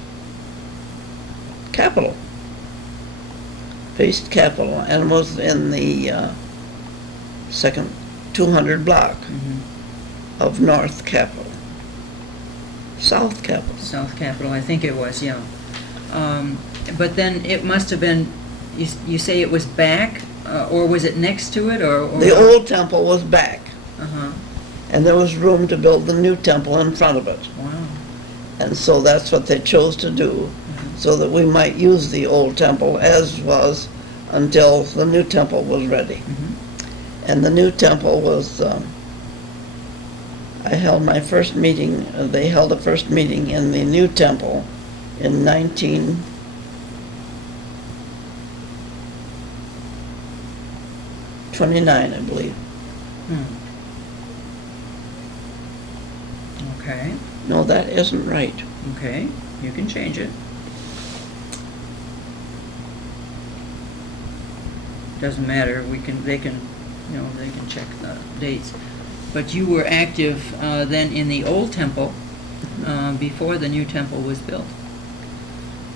Capitol. Faced Capitol, and was in the second 200 block of North Capitol. South Capitol. South Capitol, I think it was, yeah. But then it must have been, you say it was back, or was it next to it, or the old temple was back, Uh-huh. and there was room to build the new temple in front of it. Wow. And so that's what they chose to do, so that we might use the old temple as was until the new temple was ready. And the new temple was, I held my first meeting, they held a first meeting in the new temple in 1929, I believe. Okay, No, that isn't right. okay, you can change it. Doesn't matter, they can check the dates. But you were active then in the old temple before the new temple was built.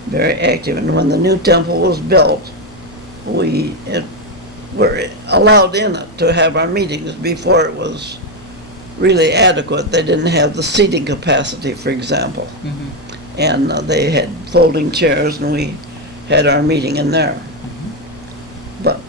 Very active, and when the new temple was built, we were allowed in it to have our meetings before it was really adequate. They didn't have the seating capacity, for example. And they had folding chairs, and we had our meeting in there. But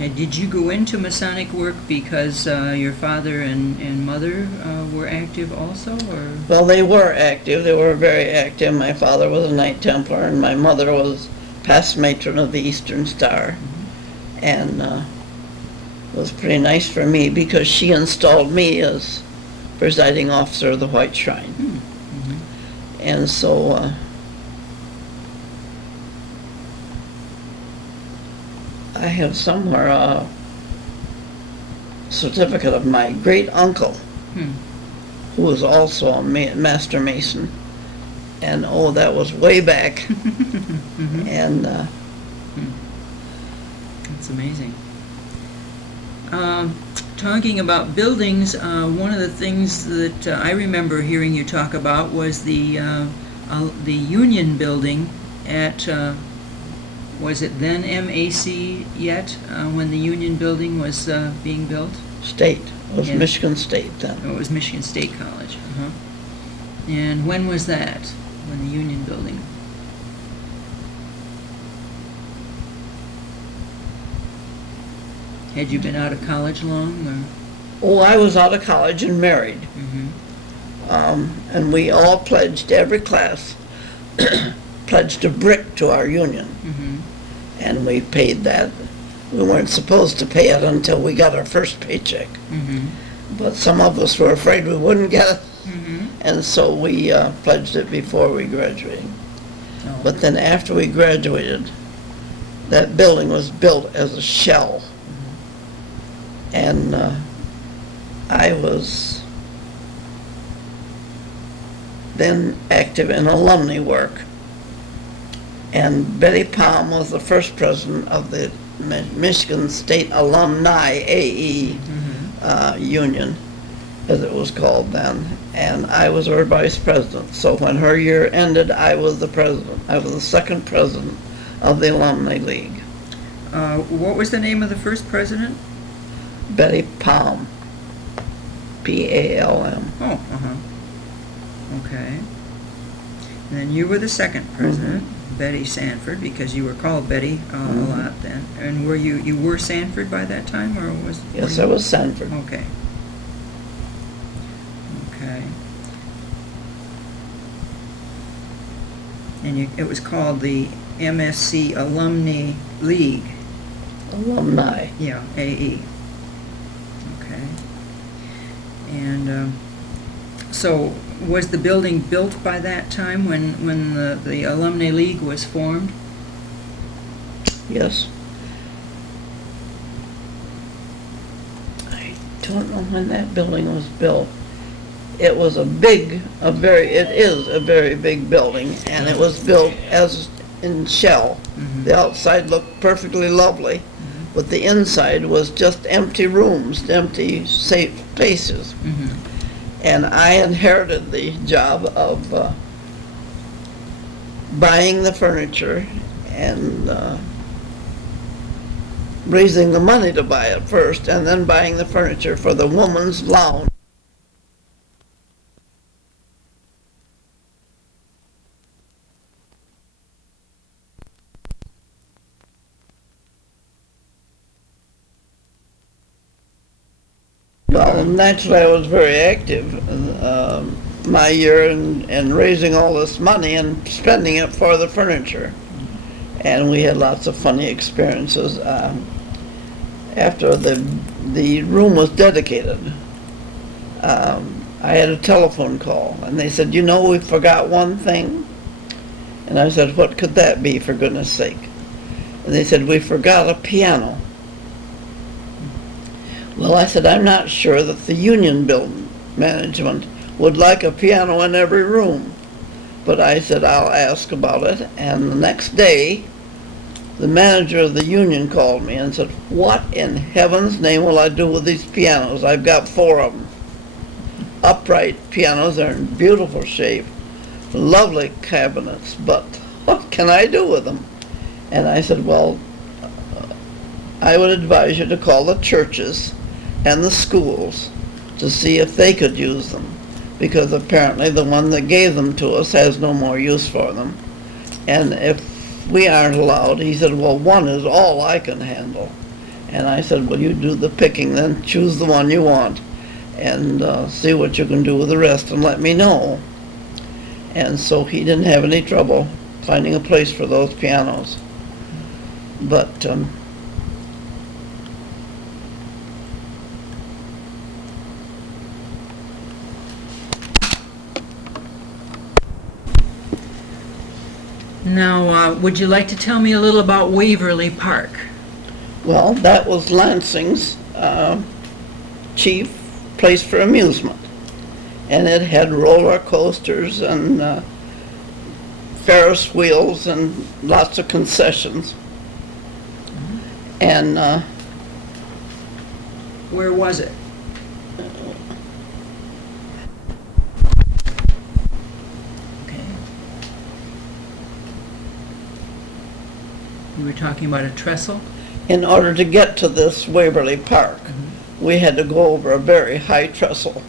And did you go into Masonic work because your father and mother were active also, or? well, they were active. They were very active. My father was a Knight Templar, and my mother was past matron of the Eastern Star, and it was pretty nice for me because she installed me as presiding officer of the White Shrine. And so I have somewhere a certificate of my great uncle, who was also a master mason, and oh, that was way back. And That's amazing. Talking about buildings, one of the things that I remember hearing you talk about was the Union Building at, was it then MAC yet, when the Union Building was being built? State. It was Yeah. Michigan State then. Oh, it was Michigan State College. And when was that? When the Union Building? Had you been out of college long, or? Oh, I was out of college and married. And we all pledged, every class, pledged a brick to our union. And we paid that. We weren't supposed to pay it until we got our first paycheck. But some of us were afraid we wouldn't get it. And so we pledged it before we graduated. Oh. But then after we graduated, that building was built as a shell. And I was then active in alumni work. And Betty Palm was the first president of the Michigan State Alumni AE Union, as it was called then. And I was her vice president. So when her year ended, I was the president. I was the second president of the Alumni League. What was the name of the first president? Betty Palm. P-A-L-M. Oh, okay. And then you were the second president, Betty Sanford, because you were called Betty a lot then. And were you were Sanford by that time, or was? Yes, I was Sanford. Okay. Okay. And it was called the MSC Alumni League. Alumni. Yeah, AE. Okay. And so was the building built by that time when the Alumni League was formed? Yes. I don't know when that building was built. It was it is a very big building, and it was built as in shell. The outside looked perfectly lovely, but the inside was just empty rooms, empty safe spaces. And I inherited the job of buying the furniture and raising the money to buy it first, and then buying the furniture for the woman's lounge. Well, naturally I was very active my year in raising all this money and spending it for the furniture. And we had lots of funny experiences. After the room was dedicated, I had a telephone call, and they said, "You know, we forgot one thing." And I said, "What could that be, for goodness sake?" And they said, "We forgot a piano." Well, I said, "I'm not sure that the union building management would like a piano in every room." But I said, "I'll ask about it." And the next day, the manager of the union called me and said, "What in heaven's name will I do with these pianos? I've got 4 of them. Upright pianos, they're in beautiful shape, lovely cabinets, but what can I do with them?" And I said, "Well, I would advise you to call the churches and the schools to see if they could use them, because apparently the one that gave them to us has no more use for them. And if we aren't allowed," he said, "well, one is all I can handle." And I said, "Well, you do the picking then, choose the one you want, and see what you can do with the rest and let me know." And so he didn't have any trouble finding a place for those pianos. But, Now, would you like to tell me a little about Waverly Park? well, that was Lansing's chief place for amusement. And it had roller coasters and Ferris wheels and lots of concessions. And Where was it? Okay. You were talking about a trestle? in order to get to this Waverly Park, we had to go over a very high trestle.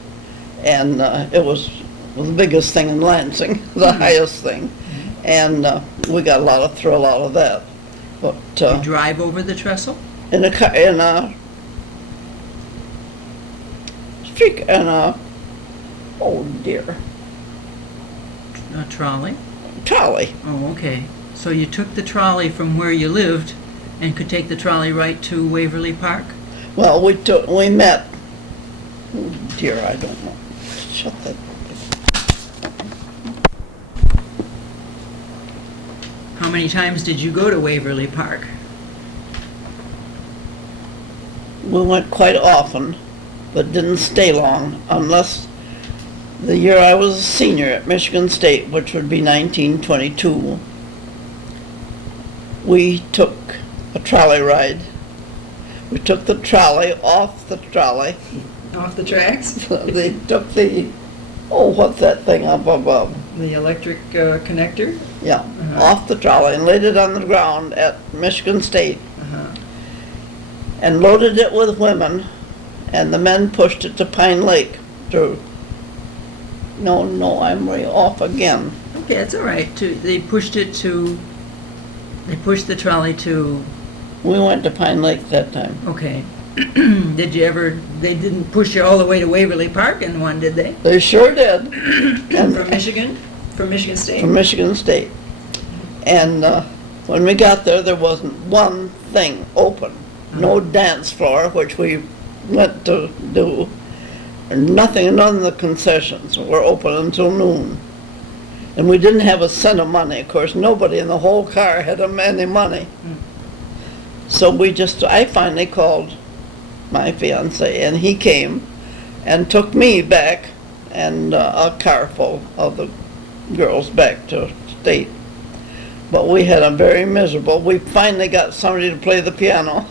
And it was the biggest thing in Lansing, the highest thing. And we got a lot of thrill out of that. But You drive over the trestle? in a street, oh dear, A trolley? trolley. Oh, okay. So you took the trolley from where you lived and could take the trolley right to Waverly Park? Well, we met, oh dear, I don't know. Shut that. How many times did you go to Waverly Park? We went quite often, but didn't stay long, unless the year I was a senior at Michigan State, which would be 1922. We took a trolley ride. We took the trolley off the trolley. Off the tracks? They took the, oh, what's that thing up above? The electric connector? Yeah, off the trolley and laid it on the ground at Michigan State Uh-huh. and loaded it with women, and the men pushed it to Pine Lake to, no, I'm way off again. Okay, that's all right. They pushed the trolley to, We went to Pine Lake that time. okay. They didn't push you all the way to Waverly Park in one, did they? They sure did. From Michigan? From Michigan State? From Michigan State. And when we got there, there wasn't one thing open. No dance floor, which we went to do. Nothing, none of the concessions were open until noon. And we didn't have a cent of money. Of course, nobody in the whole car had any money. So I finally called my fiance, and he came and took me back and a car full of the girls back to State. But we had a very miserable, we finally got somebody to play the piano,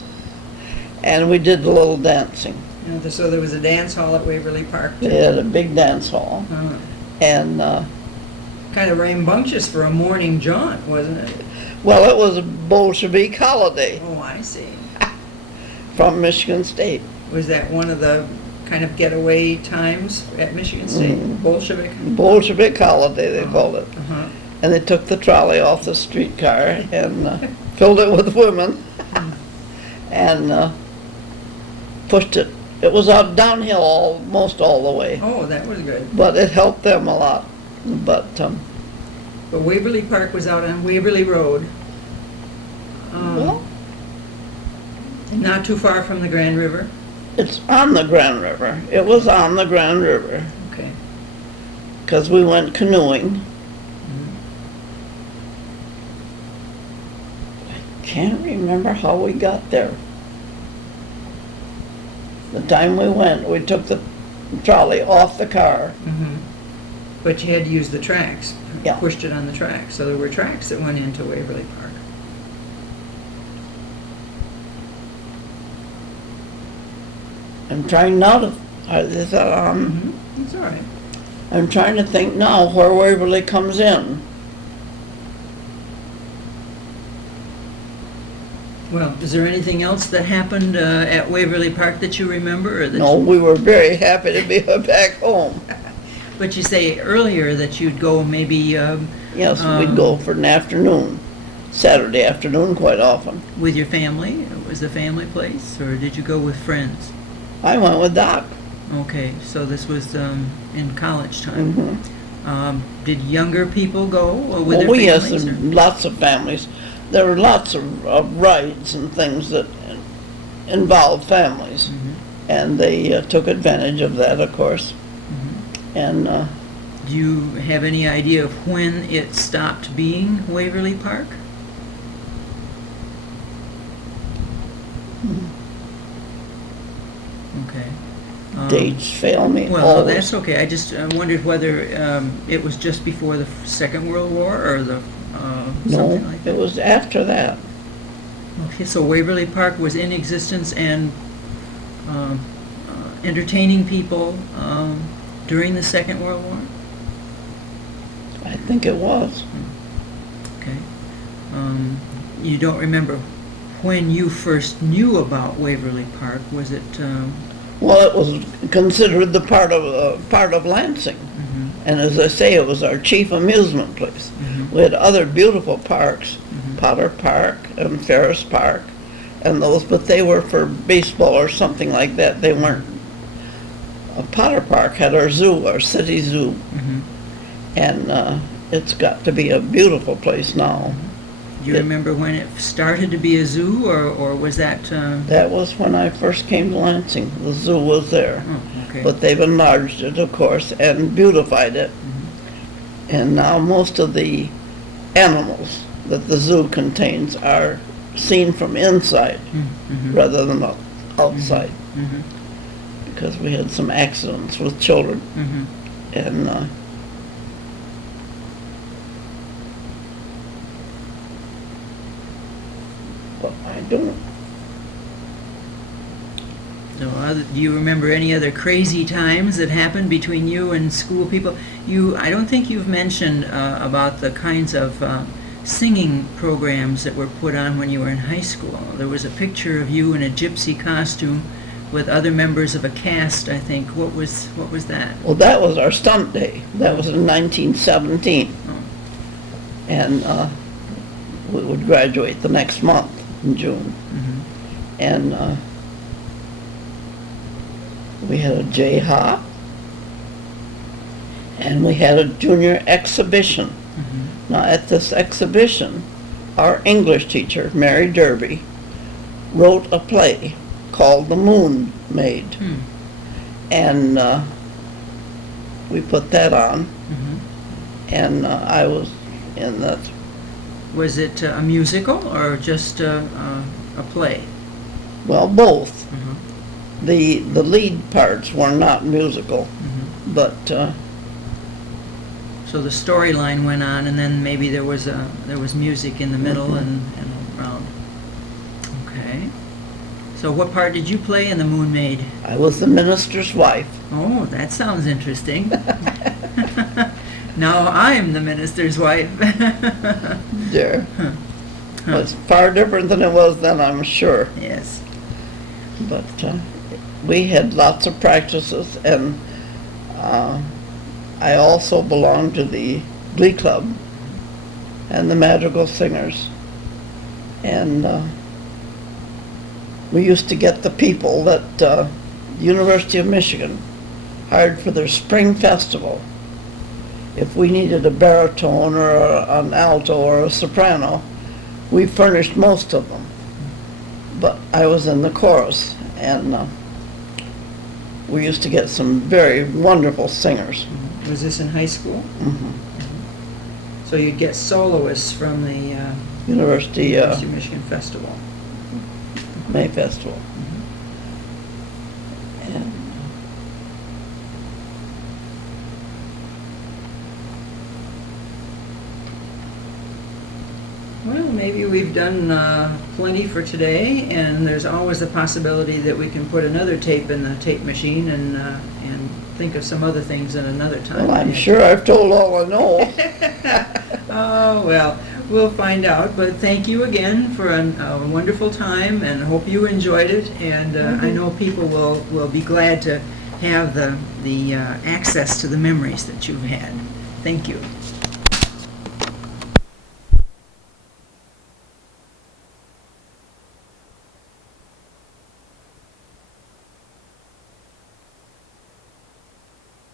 and we did a little dancing. So there was a dance hall at Waverly Park? too? They had a big dance hall, Uh, and, Kind of rambunctious for a morning jaunt, wasn't it? well, it was a Bolshevik holiday Oh, I see. from Michigan State. Was that one of the kind of getaway times at Michigan State? Bolshevik? Bolshevik holiday, they called it. Uh-huh. And they took the trolley off the streetcar and filled it with women and pushed it. It was out downhill almost all the way, Oh, that was good. but it helped them a lot. But But Waverly Park was out on Waverly Road. well, Not too far from the Grand River. it's on the Grand River. It was on the Grand River Okay. because we went canoeing. I can't remember how we got there. The time we went, we took the trolley off the car. But you had to use the tracks. Yeah. Pushed it on the tracks. So there were tracks that went into Waverly Park. I'm trying now to, It's all right. I'm trying to think now where Waverly comes in. Well, is there anything else that happened at Waverly Park that you remember? Or that No, we were very happy to be back home. But you say earlier that you'd go maybe Yes, we'd go for an afternoon, Saturday afternoon quite often. with your family. It was a family place, or did you go with friends? I went with Doc. Okay, so this was in college time. Mhm. Did younger people go with Oh, their yes, families? and lots of families. there were lots of rides and things that involved families. And they took advantage of that, of course. And Do you have any idea of when it stopped being Waverly Park? Okay. dates fail me. Well, always. that's okay. I just wondered whether it was just before the Second World War or the No, something like it that. was after that. Okay, so Waverly Park was in existence and entertaining people during the Second World War? I think it was. Okay. You don't remember when you first knew about Waverly Park? Was it? Well, it was considered the part of Lansing. And as I say, it was our chief amusement place. We had other beautiful parks, Potter Park and Ferris Park, and those, but they were for baseball or something like that. They weren't. Potter Park had our zoo, our city zoo, and it's got to be a beautiful place now. Do you remember when it started to be a zoo, or was that? That was when I first came to Lansing. The zoo was there. Oh, okay. But they've enlarged it, of course, and beautified it. And now most of the animals that the zoo contains are seen from inside rather than outside. Because we had some accidents with children. And but I don't. So, do you remember any other crazy times that happened between you and school people? I don't think you've mentioned about the kinds of singing programs that were put on when you were in high school. There was a picture of you in a gypsy costume with other members of a cast, I think. What was that? Well, that was our stunt day. That was in 1917. Oh. And we would graduate the next month in June. And we had a J-Hop, and we had a junior exhibition. Now, at this exhibition, our English teacher, Mary Derby, wrote a play called The Moon Maid. And we put that on, and I was in that. Was it a musical or just a play? Well, both. The lead parts were not musical, but So the storyline went on, and then maybe there was music in the middle and around. Okay. So what part did you play in The Moon Maid? I was the minister's wife. Oh, that sounds interesting. Now I'm the minister's wife. There. It's far different than it was then, I'm sure. Yes. But we had lots of practices, and I also belonged to the Glee Club and the Madrigal Singers. And we used to get the people that the University of Michigan hired for their spring festival. If we needed a baritone or an alto or a soprano, we furnished most of them. But I was in the chorus, and we used to get some very wonderful singers. Was this in high school? So you'd get soloists from the University of Michigan Festival. May Festival. And Well, maybe we've done plenty for today, and there's always the possibility that we can put another tape in the tape machine and think of some other things at another time. well, I'm sure I've told all I know. Oh, well, we'll find out, but thank you again for a wonderful time, and hope you enjoyed it, and I know people will be glad to have the access to the memories that you've had. Thank you.